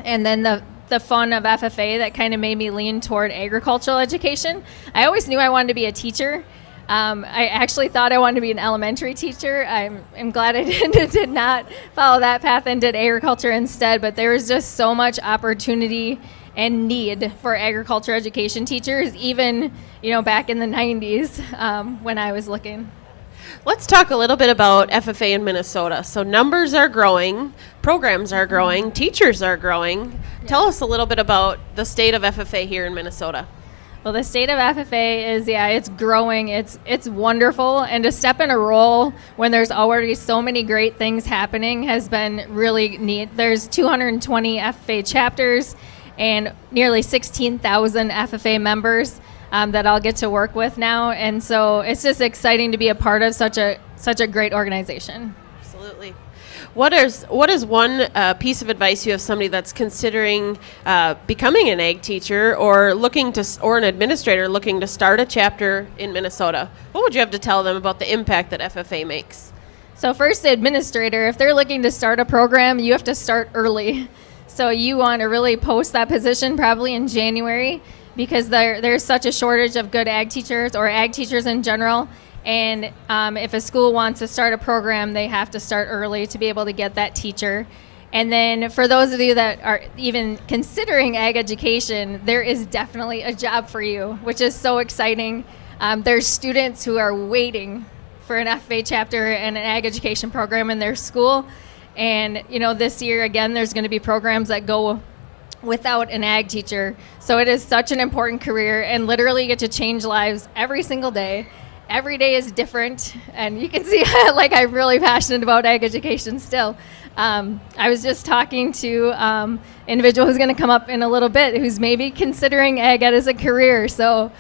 and then the fun of FFA that kind of made me lean toward agricultural education. I always knew I wanted to be a teacher. I actually thought I wanted to be an elementary teacher. I'm glad I did not follow that path and did agriculture instead, but there was just so much opportunity and need for agriculture education teachers, even back in the 90s when I was looking. Let's talk a little bit about FFA in Minnesota. So numbers are growing, programs are growing, teachers are growing. Tell us a little bit about the state of FFA here in Minnesota. Well, the state of FFA is, it's growing. It's wonderful. And to step in a role when there's already so many great things happening has been really neat. There's 220 FFA chapters and nearly 16,000 FFA members that I'll get to work with now. And so it's just exciting to be a part of such a great organization. Absolutely. What is one piece of advice you have somebody that's considering becoming an ag teacher or or an administrator looking to start a chapter in Minnesota? What would you have to tell them about the impact that FFA makes? So first, the administrator, if they're looking to start a program, you have to start early. So you want to really post that position probably in January, because there's such a shortage of good ag teachers or ag teachers in general. And if a school wants to start a program, they have to start early to be able to get that teacher. And then for those of you that are even considering ag education, there is definitely a job for you, which is so exciting. There's students who are waiting for an FFA chapter and an ag education program in their school. And this year, again, there's going to be programs that go without an ag teacher. So it is such an important career and literally get to change lives every single day. Every day is different, and you can see I'm really passionate about ag education still. I was just talking to an individual who's going to come up in a little bit who's maybe considering ag ed as a career. So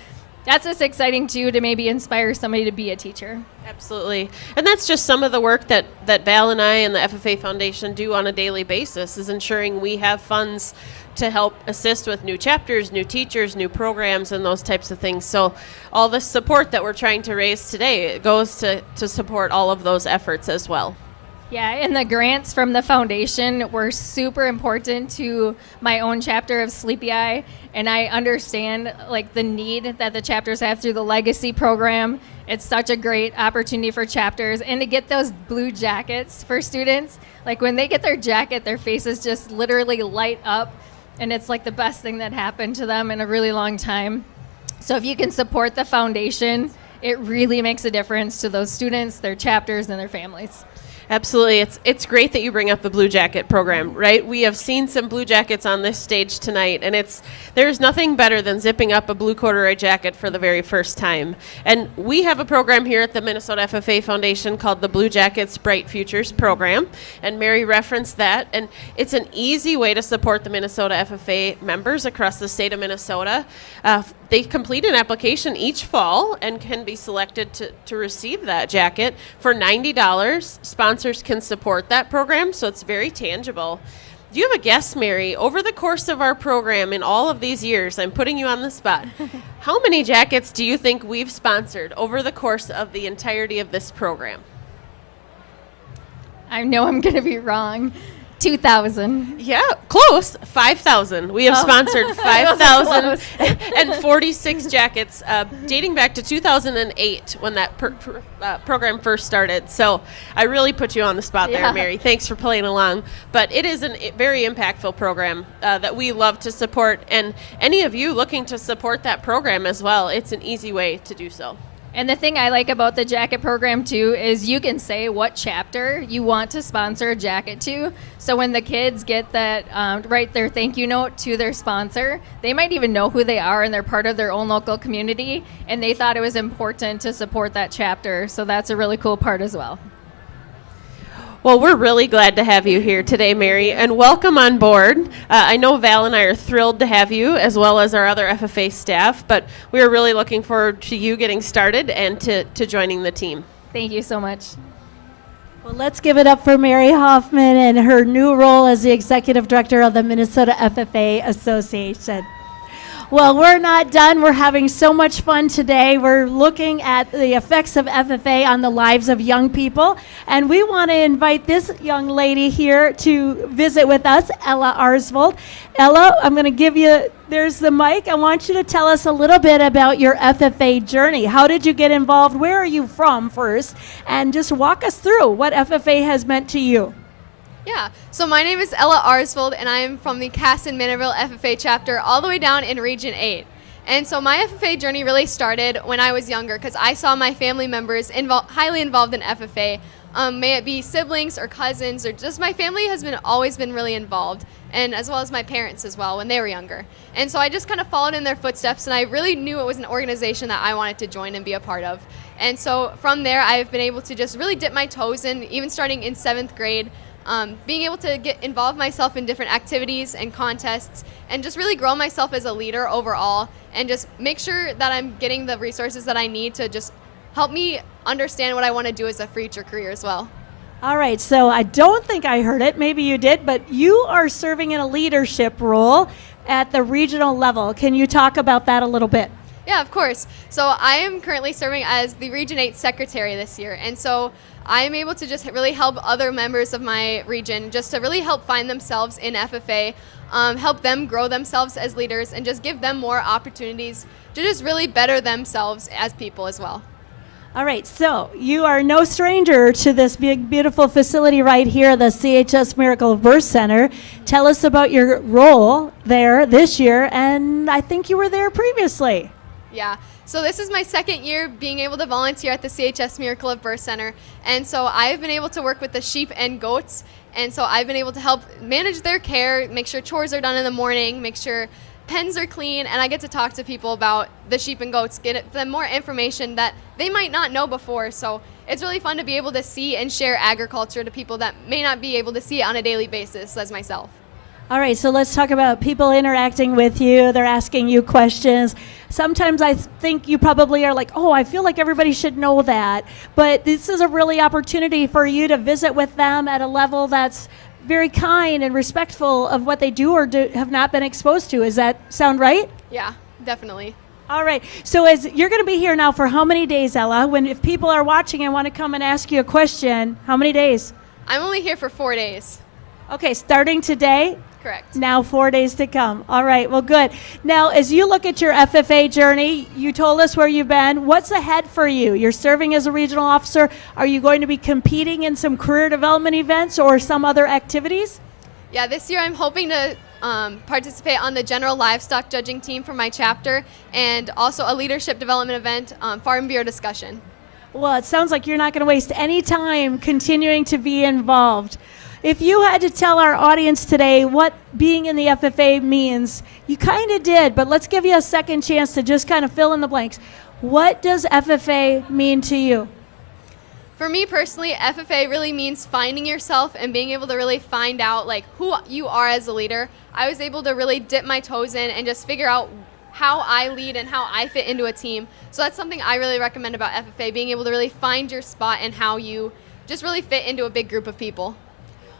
that's just exciting too, to maybe inspire somebody to be a teacher. Absolutely. And that's just some of the work that Val and I and the FFA Foundation do on a daily basis, is ensuring we have funds to help assist with new chapters, new teachers, new programs, and those types of things. So all the support that we're trying to raise today goes to support all of those efforts as well. Yeah, and the grants from the foundation were super important to my own chapter of Sleepy Eye, and I understand like the need that the chapters have through the Legacy program. It's such a great opportunity for chapters, and to get those blue jackets for students. Like when they get their jacket, their faces just literally light up, and it's like the best thing that happened to them in a really long time. So if you can support the foundation, it really makes a difference to those students, their chapters, and their families. Absolutely. It's great that you bring up the Blue Jacket program, right? We have seen some Blue Jackets on this stage tonight, and there's nothing better than zipping up a blue corduroy jacket for the very first time. And we have a program here at the Minnesota FFA Foundation called the Blue Jackets Bright Futures program, and Mary referenced that, and it's an easy way to support the Minnesota FFA members across the state of Minnesota. They complete an application each fall and can be selected to receive that jacket for $90. Sponsors can support that program, so it's very tangible. Do you have a guess, Mary? Over the course of our program in all of these years, I'm putting you on the spot, how many jackets do you think we've sponsored over the course of the entirety of this program? I know I'm going to be wrong. 2,000. Yeah, close. 5,000. We have sponsored 5,046 jackets dating back to 2008 when that program first started. So I really put you on the spot there, Mary. Thanks for playing along. But it is a very impactful program that we love to support. And any of you looking to support that program as well, it's an easy way to do so. And the thing I like about the jacket program too is you can say what chapter you want to sponsor a jacket to. So when the kids get that, write their thank you note to their sponsor, they might even know who they are and they're part of their own local community, and they thought it was important to support that chapter. So that's a really cool part as well. Well, we're really glad to have you here today, Mary, and welcome on board. I know Val and I are thrilled to have you, as well as our other FFA staff, but we are really looking forward to you getting started and to joining the team. Thank you so much. Well, let's give it up for Mary Hoffman and her new role as the Executive Director of the Minnesota FFA Association. Well, we're not done. We're having so much fun today. We're looking at the effects of FFA on the lives of young people. And we want to invite this young lady here to visit with us, Ella Arsvold. Ella, I'm going to give you, there's the mic. I want you to tell us a little bit about your FFA journey. How did you get involved? Where are you from first? And just walk us through what FFA has meant to you. Yeah, so my name is Ella Arsvold, and I am from the Casson-Manorville FFA chapter all the way down in Region 8. And so my FFA journey really started when I was younger because I saw my family members highly involved in FFA. May it be siblings or cousins or just my family has always been really involved, and as well as my parents as well when they were younger. And so I just kind of followed in their footsteps, and I really knew it was an organization that I wanted to join and be a part of. And so from there, I've been able to just really dip my toes in, even starting in 7th grade. Being able to get involve myself in different activities and contests and just really grow myself as a leader overall and just make sure that I'm getting the resources that I need to just help me understand what I want to do as a future career as well. All right, so I don't think I heard it. Maybe you did, but you are serving in a leadership role at the regional level. Can you talk about that a little bit? Yeah, of course. So I am currently serving as the Region 8 Secretary this year. And so I am able to just really help other members of my region just to really help find themselves in FFA, help them grow themselves as leaders, and just give them more opportunities to just really better themselves as people as well. All right, so you are no stranger to this big, beautiful facility right here, the CHS Miracle Birth Center. Tell us about your role there this year, and I think you were there previously. Yeah, so this is my 2nd year being able to volunteer at the CHS Miracle of Birth Center, and so I've been able to work with the sheep and goats, and so I've been able to help manage their care, make sure chores are done in the morning, make sure pens are clean, and I get to talk to people about the sheep and goats, get them more information that they might not know before, so it's really fun to be able to see and share agriculture to people that may not be able to see it on a daily basis as myself. All right, so let's talk about people interacting with you. They're asking you questions. Sometimes I think you probably are like, oh, I feel like everybody should know that. But this is a really opportunity for you to visit with them at a level that's very kind and respectful of what they do or have not been exposed to. Does that sound right? Yeah, definitely. All right. So as you're going to be here now for how many days, Ella? If people are watching and want to come and ask you a question, how many days? I'm only here for 4 days. Okay, starting today? Correct. Now 4 days to come. All right, well, good. Now, as you look at your FFA journey, you told us where you've been. What's ahead for you? You're serving as a regional officer. Are you going to be competing in some career development events or some other activities? Yeah, this year I'm hoping to participate on the general livestock judging team for my chapter and also a leadership development event, Farm Bureau discussion. Well, it sounds like you're not going to waste any time continuing to be involved. If you had to tell our audience today what being in the FFA means, you kind of did, but let's give you a second chance to just kind of fill in the blanks. What does FFA mean to you? For me personally, FFA really means finding yourself and being able to really find out like who you are as a leader. I was able to really dip my toes in and just figure out how I lead and how I fit into a team. So that's something I really recommend about FFA, being able to really find your spot and how you just really fit into a big group of people.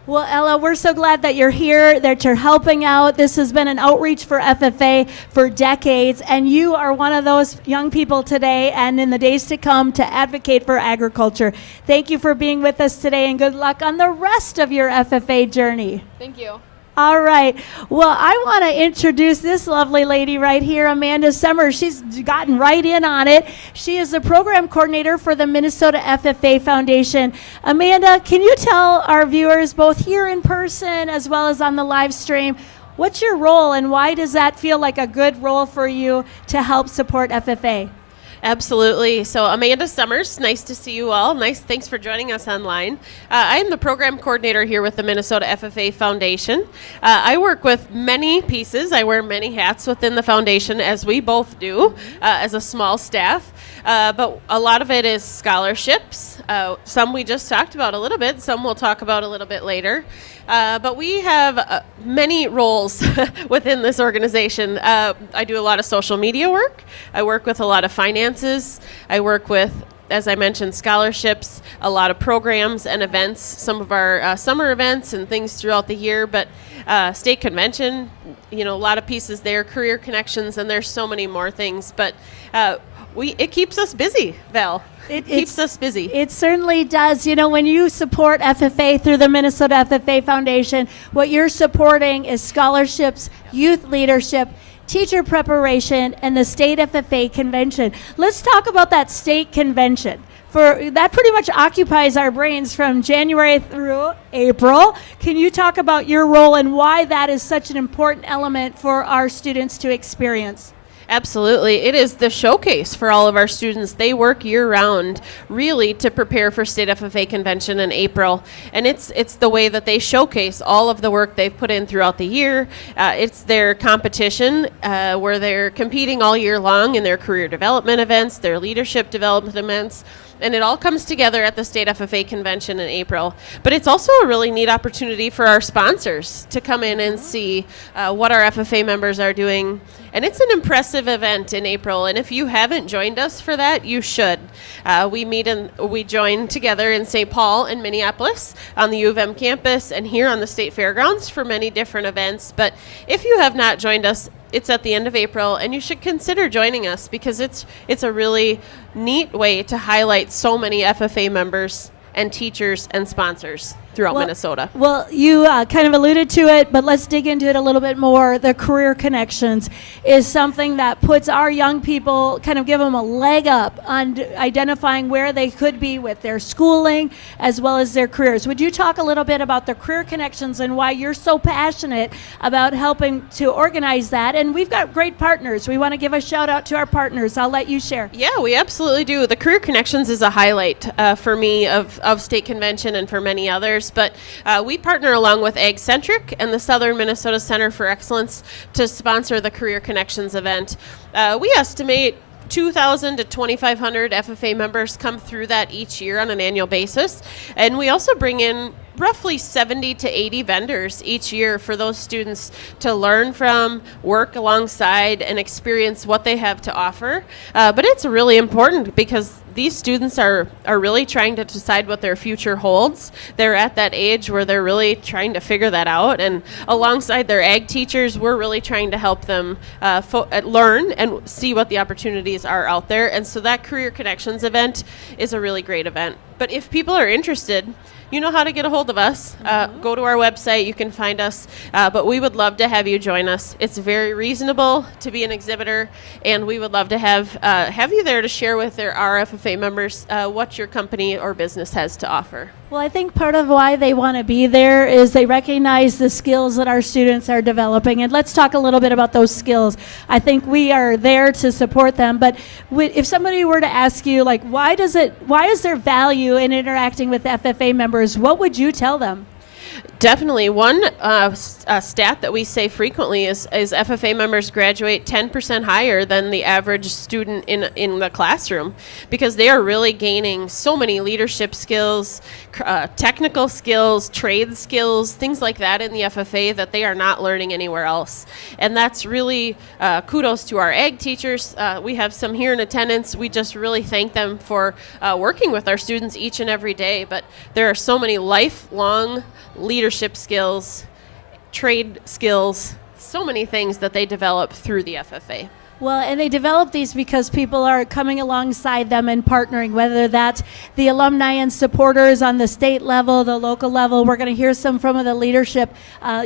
Well, Ella, we're so glad that you're here, that you're helping out. This has been an outreach for FFA for decades, and you are one of those young people today and in the days to come to advocate for agriculture. Thank you for being with us today, and good luck on the rest of your FFA journey. Thank you. All right. Well, I want to introduce this lovely lady right here, Amanda Summers. She's gotten right in on it. She is the program coordinator for the Minnesota FFA Foundation. Amanda, can you tell our viewers, both here in person as well as on the live stream, what's your role and why does that feel like a good role for you to help support FFA? Absolutely. So Amanda Summers, nice to see you all. Thanks for joining us online. I am the program coordinator here with the Minnesota FFA Foundation. I work with many pieces. I wear many hats within the foundation, as we both do, as a small staff. But a lot of it is scholarships. Some we just talked about a little bit. Some we'll talk about a little bit later. But we have many roles within this organization. I do a lot of social media work. I work with a lot of finances. I work with, as I mentioned, scholarships, a lot of programs and events, some of our summer events and things throughout the year. But state convention, a lot of pieces there, career connections, and there's so many more things. But it keeps us busy, Val. It keeps us busy. It certainly does. When you support FFA through the Minnesota FFA Foundation, what you're supporting is scholarships, youth leadership, teacher preparation, and the state FFA convention. Let's talk about that state convention. For that pretty much occupies our brains from January through April. Can you talk about your role and why that is such an important element for our students to experience? Absolutely. It is the showcase for all of our students. They work year-round, really, to prepare for State FFA Convention in April. And it's the way that they showcase all of the work they've put in throughout the year. It's their competition where they're competing all year long in their career development events, their leadership development events. And it all comes together at the State FFA Convention in April. But it's also a really neat opportunity for our sponsors to come in and see what our FFA members are doing. And it's an impressive event in April. And if you haven't joined us for that, you should. We join together in St. Paul and Minneapolis on the U of M campus and here on the State Fairgrounds for many different events. But if you have not joined us, it's at the end of April, and you should consider joining us because it's a really neat way to highlight so many FFA members and teachers and sponsors throughout Minnesota. Well, you kind of alluded to it, but let's dig into it a little bit more. The Career Connections is something that puts our young people, kind of give them a leg up on identifying where they could be with their schooling as well as their careers. Would you talk a little bit about the Career Connections and why you're so passionate about helping to organize that? And we've got great partners. We want to give a shout out to our partners. I'll let you share. Yeah, we absolutely do. The Career Connections is a highlight for me of State Convention and for many others. But we partner along with AgCentric and the Southern Minnesota Center for Excellence to sponsor the Career Connections event. We estimate 2,000 to 2,500 FFA members come through that each year on an annual basis. And we also bring in roughly 70 to 80 vendors each year for those students to learn from, work alongside, and experience what they have to offer. But it's really important because these students are really trying to decide what their future holds. They're at that age where they're really trying to figure that out. And alongside their ag teachers, we're really trying to help them learn and see what the opportunities are out there. And so that Career Connections event is a really great event. But if people are interested, you know how to get a hold of us. Go to our website. You can find us. But we would love to have you join us. It's very reasonable to be an exhibitor, and we would love to have you there to share with our FFA members what your company or business has to offer. Well, I think part of why they want to be there is they recognize the skills that our students are developing. And let's talk a little bit about those skills. I think we are there to support them. But if somebody were to ask you, like, why is there value in interacting with FFA members, what would you tell them? Definitely. One stat that we say frequently is FFA members graduate 10% higher than the average student in the classroom, because they are really gaining so many leadership skills, technical skills, trade skills, things like that in the FFA that they are not learning anywhere else. And that's really kudos to our ag teachers. We have some here in attendance. We just really thank them for working with our students each and every day. But there are so many lifelong leadership skills, trade skills, so many things that they develop through the FFA. Well, and they develop these because people are coming alongside them and partnering, whether that's the alumni and supporters on the state level, the local level. We're going to hear some from the leadership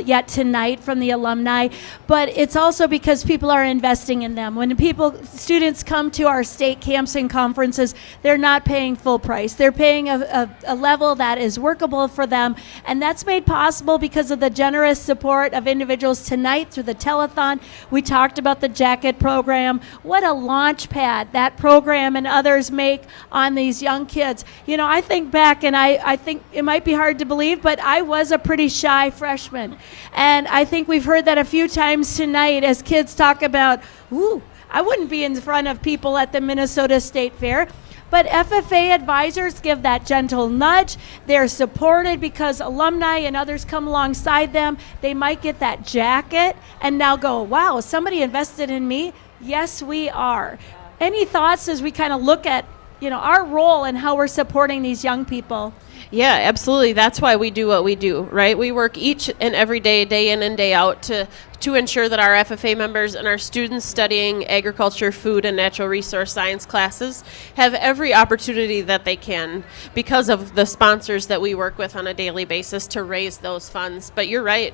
yet tonight from the alumni. But it's also because people are investing in them. When students come to our state camps and conferences, they're not paying full price. They're paying a level that is workable for them. And that's made possible because of the generous support of individuals tonight through the Telthon. We talked about the jacket program. What a launch pad that program and others make on these young kids. You know, I think back, and I think it might be hard to believe, but I was a pretty shy freshman. And I think we've heard that a few times tonight as kids talk about, ooh, I wouldn't be in front of people at the Minnesota State Fair. But FFA advisors give that gentle nudge. They're supported because alumni and others come alongside them. They might get that jacket and now go, wow, somebody invested in me. Yes, we are. Any thoughts as we kind of look at, our role and how we're supporting these young people? Yeah, absolutely. That's why we do what we do, right? We work each and every day, day in and day out, to ensure that our FFA members and our students studying agriculture, food, and natural resource science classes have every opportunity that they can because of the sponsors that we work with on a daily basis to raise those funds. But you're right.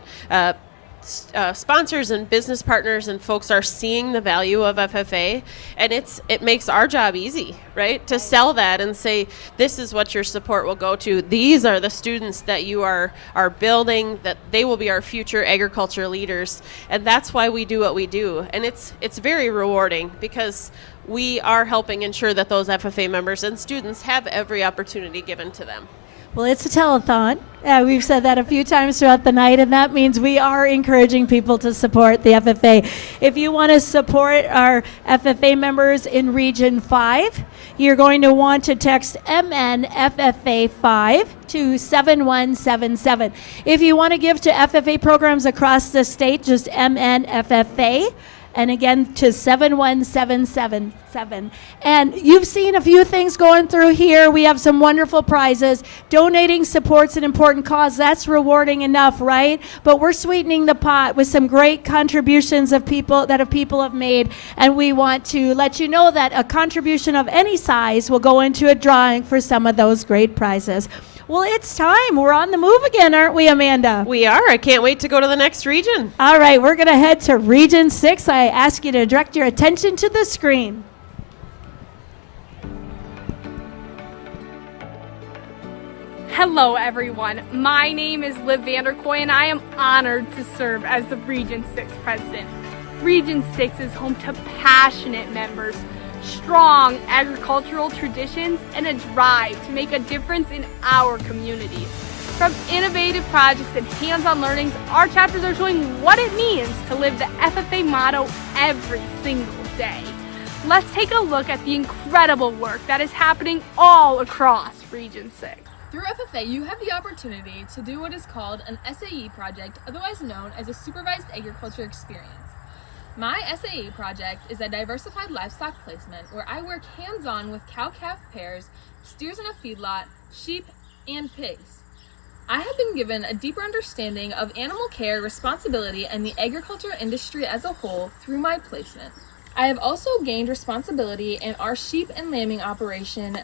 Sponsors and business partners and folks are seeing the value of FFA, and it makes our job easy, right? To sell that and say, this is what your support will go to. These are the students that you are building, that they will be our future agriculture leaders. And that's why we do what we do. And it's very rewarding because we are helping ensure that those FFA members and students have every opportunity given to them. Well, it's a telethon. We've said that a few times throughout the night, and that means we are encouraging people to support the FFA. If you want to support our FFA members in Region 5, you're going to want to text MNFFA5 to 7177. If you want to give to FFA programs across the state, just MNFFA. And again, to 71777. And you've seen a few things going through here. We have some wonderful prizes. Donating supports an important cause. That's rewarding enough, right? But we're sweetening the pot with some great contributions of people people have made. And we want to let you know that a contribution of any size will go into a drawing for some of those great prizes. Well, it's time. We're on the move again, aren't we, Amanda? We are. I can't wait to go to the next region. All right, we're going to head to Region 6. I ask you to direct your attention to the screen. Hello, everyone. My name is Liv Vanderkoy, and I am honored to serve as the Region 6 president. Region 6 is home to passionate members, strong agricultural traditions, and a drive to make a difference in our communities. From innovative projects and hands-on learnings, our chapters are showing what it means to live the FFA motto every single day. Let's take a look at the incredible work that is happening all across Region 6. Through FFA, you have the opportunity to do what is called an SAE project, otherwise known as a Supervised Agriculture Experience. My SAE project is a diversified livestock placement where I work hands-on with cow-calf pairs, steers in a feedlot, sheep, and pigs. I have been given a deeper understanding of animal care, responsibility, and the agriculture industry as a whole through my placement. I have also gained responsibility in our sheep and lambing operation,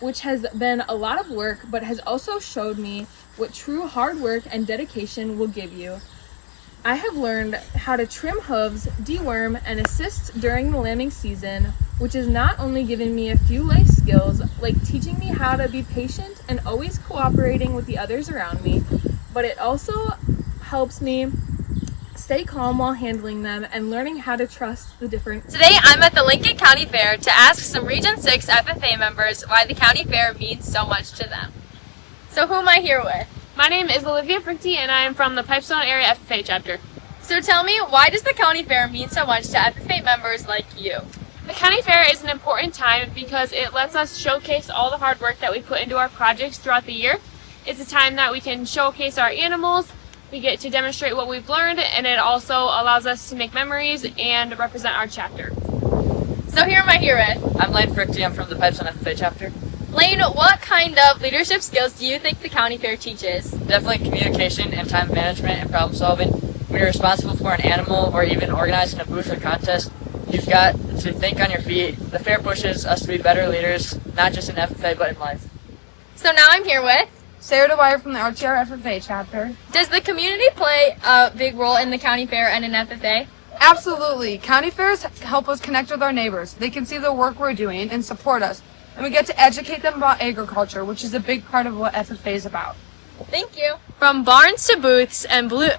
which has been a lot of work, but has also showed me what true hard work and dedication will give you. I have learned how to trim hooves, deworm, and assist during the lambing season, which has not only given me a few life skills, like teaching me how to be patient and always cooperating with the others around me, but it also helps me stay calm while handling them and learning how to trust the different. Today I'm at the Lincoln County Fair to ask some Region 6 FFA members why the county fair means so much to them. So who am I here with? My name is Olivia Frickty and I am from the Pipestone Area FFA chapter. So tell me, why does the county fair mean so much to FFA members like you? The county fair is an important time because it lets us showcase all the hard work that we put into our projects throughout the year. It's a time that we can showcase our animals, we get to demonstrate what we've learned, and it also allows us to make memories and represent our chapter. So who am I here with? I'm Lane Frickty, I'm from the Pipestone FFA chapter. Lane, what kind of leadership skills do you think the county fair teaches? Definitely communication and time management and problem solving. When you're responsible for an animal or even organizing a booth or contest, you've got to think on your feet. The fair pushes us to be better leaders, not just in FFA but in life. So now I'm here with Sarah Dwyer from the RTR FFA chapter. Does the community play a big role in the county fair and in FFA? Absolutely. County fairs help us connect with our neighbors. They can see the work we're doing and support us. And we get to educate them about agriculture, which is a big part of what FFA is about. Thank you. From barns to booths and blue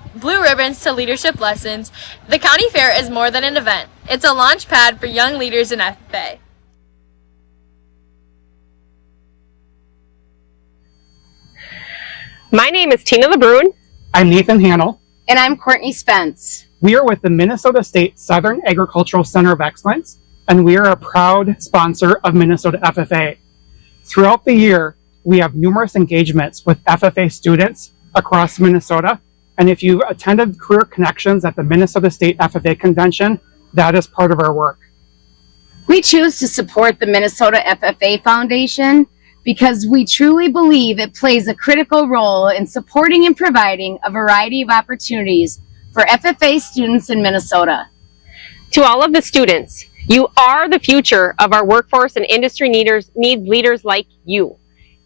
ribbons to leadership lessons, the county fair is more than an event. It's a launch pad for young leaders in FFA. My name is Tina LeBrun. I'm Nathan Hannell. And I'm Courtney Spence. We are with the Minnesota State Southern Agricultural Center of Excellence, and we are a proud sponsor of Minnesota FFA. Throughout the year, we have numerous engagements with FFA students across Minnesota, and if you attended Career Connections at the Minnesota State FFA Convention, that is part of our work. We choose to support the Minnesota FFA Foundation because we truly believe it plays a critical role in supporting and providing a variety of opportunities for FFA students in Minnesota. To all of the students, you are the future of our workforce, and industry needs leaders like you.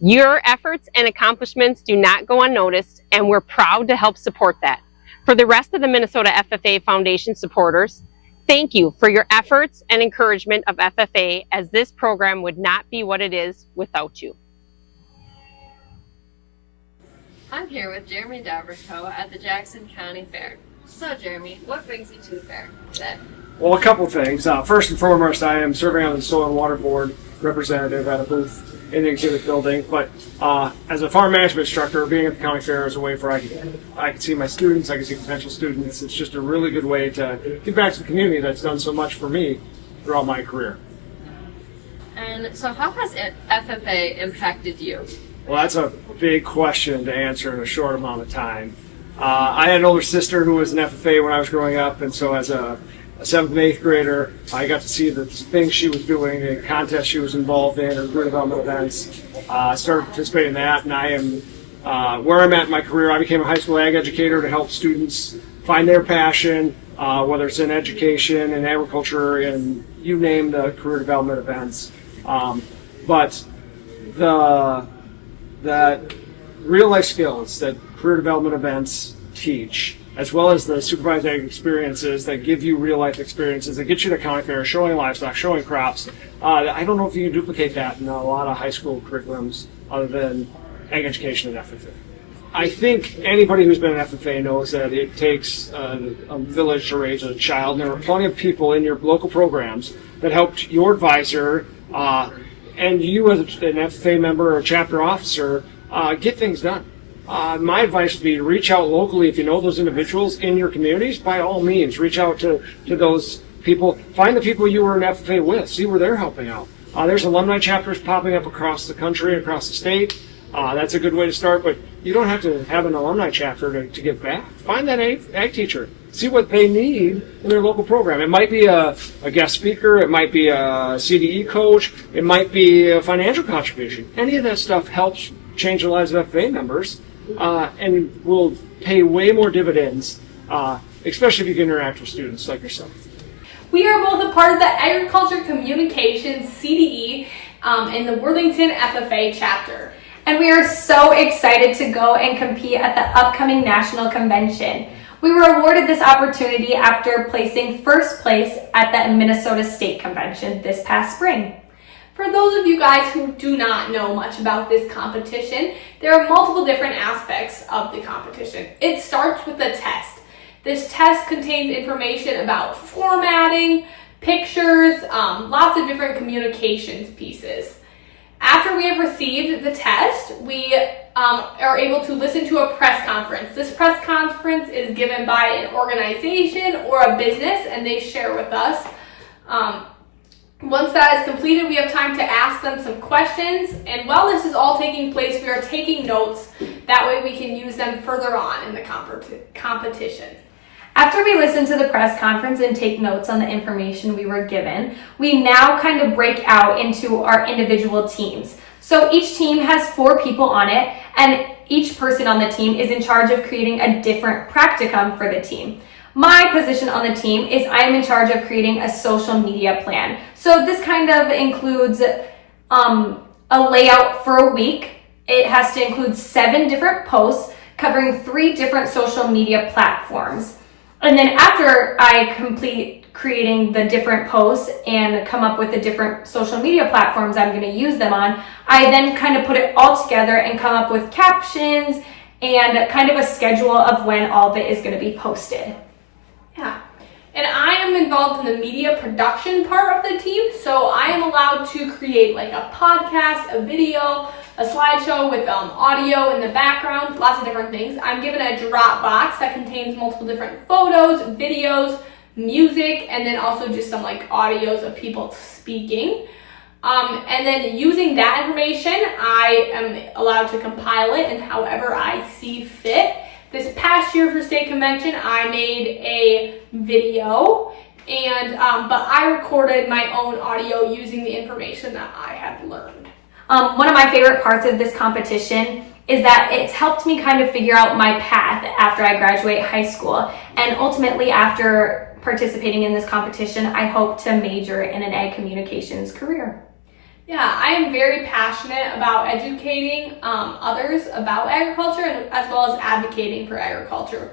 Your efforts and accomplishments do not go unnoticed, and we're proud to help support that. For the rest of the Minnesota FFA Foundation supporters, thank you for your efforts and encouragement of FFA, as this program would not be what it is without you. I'm here with Jeremy Daverco at the Jackson County Fair. So Jeremy, what brings you to the fair today? Well, a couple things. First and foremost, I am serving on the Soil and Water Board representative at a booth in the exhibit building. But as a farm management instructor, being at the county fair is a way for I can see my students, I can see potential students. It's just a really good way to give back to the community that's done so much for me throughout my career. And so how has FFA impacted you? Well, that's a big question to answer in a short amount of time. I had an older sister who was an FFA when I was growing up, and so as a 7th and 8th grader, I got to see the things she was doing, the contests she was involved in, or career development events. I started participating in that, and I am where I'm at in my career. I became a high school ag educator to help students find their passion, whether it's in education and agriculture, and you name the career development events. But that real life skills that career development events teach, as well as the supervised ag experiences that give you real life experiences that get you to county fair, showing livestock, showing crops. I don't know if you can duplicate that in a lot of high school curriculums other than ag education and FFA. I think anybody who's been an FFA knows that it takes a village to raise a child, and there are plenty of people in your local programs that helped your advisor and you as an FFA member or chapter officer get things done. My advice would be to reach out locally if you know those individuals in your communities. By all means, reach out to those people. Find the people you were in FFA with. See where they're helping out. There's alumni chapters popping up across the country, across the state. That's a good way to start, but you don't have to have an alumni chapter to give back. Find that ag teacher. See what they need in their local program. It might be a guest speaker, it might be a CDE coach, it might be a financial contribution. Any of that stuff helps change the lives of FFA members and will pay way more dividends, especially if you can interact with students like yourself. We are both a part of the Agriculture Communications CDE in the Worthington FFA chapter. And we are so excited to go and compete at the upcoming national convention. We were awarded this opportunity after placing first place at the Minnesota State Convention this past spring. For those of you guys who do not know much about this competition, there are multiple different aspects of the competition. It starts with a test. This test contains information about formatting, pictures, lots of different communications pieces. After we have received the test, we are able to listen to a press conference. This press conference is given by an organization or a business, and they share with us. Once that is completed, we have time to ask them some questions, and while this is all taking place, we are taking notes. That way we can use them further on in the competition. After we listen to the press conference and take notes on the information we were given, we now kind of break out into our individual teams. So each team has 4 people on it, and each person on the team is in charge of creating a different practicum for the team. My position on the team is I am in charge of creating a social media plan. So this kind of includes a layout for a week. It has to include 7 different posts covering 3 different social media platforms. And then after I complete creating the different posts and come up with the different social media platforms I'm going to use them on, I then kind of put it all together and come up with captions and kind of a schedule of when all of it is going to be posted. Yeah. And I am involved in the media production part of the team, so I am allowed to create like a podcast, a video, a slideshow with audio in the background, lots of different things. I'm given a Dropbox that contains multiple different photos, videos, music, and then also just some like audios of people speaking. And then using that information, I am allowed to compile it and however I see fit. This past year for state convention, I made a video, and but I recorded my own audio using the information that I had learned. One of my favorite parts of this competition is that it's helped me kind of figure out my path after I graduate high school. And ultimately, after participating in this competition, I hope to major in an ag communications career. Yeah, I am very passionate about educating others about agriculture and as well as advocating for agriculture.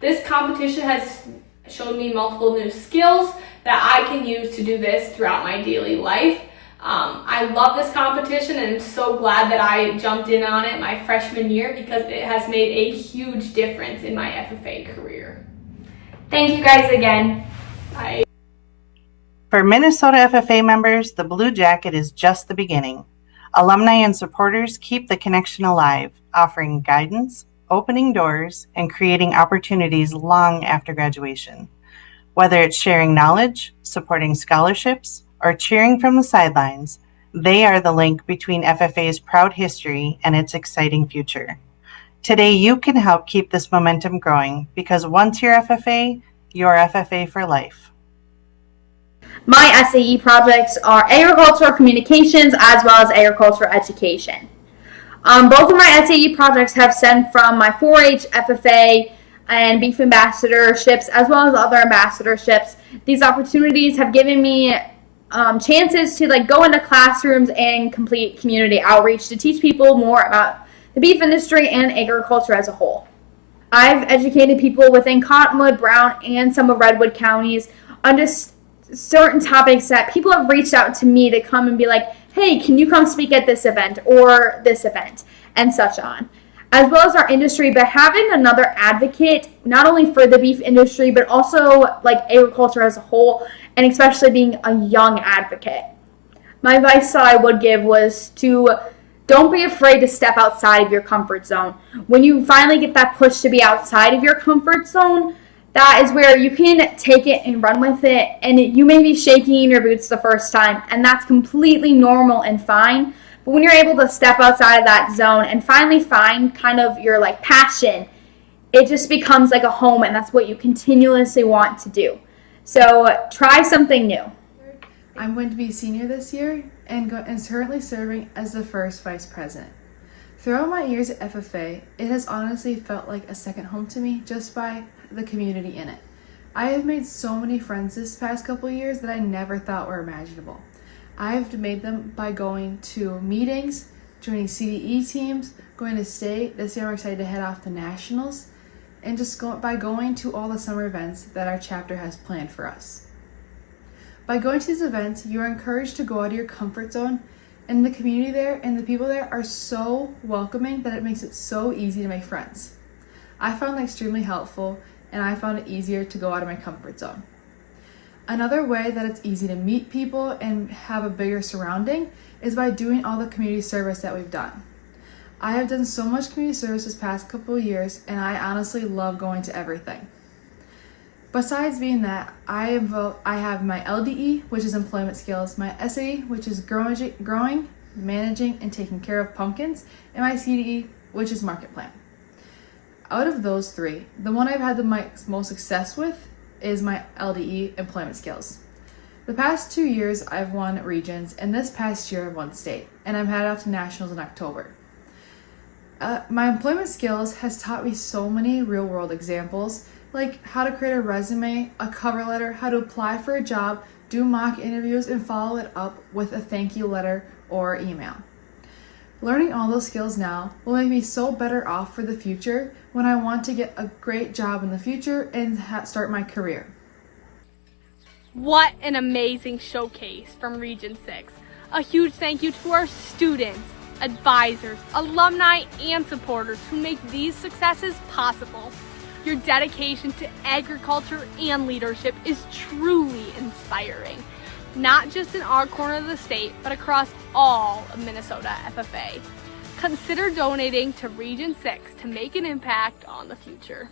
This competition has shown me multiple new skills that I can use to do this throughout my daily life. I love this competition and I'm so glad that I jumped in on it my freshman year because it has made a huge difference in my FFA career. Thank you guys again. Bye. For Minnesota FFA members, the Blue Jacket is just the beginning. Alumni and supporters keep the connection alive, offering guidance, opening doors, and creating opportunities long after graduation. Whether it's sharing knowledge, supporting scholarships, or cheering from the sidelines, they are the link between FFA's proud history and its exciting future. Today, you can help keep this momentum growing because once you're FFA, you're FFA for life. My SAE projects are agricultural communications as well as agricultural education. Both of my SAE projects have stemmed from my 4-H, FFA, and beef ambassadorships as well as other ambassadorships. These opportunities have given me chances to go into classrooms and complete community outreach to teach people more about the beef industry and agriculture as a whole. I've educated people within Cottonwood, Brown, and some of Redwood counties on just certain topics that people have reached out to me to come and be like, hey, can you come speak at this event or this event and such on. As well as our industry, but having another advocate, not only for the beef industry, but also agriculture as a whole, and especially being a young advocate. My advice that I would give was to don't be afraid to step outside of your comfort zone. When you finally get that push to be outside of your comfort zone, that is where you can take it and run with it, and you may be shaking in your boots the first time, and that's completely normal and fine. But But when you're able to step outside of that zone and finally find kind of your like passion, it just becomes like a home, and that's what you continuously want to do. So try something new. I'm going to be a senior this year and currently serving as the first vice president. Throughout my years at FFA, it has honestly felt like a second home to me just by the community in it. I have made so many friends this past couple of years that I never thought were imaginable. I have made them by going to meetings, joining CDE teams, going to state. This year I'm excited to head off to nationals, and just by going to all the summer events that our chapter has planned for us. By going to these events, you are encouraged to go out of your comfort zone, and the community there and the people there are so welcoming that it makes it so easy to make friends. I found that extremely helpful, and I found it easier to go out of my comfort zone. Another way that it's easy to meet people and have a bigger surrounding is by doing all the community service that we've done. I have done so much community service this past couple of years, and I honestly love going to everything. Besides being that, I have my LDE, which is employment skills, my SAE, which is growing, managing, and taking care of pumpkins, and my CDE, which is market plan. Out of those three, the one I've had the most success with is my LDE employment skills. The past 2 years I've won regions, and this past year I've won state, and I'm headed off to nationals in October. My employment skills has taught me so many real world examples, like how to create a resume, a cover letter, how to apply for a job, do mock interviews, and follow it up with a thank you letter or email. Learning all those skills now will make me so better off for the future when I want to get a great job in the future and start my career. What an amazing showcase from Region 6. A huge thank you to our students, advisors, alumni, and supporters who make these successes possible. Your dedication to agriculture and leadership is truly inspiring, not just in our corner of the state, but across all of Minnesota FFA. Consider donating to Region 6 to make an impact on the future.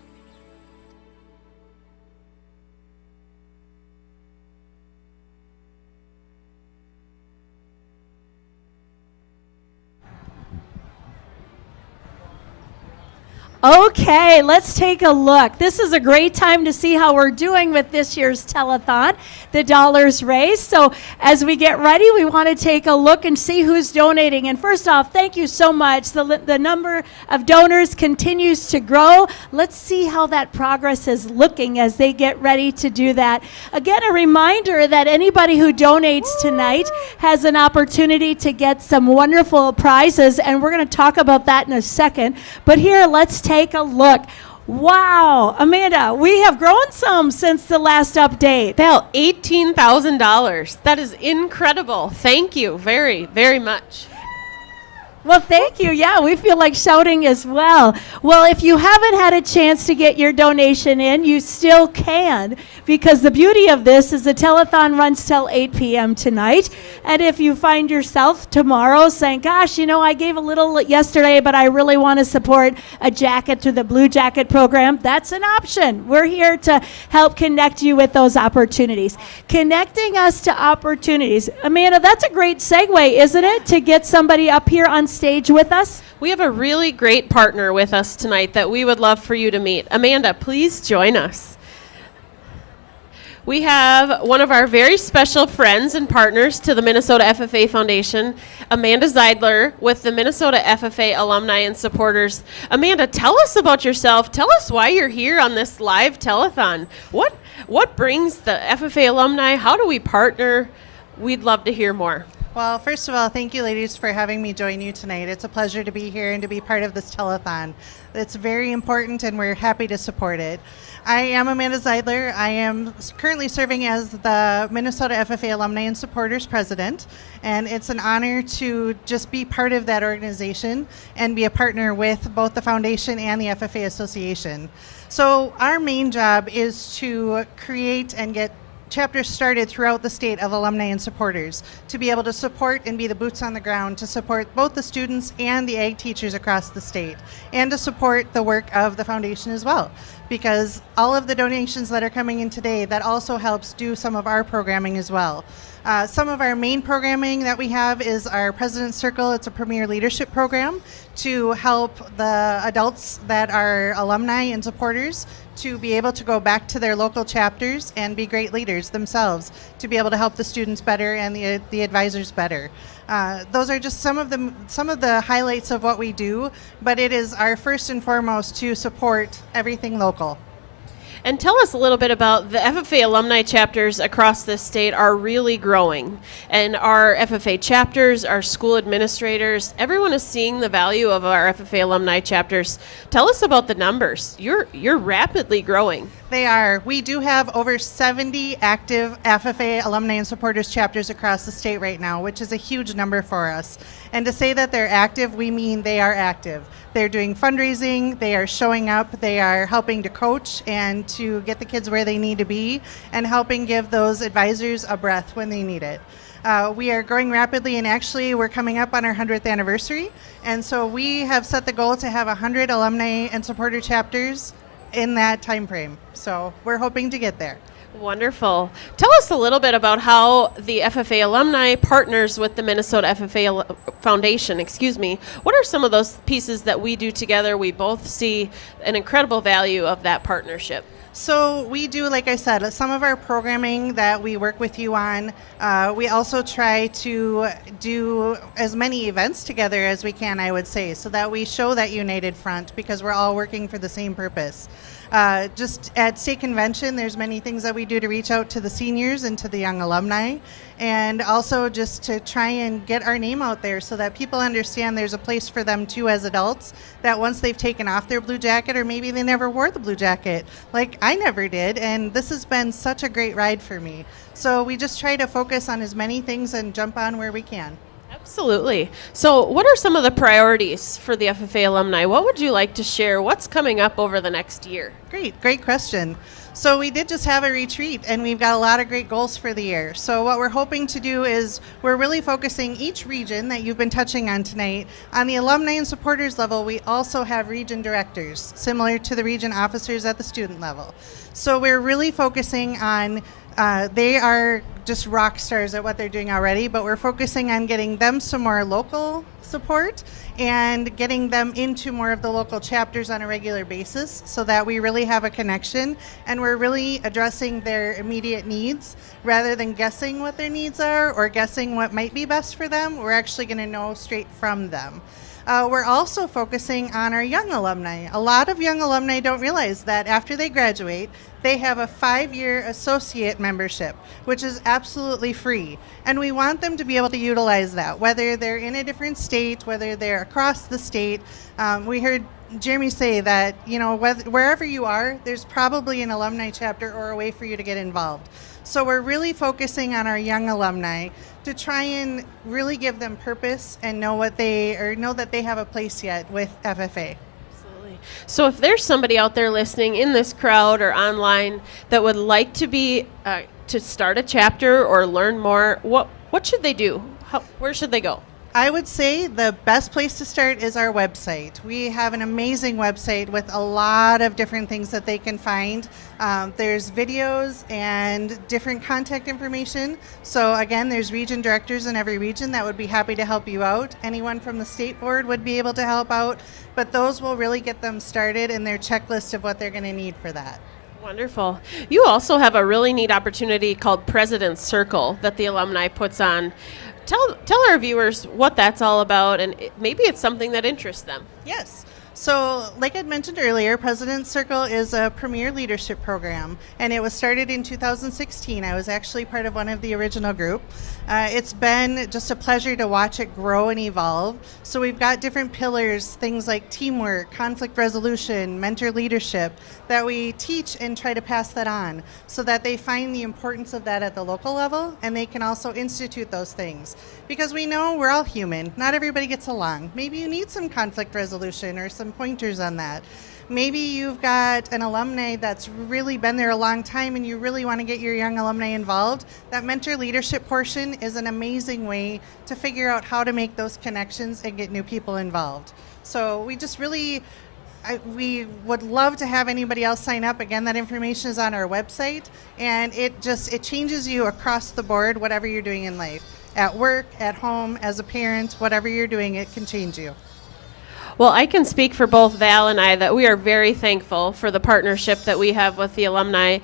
Okay, let's take a look. This is a great time to see how we're doing with this year's telethon, the dollars raised. So as we get ready, we want to take a look and see who's donating. And first off, thank you so much. The number of donors continues to grow. Let's see how that progress is looking as they get ready to do that. Again, a reminder that anybody who donates tonight has an opportunity to get some wonderful prizes, and we're going to talk about that in a second. But here, let's take a look. Wow, Amanda, we have grown some since the last update. About $18,000. That is incredible. Thank you very, very much. Well, thank you. Yeah, we feel like shouting as well. Well, if you haven't had a chance to get your donation in, you still can, because the beauty of this is the telethon runs till 8 p.m. tonight. And if you find yourself tomorrow saying, gosh, you know, I gave a little yesterday, but I really want to support a jacket through the Blue Jacket program, that's an option. We're here to help connect you with those opportunities. Connecting us to opportunities. Amanda, that's a great segue, isn't it, to get somebody up here on stage with us? We have a really great partner with us tonight that we would love for you to meet. Amanda, please join us. We have one of our very special friends and partners to the Minnesota FFA Foundation, Amanda Zeidler, with the Minnesota FFA Alumni and Supporters. Amanda, tell us about yourself. Tell us why you're here on this live telethon. What brings the FFA alumni? How do we partner? We'd love to hear more. Well, first of all, thank you, ladies, for having me join you tonight. It's a pleasure to be here and to be part of this telethon. It's very important, and we're happy to support it. I am Amanda Zeidler. I am currently serving as the Minnesota FFA Alumni and Supporters President, and it's an honor to just be part of that organization and be a partner with both the Foundation and the FFA Association. So our main job is to create and get chapters started throughout the state of alumni and supporters to be able to support and be the boots on the ground to support both the students and the ag teachers across the state, and to support the work of the foundation as well, because all of the donations that are coming in today, that also helps do some of our programming as well. Some of our main programming that we have is our President's Circle. It's a premier leadership program to help the adults that are alumni and supporters to be able to go back to their local chapters and be great leaders themselves, to be able to help the students better and the advisors better. Those are just some of the highlights of what we do, but it is our first and foremost to support everything local. And tell us a little bit about the FFA alumni chapters across the state are really growing. And our FFA chapters, our school administrators, everyone is seeing the value of our FFA alumni chapters. Tell us about the numbers. You're rapidly growing. They are. We do have over 70 active FFA alumni and supporters chapters across the state right now, which is a huge number for us. And to say that they're active, we mean they are active. They're doing fundraising, they are showing up, they are helping to coach and to get the kids where they need to be, and helping give those advisors a breath when they need it. We are growing rapidly, and actually we're coming up on our 100th anniversary, and so we have set the goal to have 100 alumni and supporter chapters in that time frame. So we're hoping to get there. Wonderful. Tell us a little bit about how the FFA alumni partners with the Minnesota FFA Foundation. What are some of those pieces that we do together? We both see an incredible value of that partnership. So we do, like I said, some of our programming that we work with you on. We also try to do as many events together as we can, I would say, so that we show that united front because we're all working for the same purpose. Just at state convention, there's many things that we do to reach out to the seniors and to the young alumni, and also just to try and get our name out there so that people understand there's a place for them too as adults, that once they've taken off their blue jacket, or maybe they never wore the blue jacket, like I never did, and this has been such a great ride for me. So we just try to focus on as many things and jump on where we can. Absolutely. So what are some of the priorities for the FFA alumni? What would you like to share? What's coming up over the next year? Great question. So we did just have a retreat, and we've got a lot of great goals for the year. So what we're hoping to do is we're really focusing each region that you've been touching on tonight. On the alumni and supporters level, we also have region directors, similar to the region officers at the student level. So we're really focusing on they are just rock stars at what they're doing already, but we're focusing on getting them some more local support and getting them into more of the local chapters on a regular basis so that we really have a connection and we're really addressing their immediate needs rather than guessing what their needs are or guessing what might be best for them. We're actually going to know straight from them. We're also focusing on our young alumni. A lot of young alumni don't realize that after they graduate, they have a 5-year associate membership, which is absolutely free. And we want them to be able to utilize that, whether they're in a different state, whether they're across the state. We heard Jeremy say that, wherever you are, there's probably an alumni chapter or a way for you to get involved. So we're really focusing on our young alumni to try and really give them purpose and know that they have a place yet with FFA. Absolutely. So if there's somebody out there listening in this crowd or online that would like to be to start a chapter or learn more, what should they do? Where should they go? I would say the best place to start is our website. We have an amazing website with a lot of different things that they can find. There's videos and different contact information. So again, there's region directors in every region that would be happy to help you out. Anyone from the state board would be able to help out, but those will really get them started in their checklist of what they're going to need for that. Wonderful. You also have a really neat opportunity called President's Circle that the alumni puts on. Tell our viewers what that's all about, and maybe it's something that interests them. Yes. So, like I mentioned earlier, President's Circle is a premier leadership program, and it was started in 2016. I was actually part of one of the original group. It's been just a pleasure to watch it grow and evolve. So we've got different pillars, things like teamwork, conflict resolution, mentor leadership, that we teach and try to pass that on so that they find the importance of that at the local level, and they can also institute those things. Because we know we're all human. Not everybody gets along. Maybe you need some conflict resolution or some pointers on that. Maybe you've got an alumni that's really been there a long time and you really want to get your young alumni involved. That mentor leadership portion is an amazing way to figure out how to make those connections and get new people involved. So we just really we would love to have anybody else sign up. Again, that information is on our website, and it changes you across the board, whatever you're doing in life. At work, at home, as a parent, whatever you're doing, it can change you. Well, I can speak for both Val and I that we are very thankful for the partnership that we have with the alumni.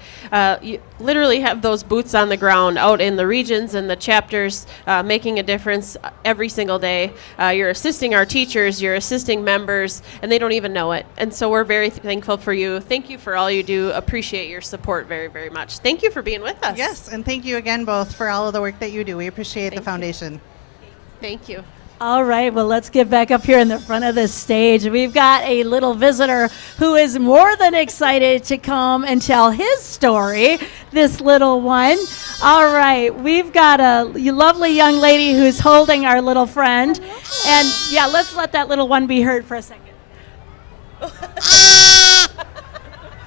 You literally have those boots on the ground out in the regions and the chapters making a difference every single day. You're assisting our teachers, you're assisting members, and they don't even know it. And so we're very thankful for you. Thank you for all you do. Appreciate your support very, very much. Thank you for being with us. Yes, and thank you again both for all of the work that you do. We appreciate the foundation. Thank you. All right, well, let's get back up here in the front of the stage. We've got a little visitor who is more than excited to come and tell his story, this little one. All right, we've got a lovely young lady who's holding our little friend. And, yeah, let's let that little one be heard for a second.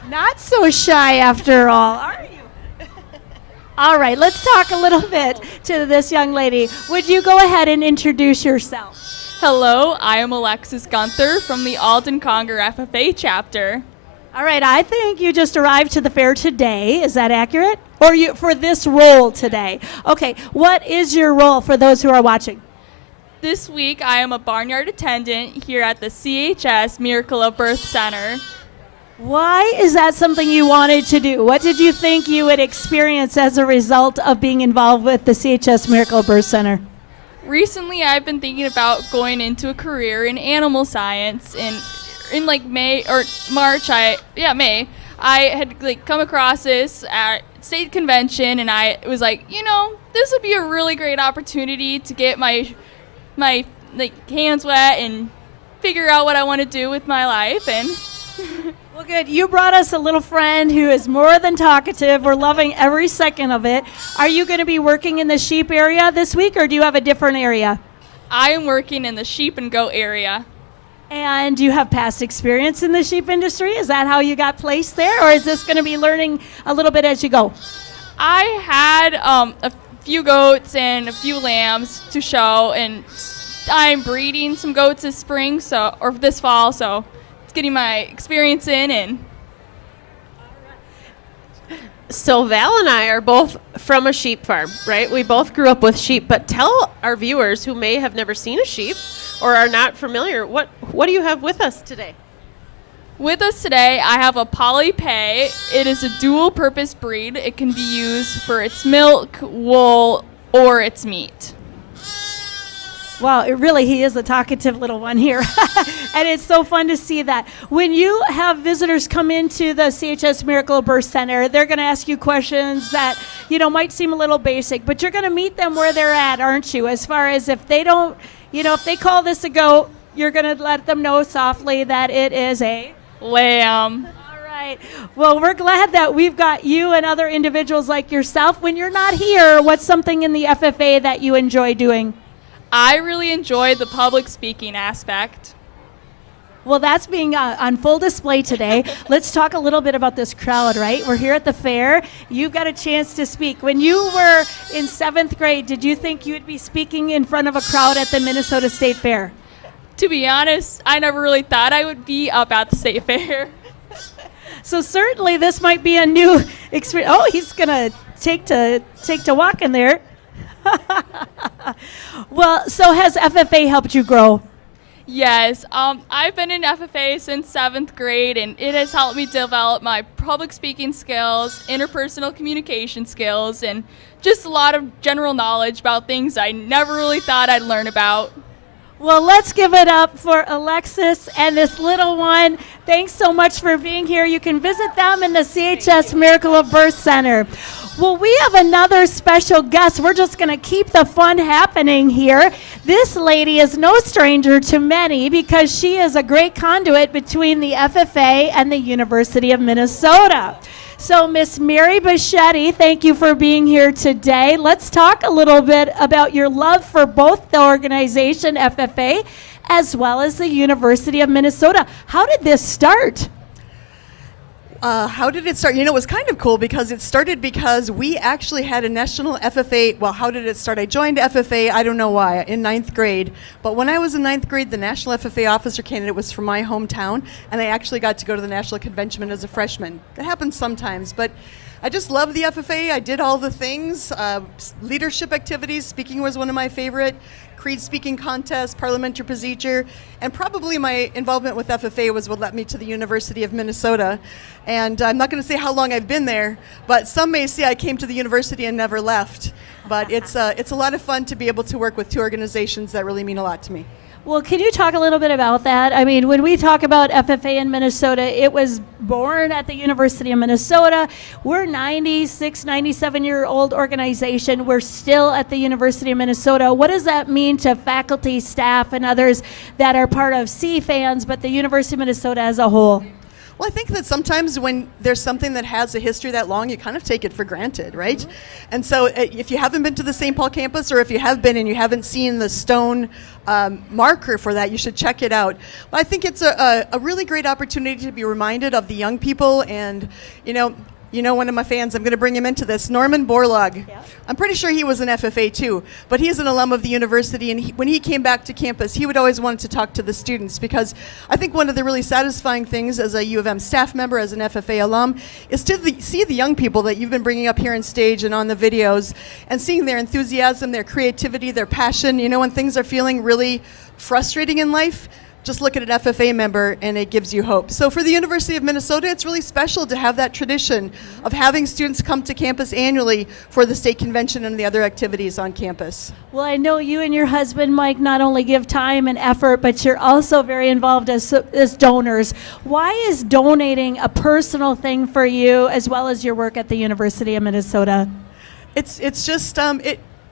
Not so shy after all, are you? All right, let's talk a little bit to this young lady. Would you go ahead and introduce yourself? Hello, I am Alexis Gunther from the Alden Conger FFA chapter. All right, I think you just arrived to the fair today. Is that accurate? Or you for this role today? Okay, what is your role for those who are watching? This week, I am a barnyard attendant here at the CHS Miracle of Birth Center. Why is that something you wanted to do? What did you think you would experience as a result of being involved with the CHS Miracle Birth Center? Recently, I've been thinking about going into a career in animal science. In like May or March, May, I had come across this at state convention, and I was like, this would be a really great opportunity to get my hands wet and figure out what I want to do with my life. And well, good. You brought us a little friend who is more than talkative. We're loving every second of it. Are you going to be working in the sheep area this week, or do you have a different area? I am working in the sheep and goat area. And do you have past experience in the sheep industry? Is that how you got placed there, or is this going to be learning a little bit as you go? I had a few goats and a few lambs to show, and I'm breeding some goats this spring, or this fall, so getting my experience in. And so Val and I are both from a sheep farm, right? We both grew up with sheep, but tell our viewers who may have never seen a sheep or are not familiar, what do you have with us today? With us today, I have a Poly Pay. It is a dual purpose breed. It can be used for its milk, wool, or its meat. Wow, he is a talkative little one here. And it's so fun to see that. When you have visitors come into the CHS Miracle Birth Center, they're going to ask you questions that, might seem a little basic, but you're going to meet them where they're at, aren't you? As far as if they don't, if they call this a goat, you're going to let them know softly that it is a lamb. All right. Well, we're glad that we've got you and other individuals like yourself. When you're not here, what's something in the FFA that you enjoy doing? I really enjoy the public speaking aspect. Well, that's being on full display today. Let's talk a little bit about this crowd, right? We're here at the fair. You've got a chance to speak. When you were in 7th grade, did you think you would be speaking in front of a crowd at the Minnesota State Fair? To be honest, I never really thought I would be up at the State Fair. So certainly this might be a new experience. Oh, he's going to take to walking there. Well, so has FFA helped you grow? Yes, I've been in FFA since 7th grade, and it has helped me develop my public speaking skills, interpersonal communication skills, and just a lot of general knowledge about things I never really thought I'd learn about. Well, let's give it up for Alexis and this little one. Thanks so much for being here. You can visit them in the CHS Miracle of Birth Center. Well, we have another special guest. We're just going to keep the fun happening here. This lady is no stranger to many because she is a great conduit between the FFA and the University of Minnesota. So, Miss Mary Bichetti, thank you for being here today. Let's talk a little bit about your love for both the organization, FFA, as well as the University of Minnesota. How did this start? How did it start? You know, it was kind of cool because it started because we actually had a national FFA. Well, how did it start? I joined FFA, I don't know why, in 9th grade. But when I was in 9th grade, the national FFA officer candidate was from my hometown, and I actually got to go to the national convention as a freshman. That happens sometimes, but I just love the FFA. I did all the things. Leadership activities, speaking was one of my favorite. Creed speaking contest, parliamentary procedure, and probably my involvement with FFA was what led me to the University of Minnesota. And I'm not going to say how long I've been there, but some may say I came to the university and never left. But it's a lot of fun to be able to work with two organizations that really mean a lot to me. Well, can you talk a little bit about that? I mean, when we talk about FFA in Minnesota, it was born at the University of Minnesota. We're 96, 97-year-old organization. We're still at the University of Minnesota. What does that mean to faculty, staff, and others that are part of CFANS, but the University of Minnesota as a whole? Well, I think that sometimes when there's something that has a history that long, you kind of take it for granted, right? Mm-hmm. And so if you haven't been to the St. Paul campus, or if you have been and you haven't seen the stone marker for that, you should check it out. But I think it's a really great opportunity to be reminded of the young people. And, you know, one of my fans, I'm going to bring him into this, Norman Borlaug. Yeah. I'm pretty sure he was an FFA too, but he's an alum of the university, and when he came back to campus, he would always want to talk to the students, because I think one of the really satisfying things as a U of M staff member, as an FFA alum, is to see the young people that you've been bringing up here on stage and on the videos, and seeing their enthusiasm, their creativity, their passion. You know, when things are feeling really frustrating in life, just look at an FFA member and it gives you hope. So for the University of Minnesota, it's really special to have that tradition of having students come to campus annually for the state convention and the other activities on campus. Well, I know you and your husband, Mike, not only give time and effort, but you're also very involved as donors. Why is donating a personal thing for you, as well as your work at the University of Minnesota? It's just,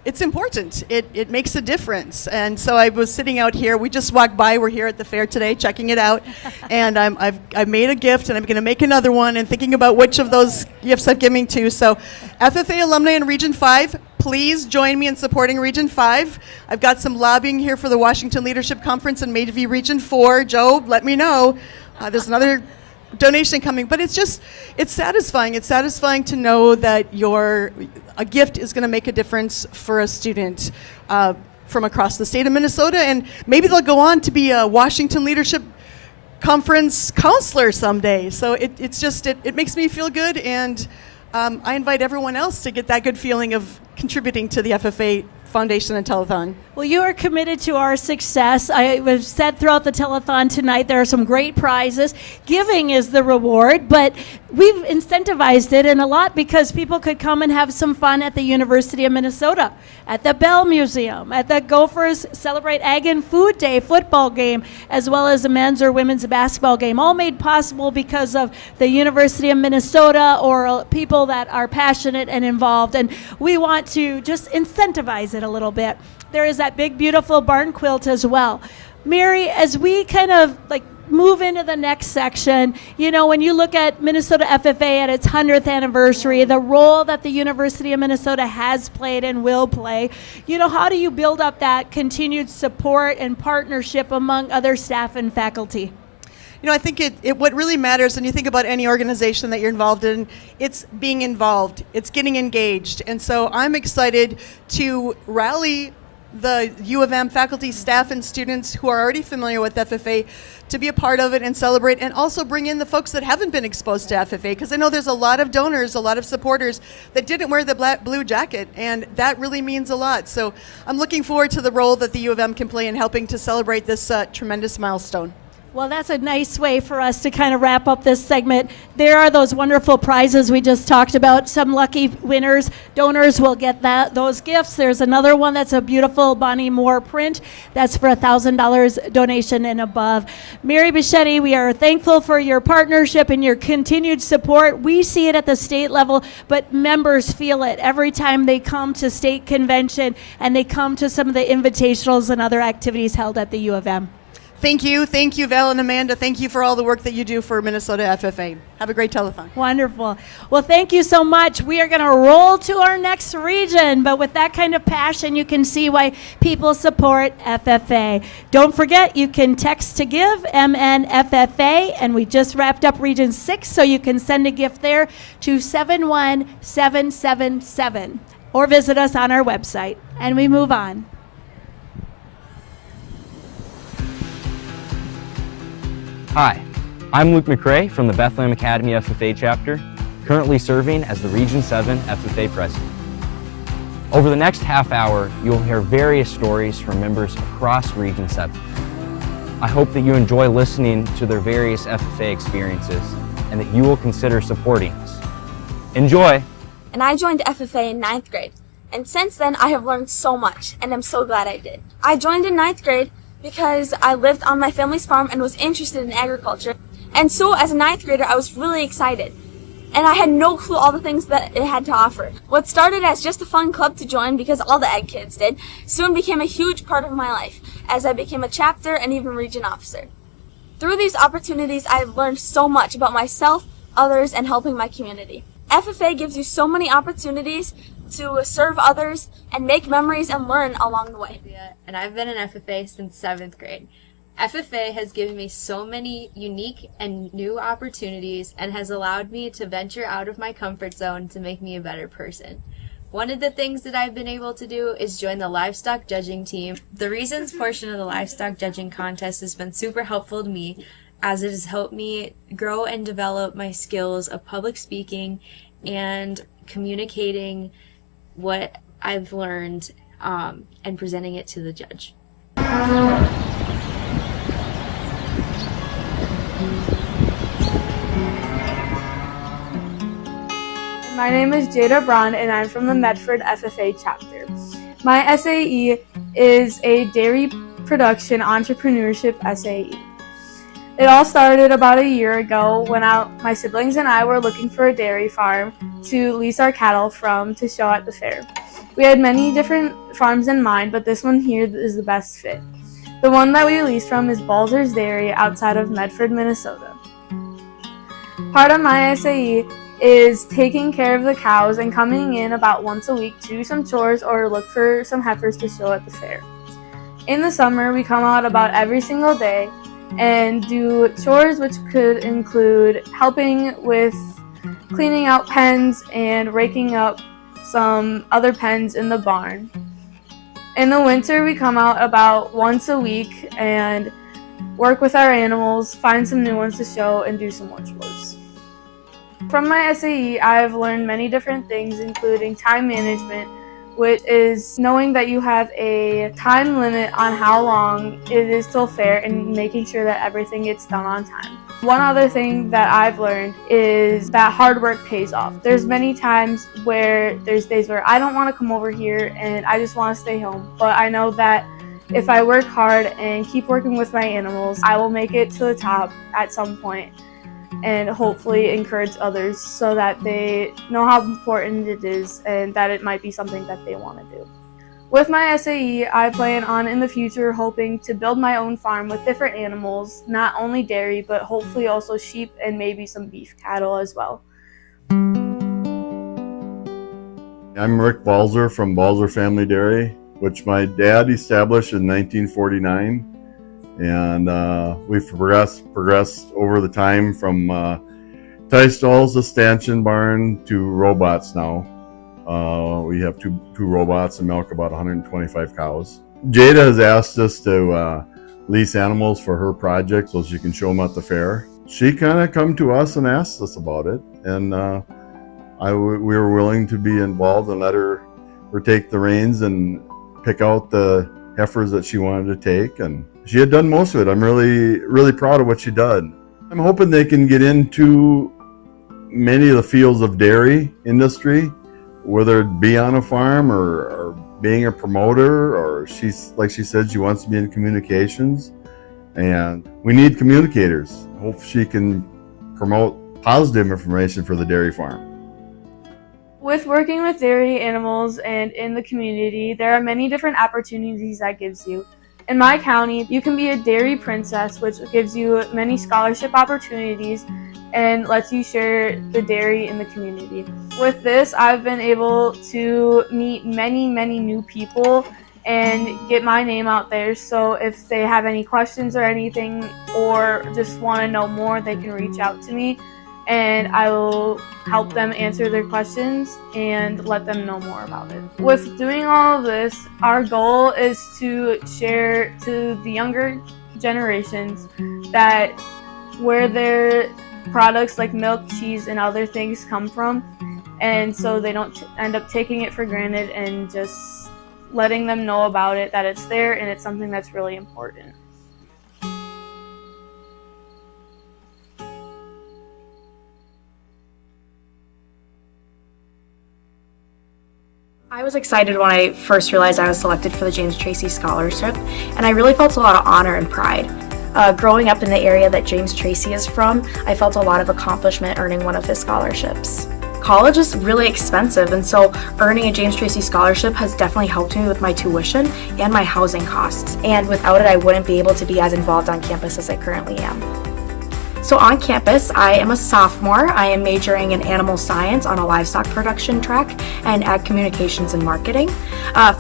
it's important. It makes a difference. And so I was sitting out here. We just walked by. We're here at the fair today, checking it out. And I've made a gift, and I'm going to make another one, and thinking about which of those gifts I'm giving to. So FFA alumni in Region 5, please join me in supporting Region 5. I've got some lobbying here for the Washington Leadership Conference in maybe Region 4. Joe, let me know. There's another donation coming, but it's satisfying. It's satisfying to know that a gift is going to make a difference for a student from across the state of Minnesota, and maybe they'll go on to be a Washington Leadership Conference counselor someday. So it makes me feel good, and I invite everyone else to get that good feeling of contributing to the FFA Foundation and Telthon. Well, you are committed to our success. I have said throughout the telethon tonight there are some great prizes. Giving is the reward, but we've incentivized it, and a lot because people could come and have some fun at the University of Minnesota, at the Bell Museum, at the Gophers Celebrate Ag and Food Day football game, as well as a men's or women's basketball game, all made possible because of the University of Minnesota or people that are passionate and involved, and we want to just incentivize it a little bit. There is that big, beautiful barn quilt as well. Mary, as we kind of move into the next section, you know, when you look at Minnesota FFA at its 100th anniversary, the role that the University of Minnesota has played and will play, you know, how do you build up that continued support and partnership among other staff and faculty? You know, I think what really matters when you think about any organization that you're involved in, it's being involved, it's getting engaged. And so I'm excited to rally the U of M faculty, staff, and students who are already familiar with FFA to be a part of it and celebrate, and also bring in the folks that haven't been exposed to FFA, because I know there's a lot of donors, a lot of supporters that didn't wear the blue jacket, and that really means a lot. So I'm looking forward to the role that the U of M can play in helping to celebrate this tremendous milestone. Well, that's a nice way for us to kind of wrap up this segment. There are those wonderful prizes we just talked about. Some lucky winners, donors will get those gifts. There's another one that's a beautiful Bonnie Moore print. That's for $1,000 donation and above. Mary Bichetti, we are thankful for your partnership and your continued support. We see it at the state level, but members feel it every time they come to state convention and they come to some of the invitationals and other activities held at the U of M. Thank you, Val and Amanda. Thank you for all the work that you do for Minnesota FFA. Have a great telethon. Wonderful. Well, thank you so much. We are going to roll to our next region, but with that kind of passion, you can see why people support FFA. Don't forget, you can text to give, MNFFA, and we just wrapped up Region 6, so you can send a gift there to 71777, or visit us on our website, and we move on. Hi, I'm Luke McRae from the Bethlehem Academy FFA chapter, currently serving as the Region 7 FFA president. Over the next half hour, you'll hear various stories from members across Region 7. I hope that you enjoy listening to their various FFA experiences and that you will consider supporting us. Enjoy! And I joined FFA in 9th grade, and since then I have learned so much, and I'm so glad I did. I joined in 9th grade because I lived on my family's farm and was interested in agriculture. And so as a 9th grader, I was really excited. And I had no clue all the things that it had to offer. What started as just a fun club to join because all the ag kids did, soon became a huge part of my life as I became a chapter and even region officer. Through these opportunities, I have learned so much about myself, others, and helping my community. FFA gives you so many opportunities to serve others and make memories and learn along the way. And I've been in FFA since 7th grade. FFA has given me so many unique and new opportunities and has allowed me to venture out of my comfort zone to make me a better person. One of the things that I've been able to do is join the livestock judging team. The reasons portion of the livestock judging contest has been super helpful to me, as it has helped me grow and develop my skills of public speaking and communicating what I've learned and presenting it to the judge. My name is Jada Braun and I'm from the Medford FFA chapter. My SAE is a dairy production entrepreneurship SAE. It all started about a year ago when my siblings and I were looking for a dairy farm to lease our cattle from to show at the fair. We had many different farms in mind, but this one here is the best fit. The one that we leased from is Balzer's Dairy outside of Medford, Minnesota. Part of my SAE is taking care of the cows and coming in about once a week to do some chores or look for some heifers to show at the fair. In the summer, we come out about every single day and do chores, which could include helping with cleaning out pens and raking up some other pens in the barn. In the winter, we come out about once a week and work with our animals, find some new ones to show, and do some more chores. From my SAE, I've learned many different things, including time management, which is knowing that you have a time limit on how long it is till fair and making sure that everything gets done on time. One other thing that I've learned is that hard work pays off. There's many times where there's days where I don't want to come over here and I just want to stay home, but I know that if I work hard and keep working with my animals, I will make it to the top at some point and hopefully encourage others so that they know how important it is and that it might be something that they want to do. With my SAE, I plan on in the future hoping to build my own farm with different animals, not only dairy, but hopefully also sheep and maybe some beef cattle as well. I'm Rick Balzer from Balzer Family Dairy, which my dad established in 1949. And we've progressed over the time from tie stalls to stanchion barn to robots now. We have two robots and milk about 125 cows. Jada has asked us to lease animals for her project so she can show them at the fair. She kind of come to us and asked us about it, and we were willing to be involved and let her take the reins and pick out the heifers that she wanted to take, and she had done most of it. I'm really proud of what she did. I'm hoping they can get into many of the fields of dairy industry, whether it be on a farm or being a promoter, or like she said, she wants to be in communications, and we need communicators. Hope she can promote positive information for the dairy farm. With working with dairy animals and in the community, there are many different opportunities that gives you. In my county, you can be a dairy princess, which gives you many scholarship opportunities and lets you share the dairy in the community. With this, I've been able to meet many new people and get my name out there. So if they have any questions or anything, or just want to know more, they can reach out to me and I will help them answer their questions and let them know more about it. With doing all of this, our goal is to share to the younger generations that where their products like milk, cheese, and other things come from, and so they don't end up taking it for granted, and just letting them know about it, that it's there and it's something that's really important. I was excited when I first realized I was selected for the James Tracy Scholarship, and I really felt a lot of honor and pride. Growing up in the area that James Tracy is from, I felt a lot of accomplishment earning one of his scholarships. College is really expensive, and so earning a James Tracy Scholarship has definitely helped me with my tuition and my housing costs. And without it, I wouldn't be able to be as involved on campus as I currently am. So on campus, I am a sophomore. I am majoring in animal science on a livestock production track and ag communications and marketing.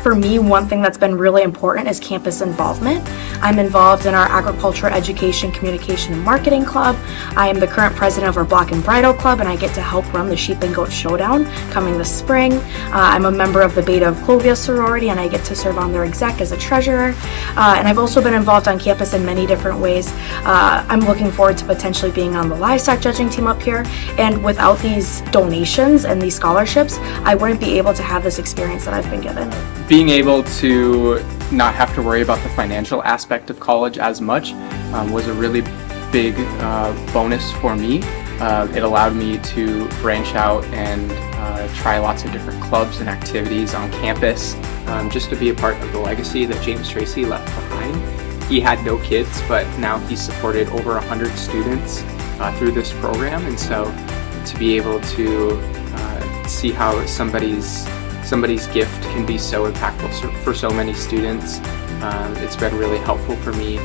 For me, one thing that's been really important is campus involvement. I'm involved in our agriculture, education, communication, and marketing club. I am the current president of our Block and Bridle Club, and I get to help run the Sheep and Goat Showdown coming this spring. I'm a member of the Beta of Clovia sorority, and I get to serve on their exec as a treasurer. And I've also been involved on campus in many different ways. I'm looking forward to potentially being on the livestock judging team up here, and without these donations and these scholarships, I wouldn't be able to have this experience that I've been given. Being able to not have to worry about the financial aspect of college as much was a really big bonus for me. It allowed me to branch out and try lots of different clubs and activities on campus, just to be a part of the legacy that James Tracy left behind. He had no kids, but now he's supported over 100 students through this program, and so to be able to see how somebody's gift can be so impactful for so many students, it's been really helpful for me.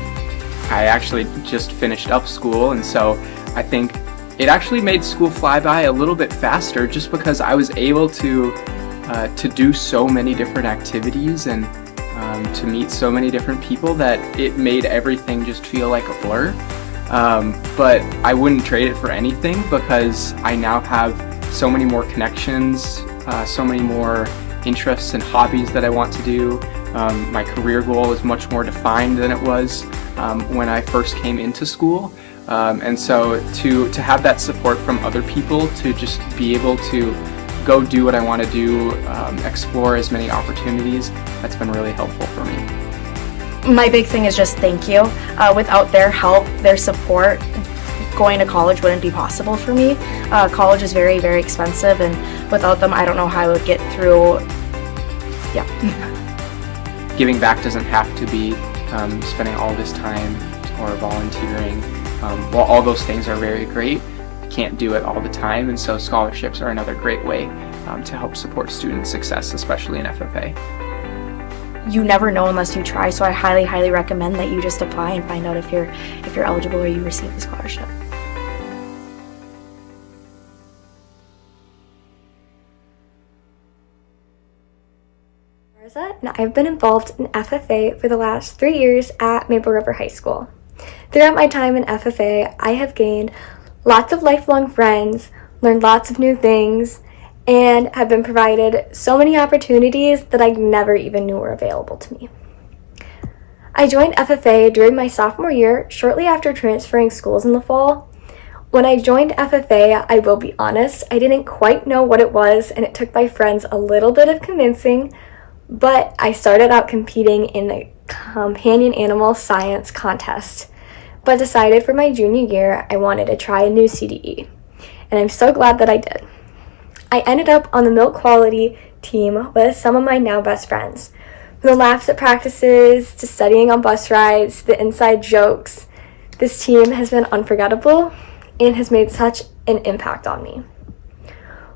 I actually just finished up school, and so I think it actually made school fly by a little bit faster, just because I was able to do so many different activities and to meet so many different people that it made everything just feel like a blur. But I wouldn't trade it for anything, because I now have so many more connections, so many more interests and hobbies that I want to do. My career goal is much more defined than it was when I first came into school. And so to have that support from other people, to just be able to go do what I want to do, explore as many opportunities, that's been really helpful for me. My big thing is just thank you. Without their help, their support, going to college wouldn't be possible for me. College is very, very expensive, and without them, I don't know how I would get through. Yeah. Giving back doesn't have to be spending all this time or volunteering. While all those things are very great, can't do it all the time, and so scholarships are another great way to help support student success, especially in FFA. You never know unless you try, so I highly, highly recommend that you just apply and find out if you're eligible or you receive the scholarship. And I've been involved in FFA for the last 3 years at Maple River High School. Throughout my time in FFA, I have gained lots of lifelong friends, learned lots of new things, and have been provided so many opportunities that I never even knew were available to me. I joined FFA during my sophomore year, shortly after transferring schools in the fall. When I joined FFA, I will be honest, I didn't quite know what it was, and it took my friends a little bit of convincing, but I started out competing in the companion animal science contest, but decided for my junior year I wanted to try a new CDE, and I'm so glad that I did. I ended up on the milk quality team with some of my now best friends. From the laughs at practices, to studying on bus rides, the inside jokes, this team has been unforgettable and has made such an impact on me.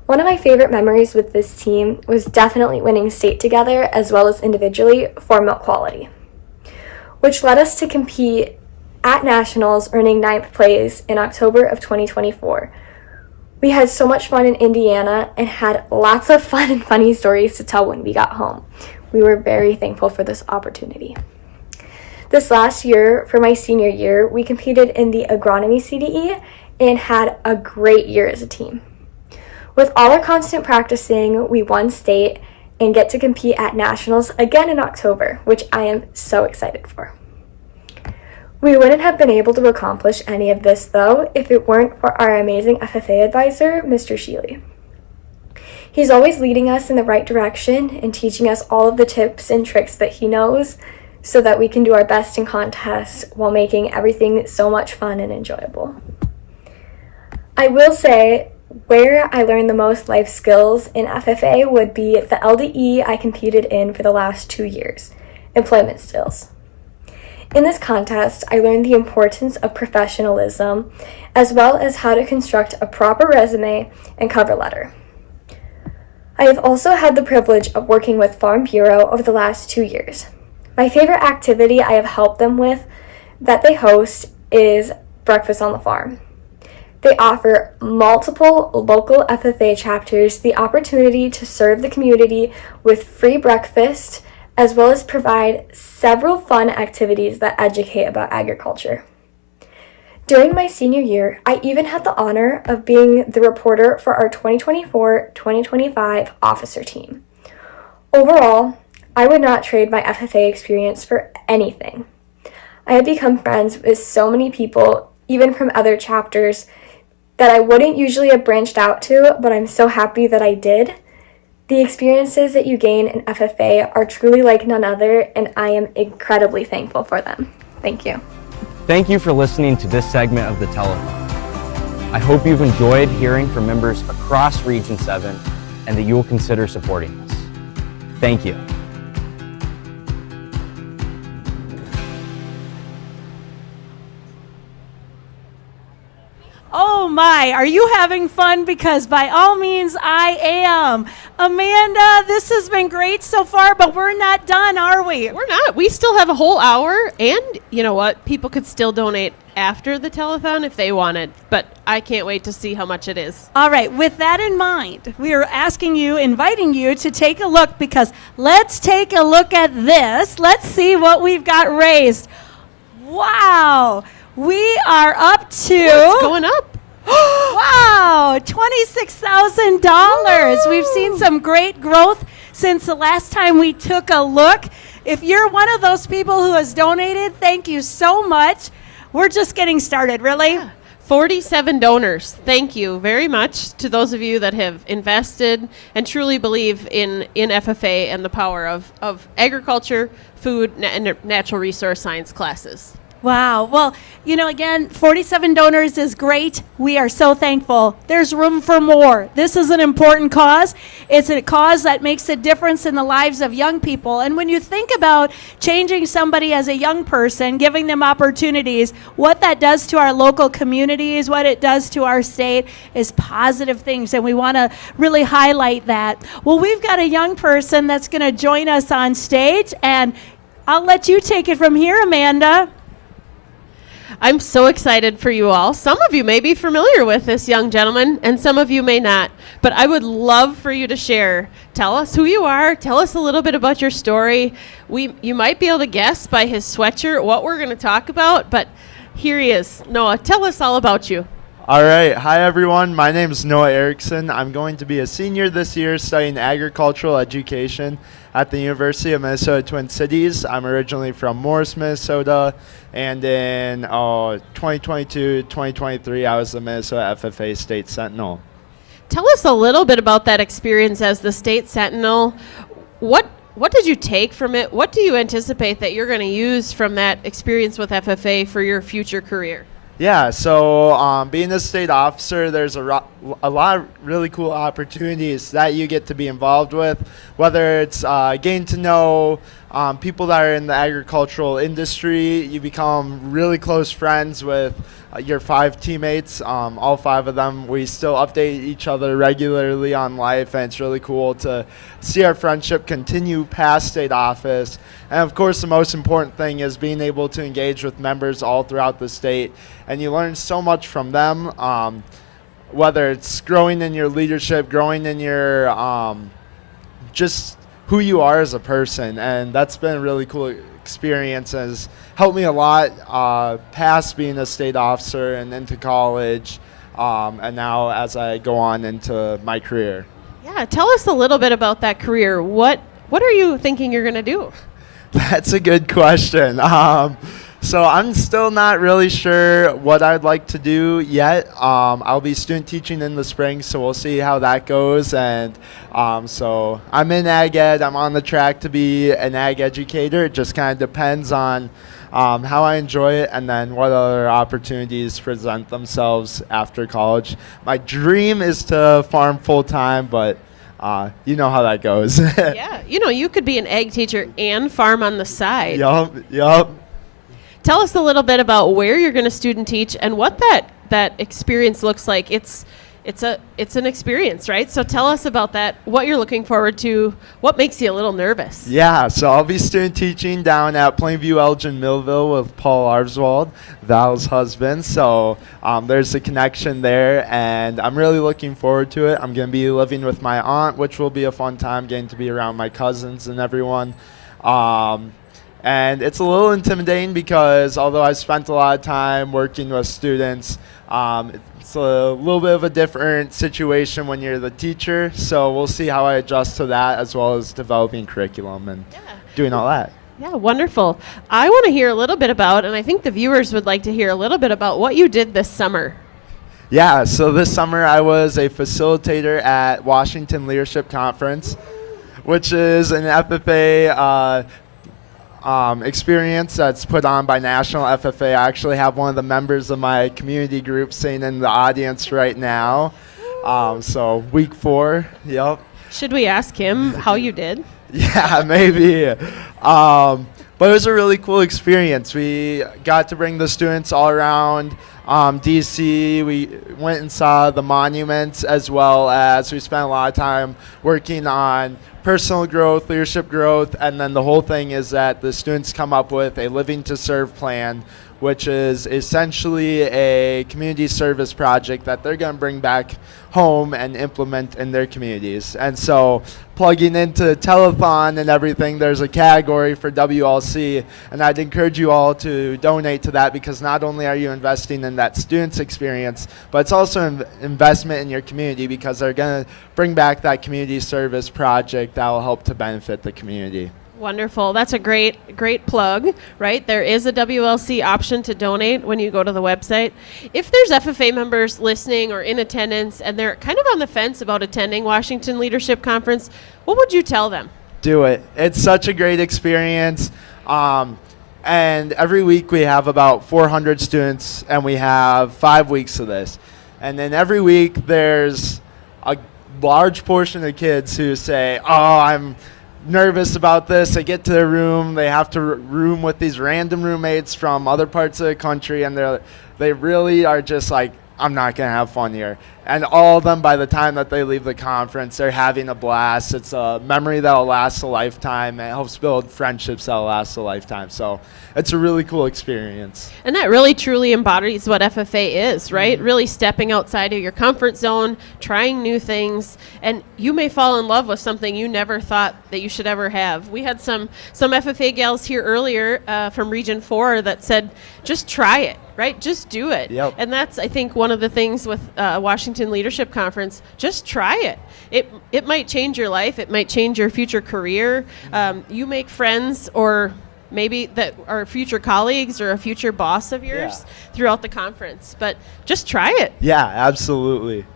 One of my favorite memories with this team was definitely winning state together as well as individually for milk quality. which led us to compete at nationals, earning 9th place in October of 2024. We had so much fun in Indiana and had lots of fun and funny stories to tell when we got home. We were very thankful for this opportunity. This last year, for my senior year, we competed in the agronomy CDE and had a great year as a team. With all our constant practicing, we won state and get to compete at nationals again in October, which I am so excited for. We wouldn't have been able to accomplish any of this, though, if it weren't for our amazing FFA advisor, Mr. Sheely. He's always leading us in the right direction and teaching us all of the tips and tricks that he knows so that we can do our best in contests while making everything so much fun and enjoyable. I will say, where I learned the most life skills in FFA would be the LDE I competed in for the last 2 years, employment skills. In this contest, I learned the importance of professionalism, as well as how to construct a proper resume and cover letter. I have also had the privilege of working with Farm Bureau over the last 2 years. My favorite activity I have helped them with that they host is Breakfast on the Farm. They offer multiple local FFA chapters the opportunity to serve the community with free breakfast, as well as provide several fun activities that educate about agriculture. During my senior year, I even had the honor of being the reporter for our 2024-2025 officer team. Overall, I would not trade my FFA experience for anything. I have become friends with so many people, even from other chapters, that I wouldn't usually have branched out to, but I'm so happy that I did. The experiences that you gain in FFA are truly like none other, and I am incredibly thankful for them. Thank you. Thank you for listening to this segment of the Telethon. I hope you've enjoyed hearing from members across Region 7 and that you will consider supporting us. Thank you. Oh my, are you having fun? Because by all means, I am. Amanda, this has been great so far, but we're not done, are we? We're not. We still have a whole hour, and you know what? People could still donate after the telethon if they wanted, but I can't wait to see how much it is. All right, with that in mind, we are inviting you to take a look, because let's take a look at this. Let's see what we've got raised. Wow. We are up to... It's going up. Wow, $26,000. We've seen some great growth since the last time we took a look. If you're one of those people who has donated, thank you so much. We're just getting started, really. Yeah. 47 donors. Thank you very much to those of you that have invested and truly believe in FFA and the power of agriculture, food, and natural resource science classes. Wow. Well, again, 47 donors is great. We are so thankful. There's room for more. This is an important cause. It's a cause that makes a difference in the lives of young people. And when you think about changing somebody as a young person, giving them opportunities, what that does to our local communities, what it does to our state is positive things. And we want to really highlight that. Well, we've got a young person that's going to join us on stage. And I'll let you take it from here, Amanda. I'm so excited for you all. Some of you may be familiar with this young gentleman, and some of you may not. But I would love for you to share. Tell us who you are. Tell us a little bit about your story. You might be able to guess by his sweatshirt what we're going to talk about, but here he is. Noah, tell us all about you. All right. Hi, everyone. My name is Noah Erickson. I'm going to be a senior this year studying agricultural education at the University of Minnesota Twin Cities. I'm originally from Morris, Minnesota, and in 2022-2023, I was the Minnesota FFA State Sentinel. Tell us a little bit about that experience as the State Sentinel. What did you take from it? What do you anticipate that you're going to use from that experience with FFA for your future career? Yeah, so being a state officer, there's a lot of really cool opportunities that you get to be involved with, whether it's getting to know people that are in the agricultural industry. You become really close friends with your 5 teammates. All 5 of them, we still update each other regularly on life, and it's really cool to see our friendship continue past state office. And of course, the most important thing is being able to engage with members all throughout the state, and you learn so much from them, whether it's growing in your leadership, growing in your just who you are as a person. And that's been a really cool experience, has helped me a lot past being a state officer and into college, and now as I go on into my career. Yeah, tell us a little bit about that career. What are you thinking you're going to do? That's a good question. So I'm still not really sure what I'd like to do yet. I'll be student teaching in the spring, so we'll see how that goes. And so I'm in ag ed. I'm on the track to be an ag educator. It just kind of depends on how I enjoy it and then what other opportunities present themselves after college. My dream is to farm full time, but you know how that goes. Yeah, you could be an ag teacher and farm on the side. Yup. Tell us a little bit about where you're going to student teach and what that experience looks like. It's an experience, right? So tell us about that, what you're looking forward to, what makes you a little nervous. Yeah, so I'll be student teaching down at Plainview Elgin Millville with Paul Arswald, Val's husband. So there's a connection there, and I'm really looking forward to it. I'm going to be living with my aunt, which will be a fun time, getting to be around my cousins and everyone. And it's a little intimidating because although I've spent a lot of time working with students, it's a little bit of a different situation when you're the teacher. So we'll see how I adjust to that, as well as developing curriculum and doing all that. Yeah, wonderful. I want to hear a little bit about, and I think the viewers would like to hear a little bit about what you did this summer. Yeah, so this summer I was a facilitator at Washington Leadership Conference, which is an FFA experience that's put on by National FFA. I actually have one of the members of my community group sitting in the audience right now. So week 4, yep. Should we ask him how you did? Yeah, maybe. But it was a really cool experience. We got to bring the students all around DC. We went and saw the monuments, as well as we spent a lot of time working on personal growth, leadership growth, and then the whole thing is that the students come up with a Living to Serve plan, which is essentially a community service project that they're going to bring back home and implement in their communities. And so plugging into Telthon and everything, there's a category for WLC, and I'd encourage you all to donate to that, because not only are you investing in that student's experience, but it's also an investment in your community, because they're going to bring back that community service project that will help to benefit the community. Wonderful. That's a great plug, right? There is a WLC option to donate when you go to the website. If there's FFA members listening or in attendance and they're kind of on the fence about attending Washington Leadership Conference, what would you tell them? Do it. It's such a great experience. And every week we have about 400 students, and we have 5 weeks of this. And then every week there's a large portion of kids who say, oh, I'm nervous about this. They get to their room, they have to room with these random roommates from other parts of the country, and they really are just like, I'm not going to have fun here. And all of them, by the time that they leave the conference, they're having a blast. It's a memory that will last a lifetime. It helps build friendships that will last a lifetime. So it's a really cool experience. And that really truly embodies what FFA is, right? Mm-hmm. Really stepping outside of your comfort zone, trying new things, and you may fall in love with something you never thought that you should ever have. We had some FFA gals here earlier from Region 4 that said, just try it. Right? Just do it. Yep. And that's, I think, one of the things with Washington Leadership Conference. Just try it. It might change your life. It might change your future career. You make friends, or maybe that are future colleagues or a future boss of yours throughout the conference. But just try it. Yeah, absolutely.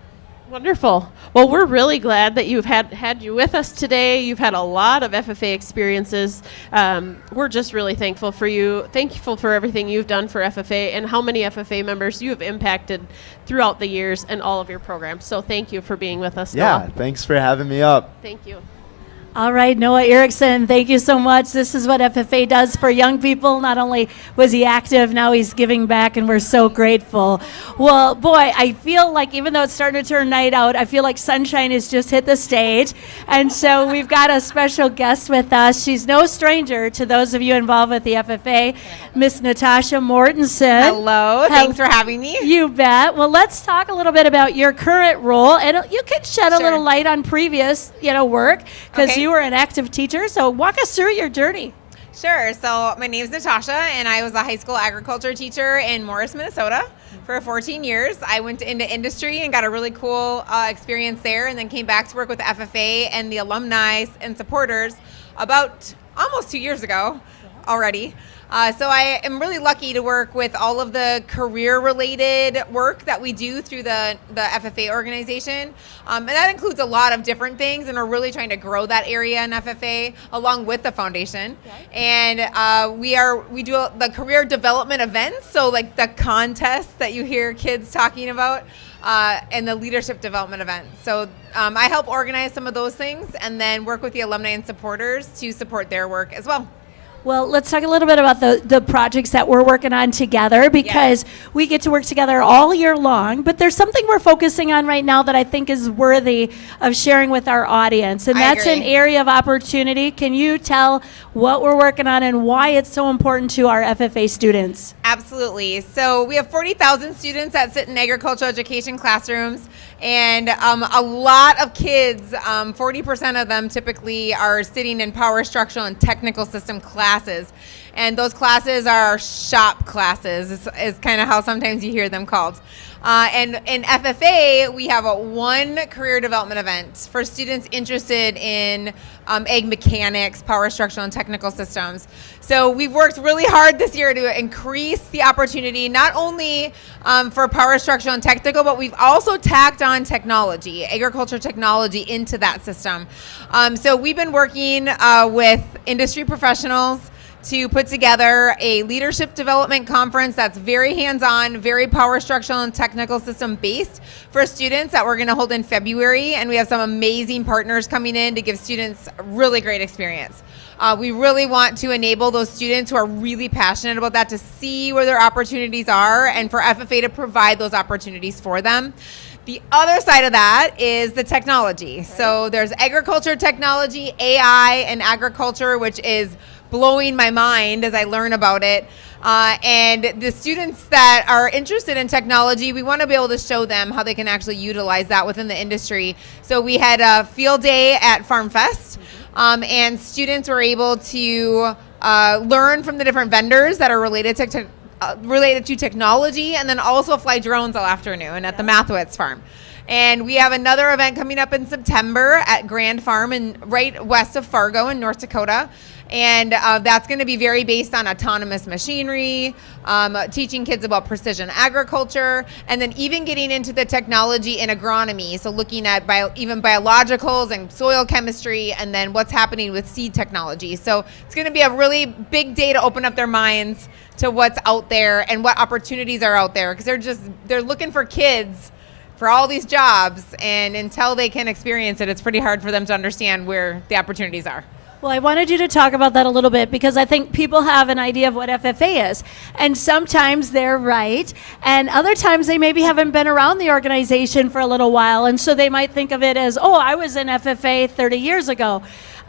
Wonderful. Well, we're really glad that you've had you with us today. You've had a lot of FFA experiences. We're just really thankful for you, thankful for everything you've done for FFA and how many FFA members you have impacted throughout the years and all of your programs. So thank you for being with us. Yeah, Noah. thanks for having me up. Thank you. All right, Noah Erickson, thank you so much. This is what FFA does for young people. Not only was he active, now he's giving back, and we're so grateful. Well, boy, I feel like even though it's starting to turn night out, I feel like sunshine has just hit the stage. And so we've got a special guest with us. She's no stranger to those of you involved with the FFA, Miss Natasha Mortensen. Hello, thanks for having me. You bet. Well, let's talk a little bit about your current role, and you can shed a little light on previous, work, because you were an active teacher. So walk us through your journey. Sure. So my name is Natasha, and I was a high school agriculture teacher in Morris, Minnesota for 14 years. I went into industry and got a really cool experience there, and then came back to work with the FFA and the alumni and supporters about almost 2 years ago already. So I am really lucky to work with all of the career-related work that we do through the FFA organization. And that includes a lot of different things, and we're really trying to grow that area in FFA along with the foundation. And we do the career development events, so like the contests that you hear kids talking about, and the leadership development events. So I help organize some of those things and then work with the alumni and supporters to support their work as well. Well, let's talk a little bit about the projects that we're working on together, because we get to work together all year long, but there's something we're focusing on right now that I think is worthy of sharing with our audience, and that's an area of opportunity. Can you tell what we're working on and why it's so important to our FFA students? Absolutely. So we have 40,000 students that sit in agricultural education classrooms, and a lot of kids, 40% of them typically are sitting in power structural and technical system classes. And those classes are shop classes, is kind of how sometimes you hear them called. And in FFA, we have one career development event for students interested in ag mechanics, power structural, and technical systems. So we've worked really hard this year to increase the opportunity, not only for power structural and technical, but we've also tacked on technology, agriculture technology into that system. So we've been working with industry professionals to put together a leadership development conference that's very hands-on, very power structural and technical system based for students that we're going to hold in February. And we have some amazing partners coming in to give students a really great experience. We really want to enable those students who are really passionate about that to see where their opportunities are, and for FFA to provide those opportunities for them. The other side of that is the technology. So there's agriculture technology, AI, and agriculture, which is blowing my mind as I learn about it. And the students that are interested in technology, we want to be able to show them how they can actually utilize that within the industry. So we had a field day at Farm Fest, and students were able to learn from the different vendors that are related to technology, and then also fly drones all afternoon at the Mathowitz farm. And we have another event coming up in September at Grand Farm right west of Fargo in North Dakota. And that's going to be very based on autonomous machinery, teaching kids about precision agriculture, and then even getting into the technology in agronomy. So looking at even biologicals and soil chemistry, and then what's happening with seed technology. So it's going to be a really big day to open up their minds to what's out there and what opportunities are out there, because they're looking for kids for all these jobs, and until they can experience it, it's pretty hard for them to understand where the opportunities are. Well, I wanted you to talk about that a little bit, because I think people have an idea of what FFA is. And sometimes they're right, and other times they maybe haven't been around the organization for a little while, and so they might think of it as, oh, I was in FFA 30 years ago.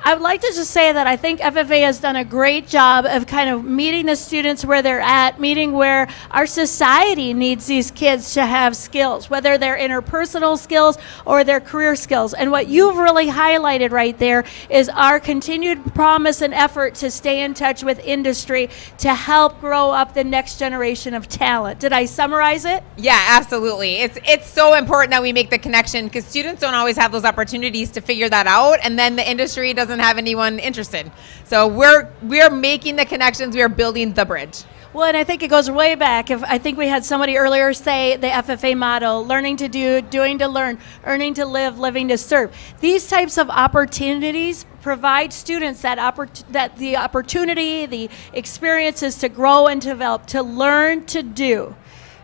I would like to just say that I think FFA has done a great job of kind of meeting the students where they're at, meeting where our society needs these kids to have skills, whether they're interpersonal skills or their career skills. And what you've really highlighted right there is our continued promise and effort to stay in touch with industry to help grow up the next generation of talent. Did I summarize it? Yeah, absolutely. It's so important that we make the connection, because students don't always have those opportunities to figure that out, and then the industry doesn't have anyone interested. So we're making the connections, we are building the bridge. Well, and I think it goes way back. I think we had somebody earlier say the FFA motto: learning to do, doing to learn, earning to live, living to serve. These types of opportunities provide students the opportunity, the experiences to grow and develop, to learn to do,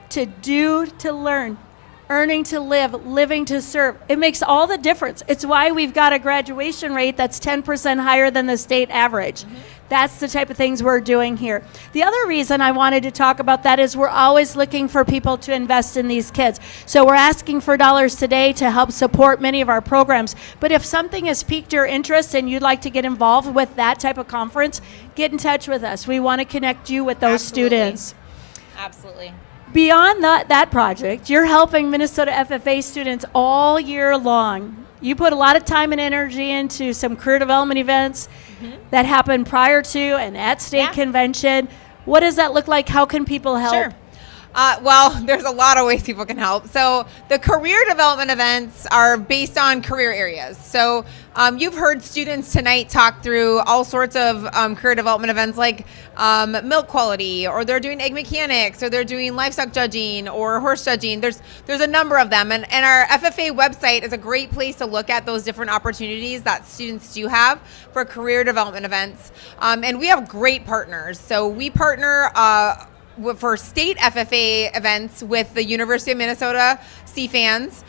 to learn. earning to live, living to serve. It makes all the difference. It's why we've got a graduation rate that's 10% higher than the state average. That's the type of things we're doing here. The other reason I wanted to talk about that is we're always looking for people to invest in these kids. So we're asking for dollars today to help support many of our programs. But if something has piqued your interest and you'd like to get involved with that type of conference, get in touch with us. We want to connect you with those students. Absolutely. Beyond that project, you're helping Minnesota FFA students all year long. You put a lot of time and energy into some career development events that happen prior to and at state convention. What does that look like? How can people help? Sure. Well, there's a lot of ways people can help. So the career development events are based on career areas. So you've heard students tonight talk through all sorts of career development events like milk quality, or they're doing egg mechanics, or they're doing livestock judging or horse judging. There's a number of them. And our FFA website is a great place to look at those different opportunities that students do have for career development events. And we have great partners. So we partner for state FFA events with the University of Minnesota CFANs.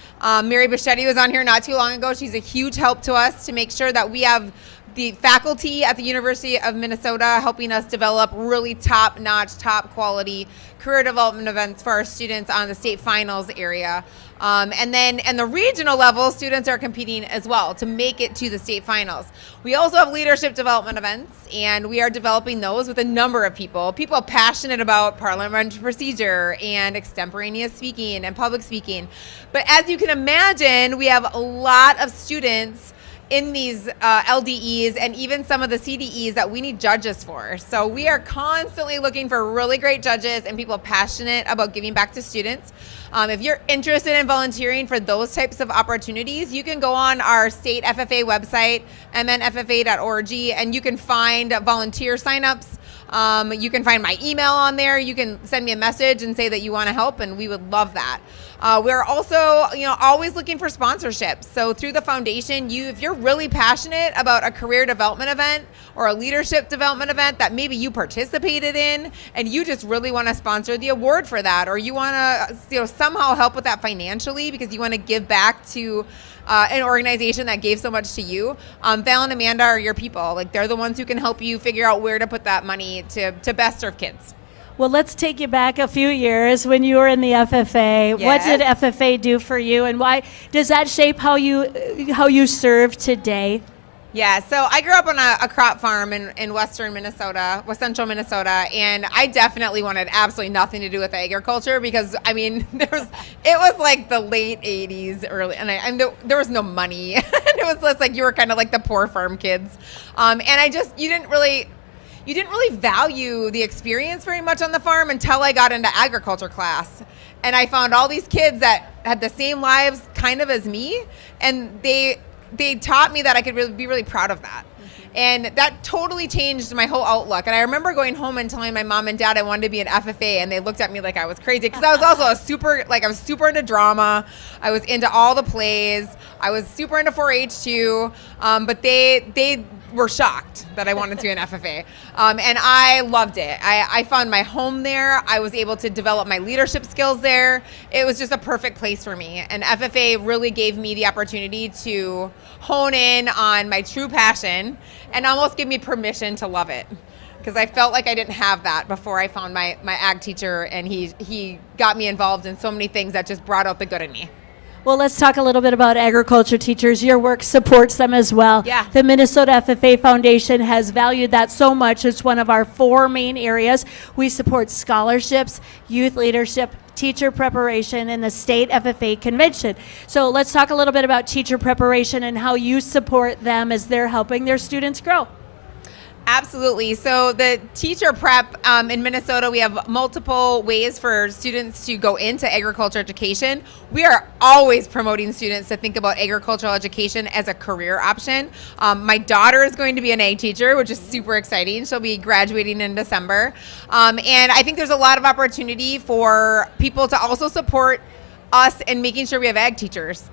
Mary Bichetti was on here not too long ago. She's a huge help to us to make sure that we have the faculty at the University of Minnesota helping us develop really top-notch, top-quality career development events for our students on the state finals area. And the regional level, students are competing as well to make it to the state finals. We also have leadership development events, and we are developing those with a number of people passionate about parliamentary procedure and extemporaneous speaking and public speaking. But as you can imagine, we have a lot of students in these LDEs and even some of the CDEs that we need judges for. So we are constantly looking for really great judges and people passionate about giving back to students. If you're interested in volunteering for those types of opportunities, you can go on our state FFA website, mnffa.org, and you can find volunteer signups. You can find my email on there. You can send me a message and say that you want to help, and we would love that. We're also, always looking for sponsorships. So through the foundation, if you're really passionate about a career development event or a leadership development event that maybe you participated in, and you just really want to sponsor the award for that, or you want to, somehow help with that financially because you want to give back to an organization that gave so much to you, Val and Amanda are your people. Like, they're the ones who can help you figure out where to put that money to best serve kids. Well, let's take you back a few years when you were in the FFA. Yes. What did FFA do for you, and why does that shape how you serve today? Yeah, so I grew up on a crop farm in central Minnesota, and I definitely wanted absolutely nothing to do with agriculture because, it was like the late 80s, early, and there was no money. And it was just like you were kind of like the poor farm kids. And you didn't really value the experience very much on the farm until I got into agriculture class. And I found all these kids that had the same lives kind of as me, and they taught me that I could be really proud of that. And that totally changed my whole outlook. And I remember going home and telling my mom and dad I wanted to be an FFA, and they looked at me like I was crazy because I was also I was super into drama. I was into all the plays. I was super into 4-H too. But they were shocked that I wanted to be an FFA. And I loved it. I found my home there. I was able to develop my leadership skills there. It was just a perfect place for me. And FFA really gave me the opportunity to hone in on my true passion and almost give me permission to love it. Because I felt like I didn't have that before I found my ag teacher, and he got me involved in so many things that just brought out the good in me. Well, let's talk a little bit about agriculture teachers. Your work supports them as well. Yeah. The Minnesota FFA Foundation has valued that so much. It's one of our 4 main areas. We support scholarships, youth leadership, teacher preparation, and the state FFA convention. So let's talk a little bit about teacher preparation and how you support them as they're helping their students grow. Absolutely. So the teacher prep in Minnesota, we have multiple ways for students to go into agriculture education. We are always promoting students to think about agricultural education as a career option. My daughter is going to be an ag teacher, which is super exciting. She'll be graduating in December. And I think there's a lot of opportunity for people to also support us in making sure we have ag teachers.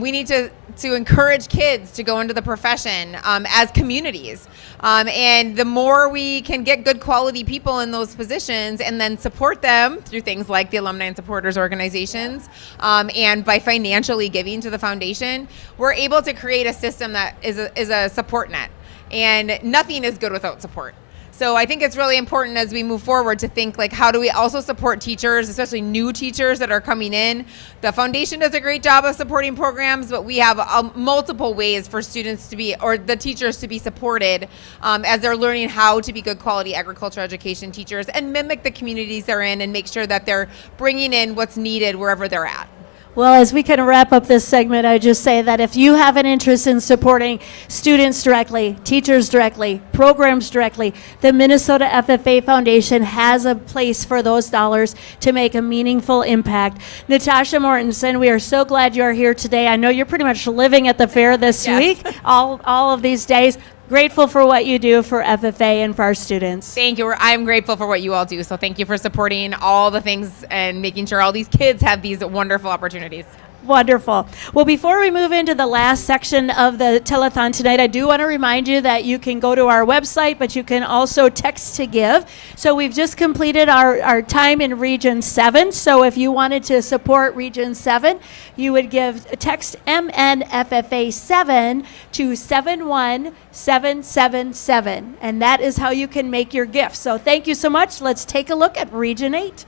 We need to to encourage kids to go into the profession as communities. And the more we can get good quality people in those positions and then support them through things like the Alumni and Supporters Organizations and by financially giving to the foundation, we're able to create a system that is a support net. And nothing is good without support. So I think it's really important as we move forward to think like, how do we also support teachers, especially new teachers that are coming in? The foundation does a great job of supporting programs, but we have multiple ways for students to be, or the teachers to be supported as they're learning how to be good quality agriculture education teachers and mimic the communities they're in and make sure that they're bringing in what's needed wherever they're at. Well, as we kind of wrap up this segment, I just say that if you have an interest in supporting students directly, teachers directly, programs directly, the Minnesota FFA Foundation has a place for those dollars to make a meaningful impact. Natasha Mortensen, we are so glad you're here today. I know you're pretty much living at the fair this week, all of these days. Grateful for what you do for FFA and for our students. Thank you. I'm grateful for what you all do. So thank you for supporting all the things and making sure all these kids have these wonderful opportunities. Wonderful. Well, before we move into the last section of the telethon tonight, I do want to remind you that you can go to our website, but you can also text to give. So we've just completed our time in Region 7. So if you wanted to support Region 7, you would text MNFFA7 to 71777. And that is how you can make your gift. So thank you so much. Let's take a look at Region 8.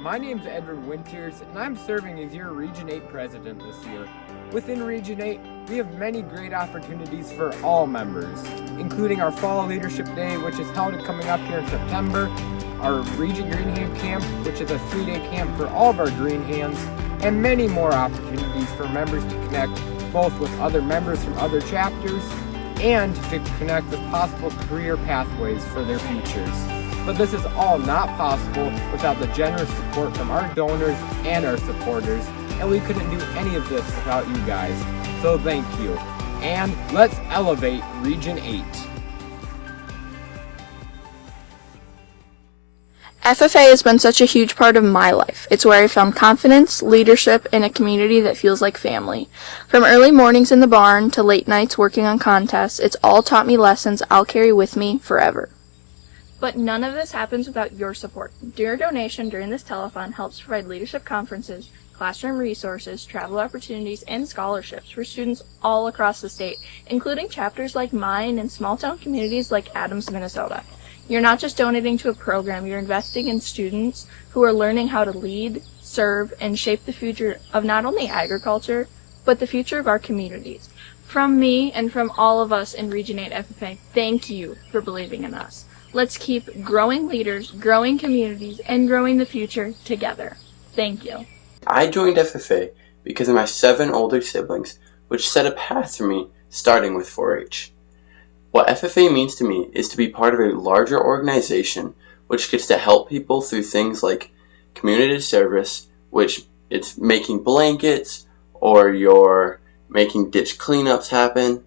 My name's Edward Winters, and I'm serving as your Region 8 President this year. Within Region 8, we have many great opportunities for all members, including our Fall Leadership Day, which is held coming up here in September, our Region Green Hand Camp, which is a 3-day camp for all of our Green Hands, and many more opportunities for members to connect both with other members from other chapters and to connect with possible career pathways for their futures. But this is all not possible without the generous support from our donors and our supporters, and we couldn't do any of this without you guys. So thank you. And let's elevate Region 8. FFA has been such a huge part of my life. It's where I found confidence, leadership, and a community that feels like family. From early mornings in the barn to late nights working on contests, it's all taught me lessons I'll carry with me forever. But none of this happens without your support. Your donation during this telethon helps provide leadership conferences, classroom resources, travel opportunities, and scholarships for students all across the state, including chapters like mine and small-town communities like Adams, Minnesota. You're not just donating to a program, you're investing in students who are learning how to lead, serve, and shape the future of not only agriculture, but the future of our communities. From me and from all of us in Region 8 FFA, thank you for believing in us. Let's keep growing leaders, growing communities, and growing the future together. Thank you. I joined FFA because of my 7 older siblings, which set a path for me, starting with 4-H. What FFA means to me is to be part of a larger organization which gets to help people through things like community service, which it's making blankets, or you're making ditch cleanups happen.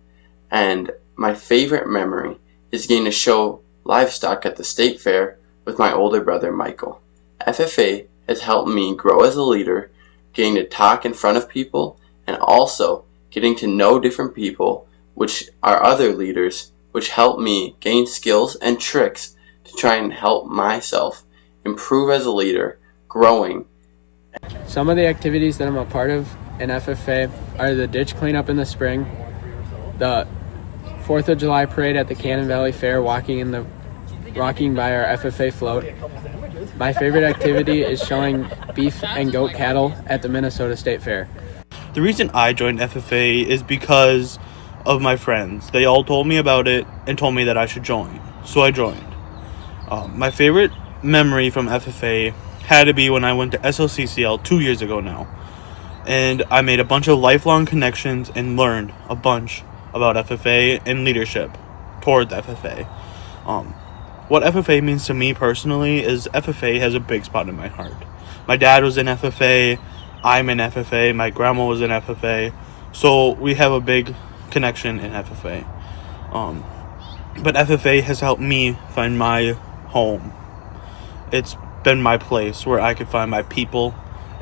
And my favorite memory is getting to show livestock at the state fair with my older brother Michael. FFA has helped me grow as a leader, getting to talk in front of people, and also getting to know different people, which are other leaders, which help me gain skills and tricks to try and help myself improve as a leader, growing. Some of the activities that I'm a part of in FFA are the ditch cleanup in the spring, the 4th of July parade at the Cannon Valley Fair, walking by our FFA float. My favorite activity is showing beef and goat cattle at the Minnesota State Fair. The reason I joined FFA is because of my friends. They all told me about it and told me that I should join, so I joined. My favorite memory from FFA had to be when I went to SLCCL 2 years ago now, and I made a bunch of lifelong connections and learned a bunch about FFA and leadership towards FFA. What FFA means to me personally is FFA has a big spot in my heart. My dad was in FFA, I'm in FFA, my grandma was in FFA, so we have a big connection in FFA. But FFA has helped me find my home. It's been my place where I could find my people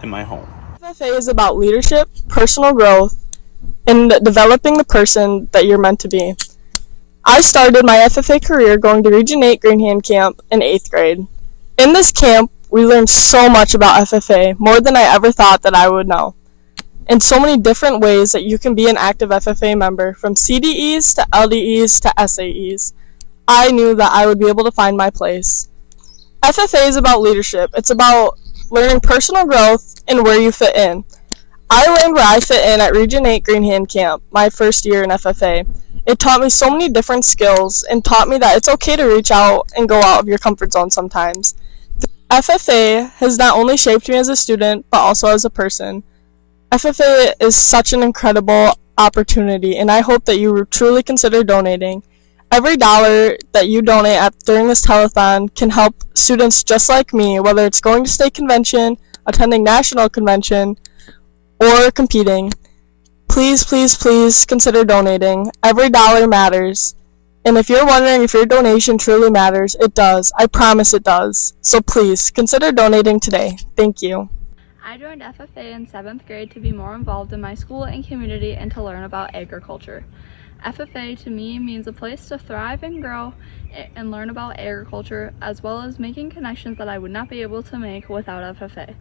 in my home. FFA is about leadership, personal growth, and developing the person that you're meant to be. I started my FFA career going to Region 8 Green Hand Camp in 8th grade. In this camp, we learned so much about FFA, more than I ever thought that I would know. In so many different ways that you can be an active FFA member, from CDEs to LDEs to SAEs. I knew that I would be able to find my place. FFA is about leadership. It's about learning personal growth and where you fit in. I learned where I fit in at Region 8 Green Hand Camp, my first year in FFA. It taught me so many different skills and taught me that it's okay to reach out and go out of your comfort zone sometimes. FFA has not only shaped me as a student, but also as a person. FFA is such an incredible opportunity, and I hope that you truly consider donating. Every dollar that you donate during this telethon can help students just like me, whether it's going to state convention, attending national convention, or competing. Please, please, please consider donating. Every dollar matters. And if you're wondering if your donation truly matters, it does. I promise it does. So please, consider donating today. Thank you. I joined FFA in 7th grade to be more involved in my school and community and to learn about agriculture. FFA to me means a place to thrive and grow and learn about agriculture, as well as making connections that I would not be able to make without FFA.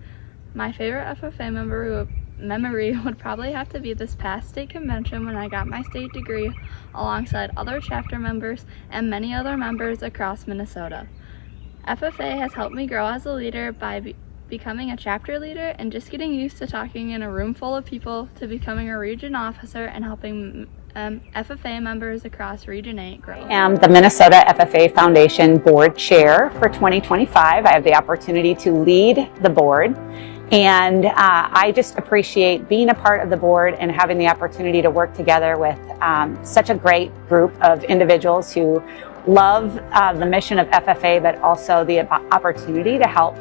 My favorite FFA memory would probably have to be this past state convention when I got my state degree alongside other chapter members and many other members across Minnesota. FFA has helped me grow as a leader by becoming a chapter leader and just getting used to talking in a room full of people to becoming a region officer and helping FFA members across Region 8 grow. I am the Minnesota FFA Foundation Board Chair for 2025. I have the opportunity to lead the board, and I just appreciate being a part of the board and having the opportunity to work together with such a great group of individuals who love the mission of FFA, but also the opportunity to help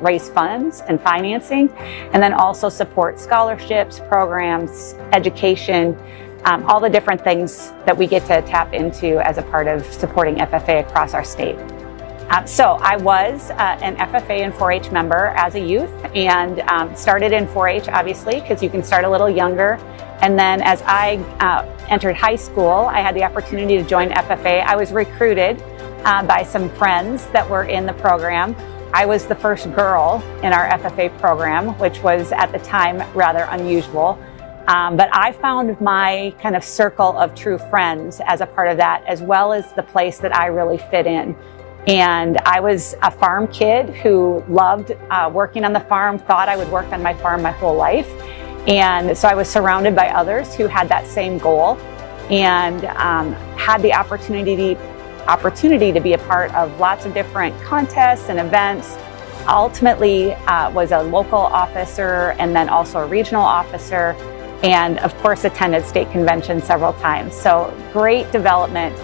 raise funds and financing, and then also support scholarships, programs, education, all the different things that we get to tap into as a part of supporting FFA across our state. So I was an FFA and 4-H member as a youth, and started in 4-H obviously because you can start a little younger. And then as I entered high school, I had the opportunity to join FFA. I was recruited by some friends that were in the program. I was the first girl in our FFA program, which was at the time rather unusual. But I found my kind of circle of true friends as a part of that, as well as the place that I really fit in. And I was a farm kid who loved working on the farm, thought I would work on my farm my whole life. And so I was surrounded by others who had that same goal, and had the opportunity to be a part of lots of different contests and events. Ultimately was a local officer and then also a regional officer, and of course attended state convention several times. So great development.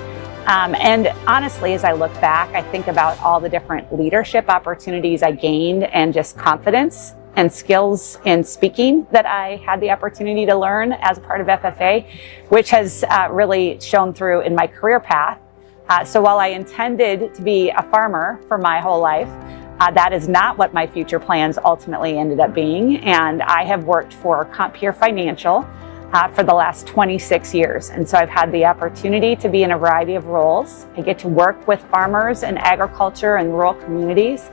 And honestly, as I look back, I think about all the different leadership opportunities I gained and just confidence and skills in speaking that I had the opportunity to learn as a part of FFA, which has really shown through in my career path. So while I intended to be a farmer for my whole life, that is not what my future plans ultimately ended up being. And I have worked for Compeer Financial for the last 26 years. And so I've had the opportunity to be in a variety of roles. I get to work with farmers and agriculture and rural communities.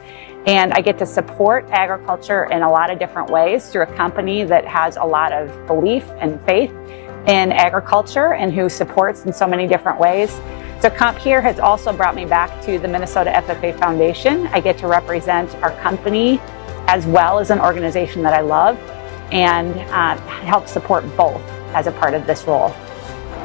And I get to support agriculture in a lot of different ways through a company that has a lot of belief and faith in agriculture and who supports in so many different ways. So Compeer has also brought me back to the Minnesota FFA Foundation. I get to represent our company as well as an organization that I love, and help support both as a part of this role.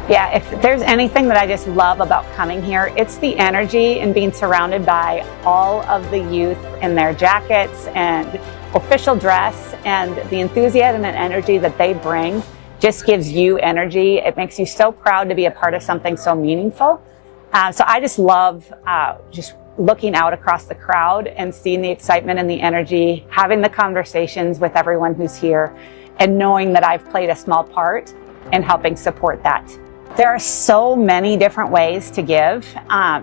Yeah, if there's anything that I just love about coming here, it's the energy and being surrounded by all of the youth in their jackets and official dress, and the enthusiasm and energy that they bring just gives you energy. It makes you so proud to be a part of something so meaningful. So I just love just looking out across the crowd and seeing the excitement and the energy, having the conversations with everyone who's here, and knowing that I've played a small part in helping support that There are so many different ways to give.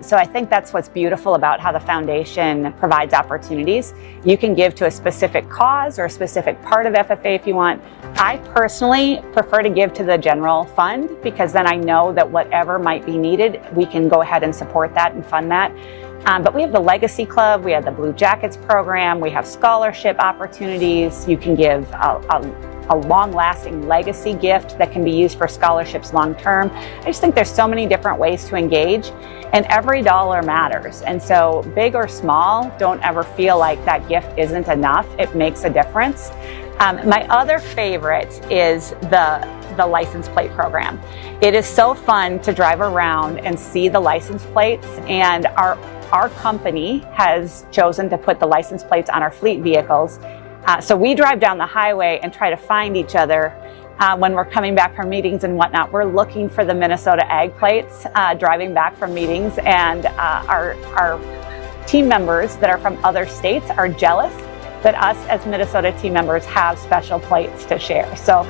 So I think that's what's beautiful about how the foundation provides opportunities. You can give to a specific cause or a specific part of FFA if you want. I personally prefer to give to the general fund because then I know that whatever might be needed, we can go ahead and support that and fund that. But we have the Legacy Club, we have the Blue Jackets program, we have scholarship opportunities. You can give a long-lasting legacy gift that can be used for scholarships long-term. I just think there's so many different ways to engage, and every dollar matters. And so big or small, don't ever feel like that gift isn't enough. It makes a difference. My other favorite is the license plate program. It is so fun to drive around and see the license plates, and our company has chosen to put the license plates on our fleet vehicles. So we drive down the highway and try to find each other when we're coming back from meetings and whatnot. We're looking for the Minnesota Ag plates driving back from meetings, and our team members that are from other states are jealous that us as Minnesota team members have special plates to share. So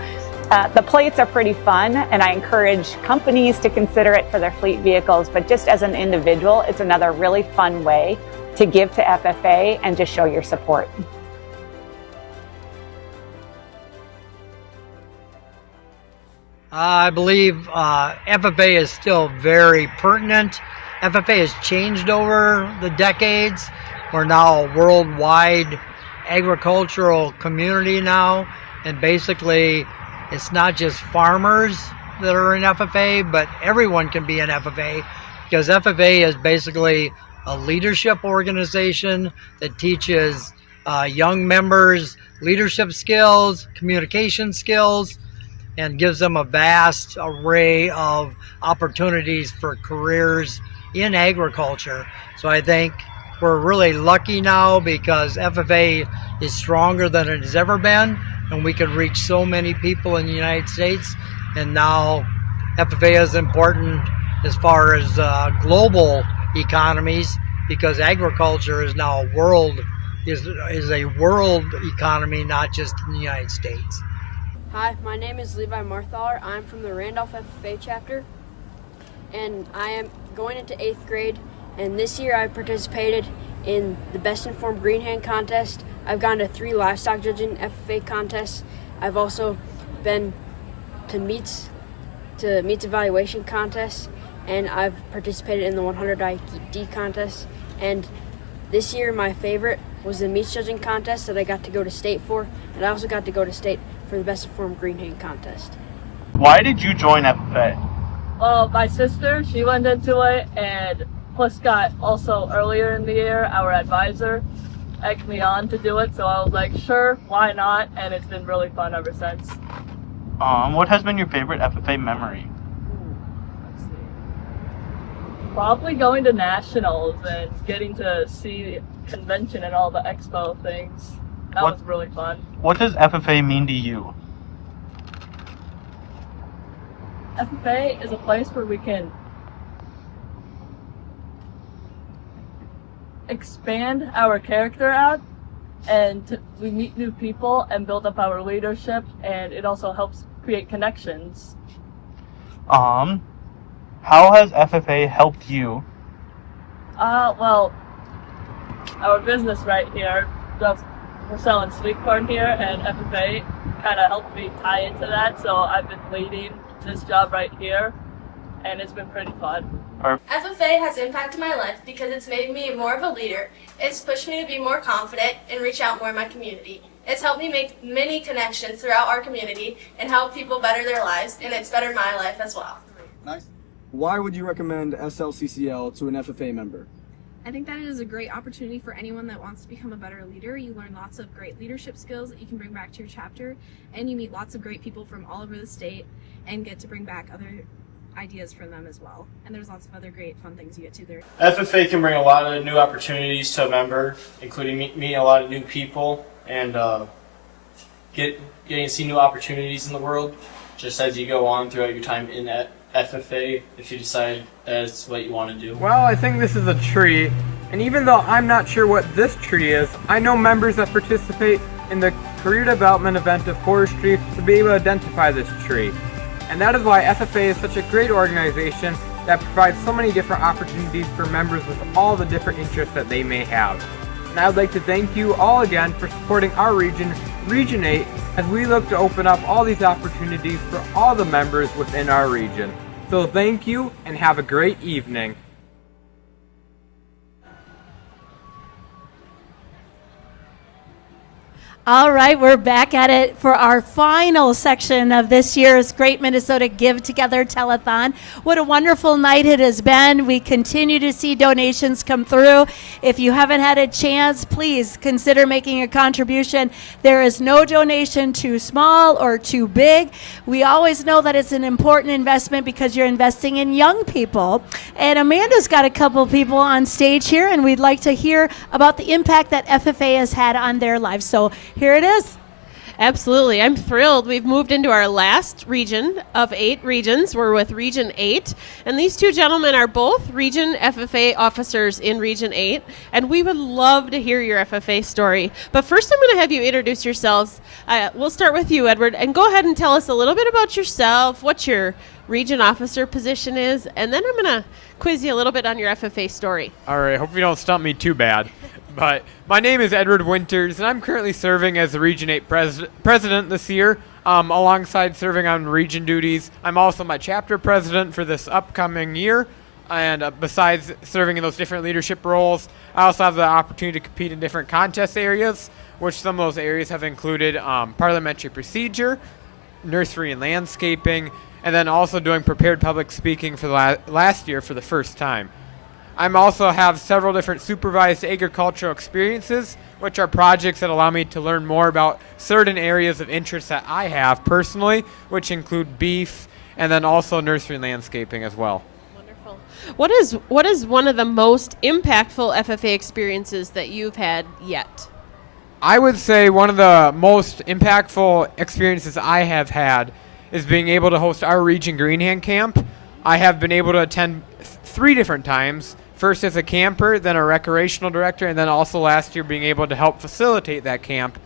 the plates are pretty fun, and I encourage companies to consider it for their fleet vehicles, but just as an individual, it's another really fun way to give to FFA and just show your support. I believe FFA is still very pertinent. FFA has changed over the decades. We're now a worldwide agricultural community now, and basically it's not just farmers that are in FFA, but everyone can be in FFA, because FFA is basically a leadership organization that teaches young members leadership skills, communication skills, and gives them a vast array of opportunities for careers in agriculture. So I think we're really lucky now because FFA is stronger than it has ever been, and we can reach so many people in the United States. And now FFA is important as far as global economies, because agriculture is now a world economy, not just in the United States. Hi, my name is Levi Marthaler. I'm from the Randolph FFA chapter, and I am going into 8th grade, and this year I've participated in the Best Informed Green Hand contest. I've gone to 3 livestock judging FFA contests. I've also been to meets evaluation contests, and I've participated in the 100 ID contest. And this year my favorite was the meats judging contest that I got to go to state for, and I also got to go to state for the Best Informed Green Hand contest. Why did you join FFA? Well, my sister, she went into it, and plus got also earlier in the year, our advisor egged me on to do it, so I was like, sure, why not? And it's been really fun ever since. What has been your favorite FFA memory? Let's see. Probably going to nationals and getting to see the convention and all the expo things. That was really fun. What does FFA mean to you? FFA is a place where we can expand our character out, and we meet new people and build up our leadership, and it also helps create connections. How has FFA helped you? Well, our business right here, we're selling sweet corn here, and FFA kind of helped me tie into that, so I've been leading this job right here, and it's been pretty fun. FFA has impacted my life because it's made me more of a leader. It's pushed me to be more confident and reach out more in my community. It's helped me make many connections throughout our community and help people better their lives, and it's bettered my life as well. Nice. Why would you recommend SLCCL to an FFA member? I think that it is a great opportunity for anyone that wants to become a better leader. You learn lots of great leadership skills that you can bring back to your chapter, and you meet lots of great people from all over the state and get to bring back other ideas from them as well. And there's lots of other great fun things you get to there. FFA can bring a lot of new opportunities to a member, including meeting a lot of new people and getting to see new opportunities in the world just as you go on throughout your time in FFA, if you decide that's what you want to do. Well, I think this is a tree, and even though I'm not sure what this tree is, I know members that participate in the career development event of forestry to be able to identify this tree. And that is why FFA is such a great organization that provides so many different opportunities for members with all the different interests that they may have. And I would like to thank you all again for supporting our region, Region 8, as we look to open up all these opportunities for all the members within our region. So thank you and have a great evening. All right, we're back at it for our final section of this year's Great Minnesota Give Together Telethon. What a wonderful night it has been. We continue to see donations come through. If you haven't had a chance, please consider making a contribution. There is no donation too small or too big. We always know that it's an important investment because you're investing in young people. And Amanda's got a couple people on stage here, and we'd like to hear about the impact that FFA has had on their lives. So here it is. Absolutely. I'm thrilled. We've moved into our last region of 8 regions. We're with Region 8. And these two gentlemen are both Region FFA officers in Region 8. And we would love to hear your FFA story. But first, I'm going to have you introduce yourselves. We'll start with you, Edward. And go ahead and tell us a little bit about yourself, what your region officer position is. And then I'm going to quiz you a little bit on your FFA story. All right, hope you don't stump me too bad. But my name is Edward Winters, and I'm currently serving as the Region 8 president this year, alongside serving on region duties. I'm also my chapter president for this upcoming year, and besides serving in those different leadership roles, I also have the opportunity to compete in different contest areas, which some of those areas have included parliamentary procedure, nursery and landscaping, and then also doing prepared public speaking for the last year for the first time. I also have several different supervised agricultural experiences, which are projects that allow me to learn more about certain areas of interest that I have personally, which include beef and then also nursery and landscaping as well. Wonderful. What is one of the most impactful FFA experiences that you've had yet? I would say one of the most impactful experiences I have had is being able to host our region Green Hand Camp. I have been able to attend 3 different times. First as a camper, then a recreational director, and then also last year being able to help facilitate that camp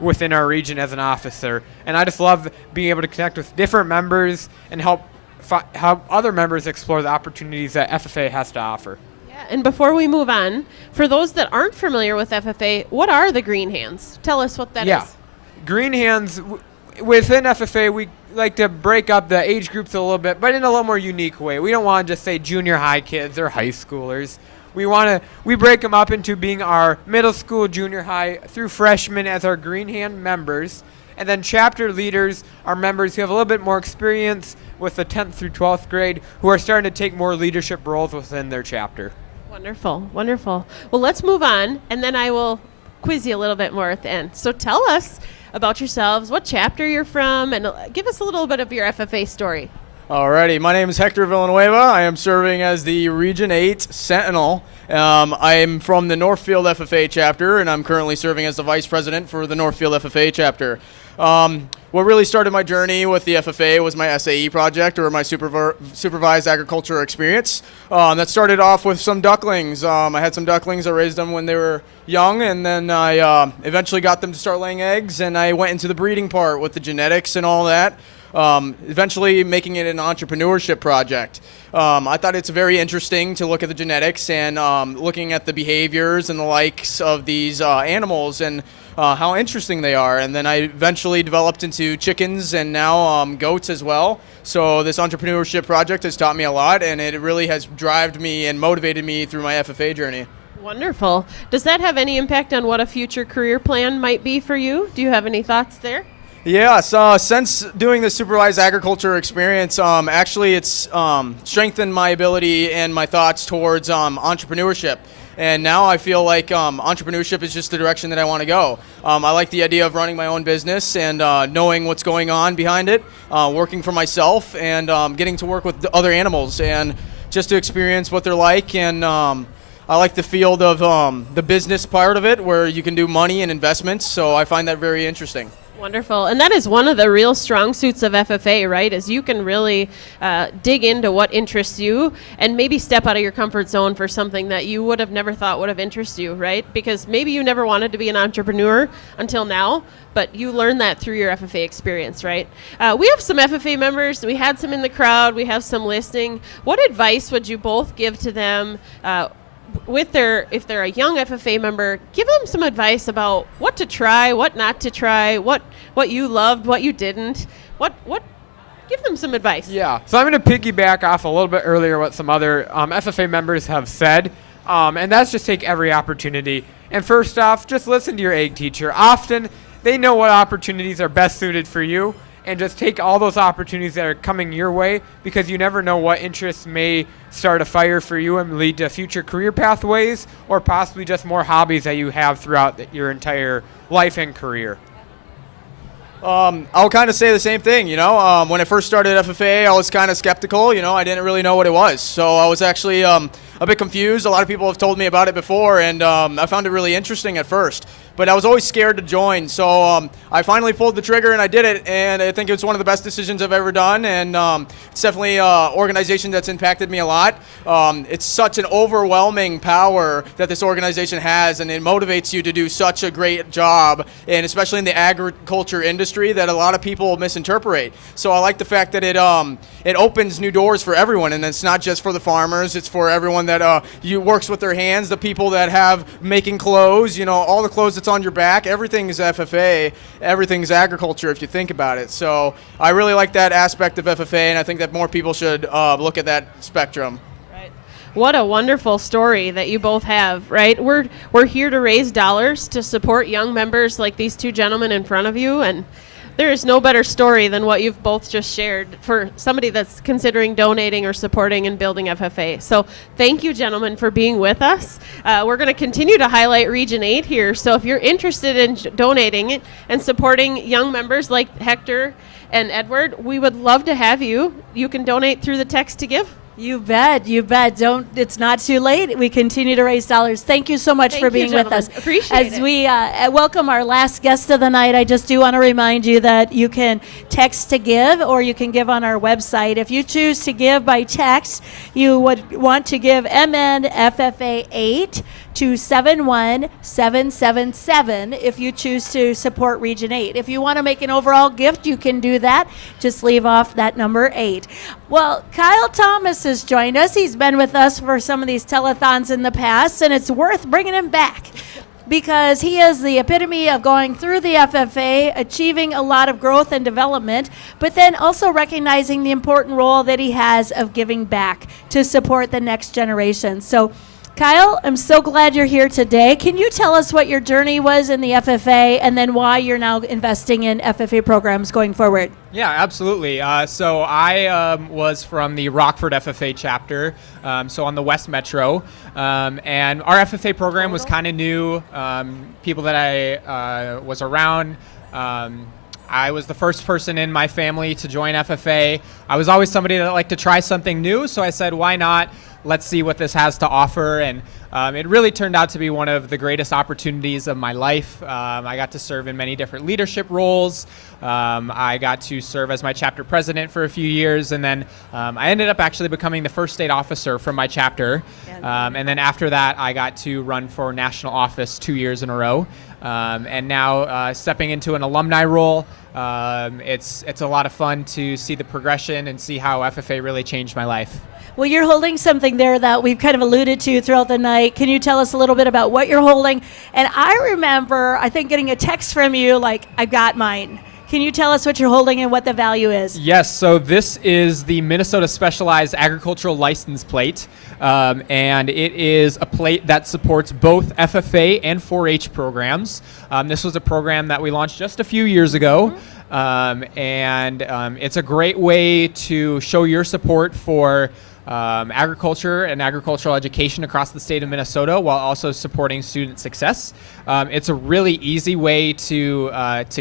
within our region as an officer. And I just love being able to connect with different members and help other members explore the opportunities that FFA has to offer. Yeah, and before we move on, for those that aren't familiar with FFA, what are the Green Hands? Tell us what that is. Green Hands, within FFA, we like to break up the age groups a little bit, but in a little more unique way. We don't want to just say junior high kids or high schoolers. We break them up into being our middle school, junior high, through freshmen as our Green Hand members. And then chapter leaders are members who have a little bit more experience with the 10th through 12th grade, who are starting to take more leadership roles within their chapter. Wonderful, wonderful. Well, let's move on, and then I will quiz you a little bit more at the end. So tell us about yourselves, what chapter you're from, and give us a little bit of your FFA story. Alrighty, my name is Hector Villanueva. I am serving as the Region 8 Sentinel. I am from the Northfield FFA chapter, and I'm currently serving as the Vice President for the Northfield FFA chapter. What really started my journey with the FFA was my SAE project, or my supervised agriculture experience. That started off with some ducklings. I had some ducklings. I raised them when they were young, and then I eventually got them to start laying eggs, and I went into the breeding part with the genetics and all that. Eventually making it an entrepreneurship project. I thought it's very interesting to look at the genetics and looking at the behaviors and the likes of these animals and how interesting they are. And then I eventually developed into chickens and now goats as well. So this entrepreneurship project has taught me a lot, and it really has driven me and motivated me through my FFA journey. Wonderful. Does that have any impact on what a future career plan might be for you? Do you have any thoughts there? Yeah, so since doing the supervised agriculture experience, actually it's strengthened my ability and my thoughts towards entrepreneurship. And now I feel like entrepreneurship is just the direction that I want to go. I like the idea of running my own business and knowing what's going on behind it, working for myself, and getting to work with other animals and just to experience what they're like. And I like the field of the business part of it where you can do money and investments, so I find that very interesting. Wonderful. And that is one of the real strong suits of FFA, right? Is you can really dig into what interests you and maybe step out of your comfort zone for something that you would have never thought would have interested you, right? Because maybe you never wanted to be an entrepreneur until now, but you learned that through your FFA experience, right? We have some FFA members. We had some in the crowd. We have some listening. What advice would you both give to them if they're a young FFA member? Give them some advice about what to try, what not to try, what you loved, what you didn't. Give them some advice. Yeah. So I'm going to piggyback off a little bit earlier what some other FFA members have said, and that's just take every opportunity. And first off, just listen to your AG teacher. Often they know what opportunities are best suited for you, and just take all those opportunities that are coming your way, because you never know what interests may start a fire for you and lead to future career pathways, or possibly just more hobbies that you have throughout your entire life and career. I'll kind of say the same thing, when I first started FFA, I was kind of skeptical, I didn't really know what it was. So I was actually a bit confused. A lot of people have told me about it before, and I found it really interesting at first. But I was always scared to join, so I finally pulled the trigger and I did it, and I think it's one of the best decisions I've ever done, and it's definitely an organization that's impacted me a lot. It's such an overwhelming power that this organization has, and it motivates you to do such a great job, and especially in the agriculture industry that a lot of people misinterpret. So I like the fact that it opens new doors for everyone, and it's not just for the farmers, it's for everyone that works with their hands, the people that have making clothes, all the clothes that's on your back, everything is FFA, everything's agriculture if you think about it. So I really like that aspect of FFA, and I think that more people should look at that spectrum. What a wonderful story that you both have, right? We're here to raise dollars to support young members like these two gentlemen in front of you, and there is no better story than what you've both just shared for somebody that's considering donating or supporting and building FFA. So thank you, gentlemen, for being with us. We're going to continue to highlight Region 8 here. So if you're interested in donating and supporting young members like Hector and Edward, we would love to have you. You can donate through the text to give. You bet. It's not too late. We continue to raise dollars. Thank you so much for being with us. Appreciate it. As we welcome our last guest of the night, I just do want to remind you that you can text to give, or you can give on our website. If you choose to give by text, you would want to give MNFFA 8 to 71777 if you choose to support Region 8. If you want to make an overall gift, you can do that. Just leave off that number 8. Well, Kyle Thomas has joined us. He's been with us for some of these telethons in the past, and it's worth bringing him back because he is the epitome of going through the FFA, achieving a lot of growth and development, but then also recognizing the important role that he has of giving back to support the next generation. So, Kyle, I'm so glad you're here today. Can you tell us what your journey was in the FFA and then why you're now investing in FFA programs going forward? Yeah, absolutely. So I was from the Rockford FFA chapter, so on the West Metro, and our FFA program was kind of new. People that I was around, I was the first person in my family to join FFA. I was always somebody that liked to try something new, so I said, why not? Let's see what this has to offer. And it really turned out to be one of the greatest opportunities of my life. I got to serve in many different leadership roles. I got to serve as my chapter president for a few years, and then I ended up actually becoming the first state officer from my chapter. And then after that, I got to run for national office 2 years in a row. And now stepping into an alumni role, it's a lot of fun to see the progression and see how FFA really changed my life. Well, you're holding something there that we've kind of alluded to throughout the night. Can you tell us a little bit about what you're holding? And I remember, I think, getting a text from you like, I got mine. Can you tell us what you're holding and what the value is? Yes, so this is the Minnesota Specialized Agricultural License Plate, and it is a plate that supports both FFA and 4-H programs. This was a program that we launched just a few years ago, and it's a great way to show your support for agriculture and agricultural education across the state of Minnesota while also supporting student success. It's a really easy way to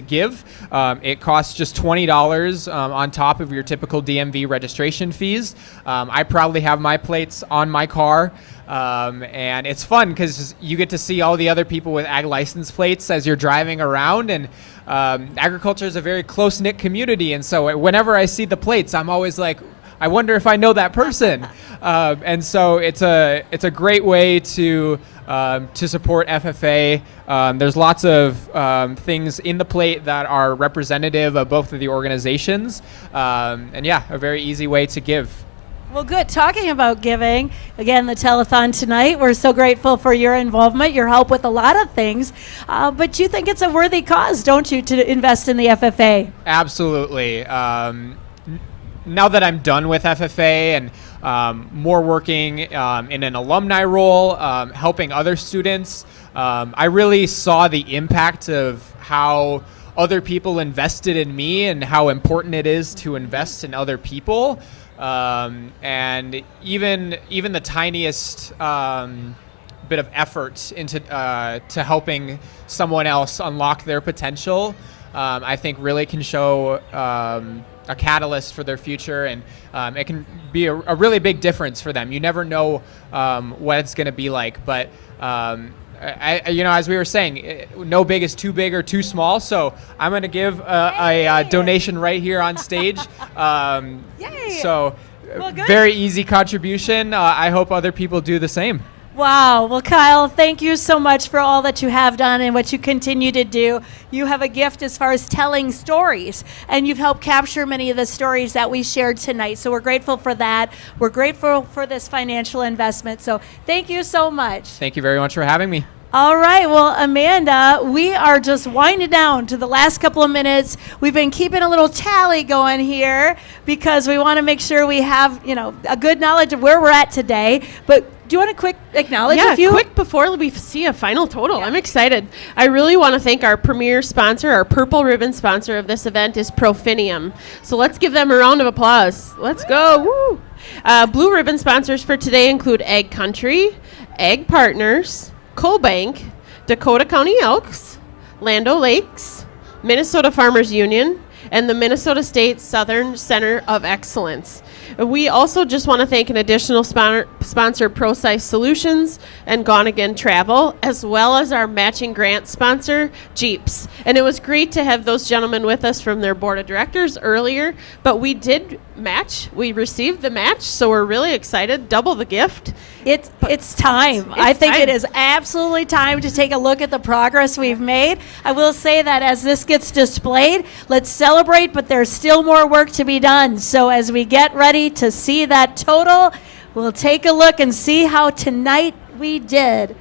give. It costs just $20 on top of your typical DMV registration fees. I proudly have my plates on my car. And it's fun because you get to see all the other people with ag license plates as you're driving around. And agriculture is a very close-knit community. And so whenever I see the plates, I'm always like, I wonder if I know that person. And so it's a great way to support FFA. There's lots of things in the plate that are representative of both of the organizations. And yeah, a very easy way to give. Well, good. Talking about giving, again, the telethon tonight, we're so grateful for your involvement, your help with a lot of things. But you think it's a worthy cause, don't you, to invest in the FFA? Absolutely. Now that I'm done with FFA and more working in an alumni role, helping other students, I really saw the impact of how other people invested in me and how important it is to invest in other people. And even the tiniest bit of effort into to helping someone else unlock their potential, I think really can show a catalyst for their future, and it can be a really big difference for them. You never know what it's going to be like, but as we were saying, no big is too big or too small. So I'm going to give a donation right here on stage. Yay! So Well, good. very easy contribution. I hope other people do the same. Wow. Well, Kyle, thank you so much for all that you have done and what you continue to do. You have a gift as far as telling stories, and you've helped capture many of the stories that we shared tonight. So we're grateful for that. We're grateful for this financial investment. So thank you so much. Thank you very much for having me. All right. Well, Amanda, we are just winding down to the last couple of minutes. We've been keeping a little tally going here because we want to make sure we have, a good knowledge of where we're at today. But do you want to quick acknowledge a few? Quick before we see a final total. I'm excited. I really want to thank our premier sponsor, our purple ribbon sponsor of this event is Profinium. So let's give them a round of applause. Let's go. Woo! Blue ribbon sponsors for today include Ag Country, Ag Partners, CoBank, Dakota County Elks, Land O'Lakes, Minnesota Farmers Union, and the Minnesota State Southern Center of Excellence. We also just want to thank an additional sponsor, ProSize Solutions and Gone Again Travel, as well as our matching grant sponsor, Jeeps. And it was great to have those gentlemen with us from their board of directors earlier, but we did match. We received the match, so we're really excited. Double the gift. It's time. I think it is absolutely time to take a look at the progress we've made. I will say that as this gets displayed, let's celebrate, but there's still more work to be done. So as we get ready to see that total, we'll take a look and see how tonight we did.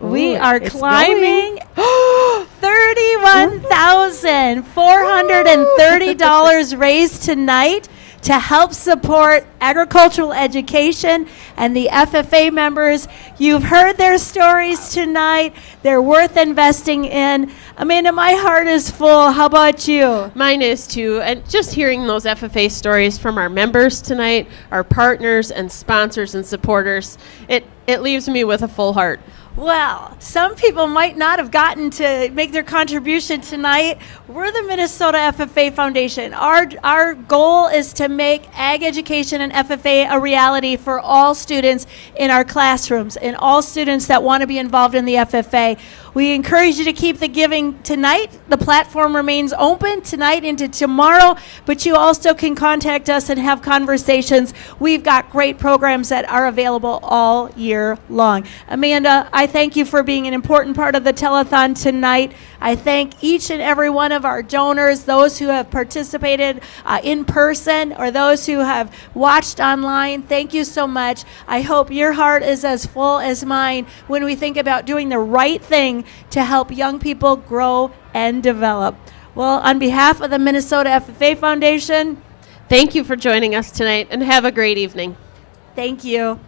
We are climbing $31,430 raised tonight to help support agricultural education and the FFA members. You've heard their stories tonight. They're worth investing in. Amanda, my heart is full. How about you? Mine is too. And just hearing those FFA stories from our members tonight, our partners and sponsors and supporters, it leaves me with a full heart. Well, some people might not have gotten to make their contribution tonight. We're the Minnesota FFA Foundation. Our goal is to make ag education and FFA a reality for all students in our classrooms and all students that want to be involved in the FFA. We encourage you to keep the giving tonight. The platform remains open tonight into tomorrow, but you also can contact us and have conversations. We've got great programs that are available all year long. Amanda, I thank you for being an important part of the telethon tonight. I thank each and every one of our donors, those who have participated in person or those who have watched online. Thank you so much. I hope your heart is as full as mine when we think about doing the right thing to help young people grow and develop. Well, on behalf of the Minnesota FFA Foundation, thank you for joining us tonight and have a great evening. Thank you.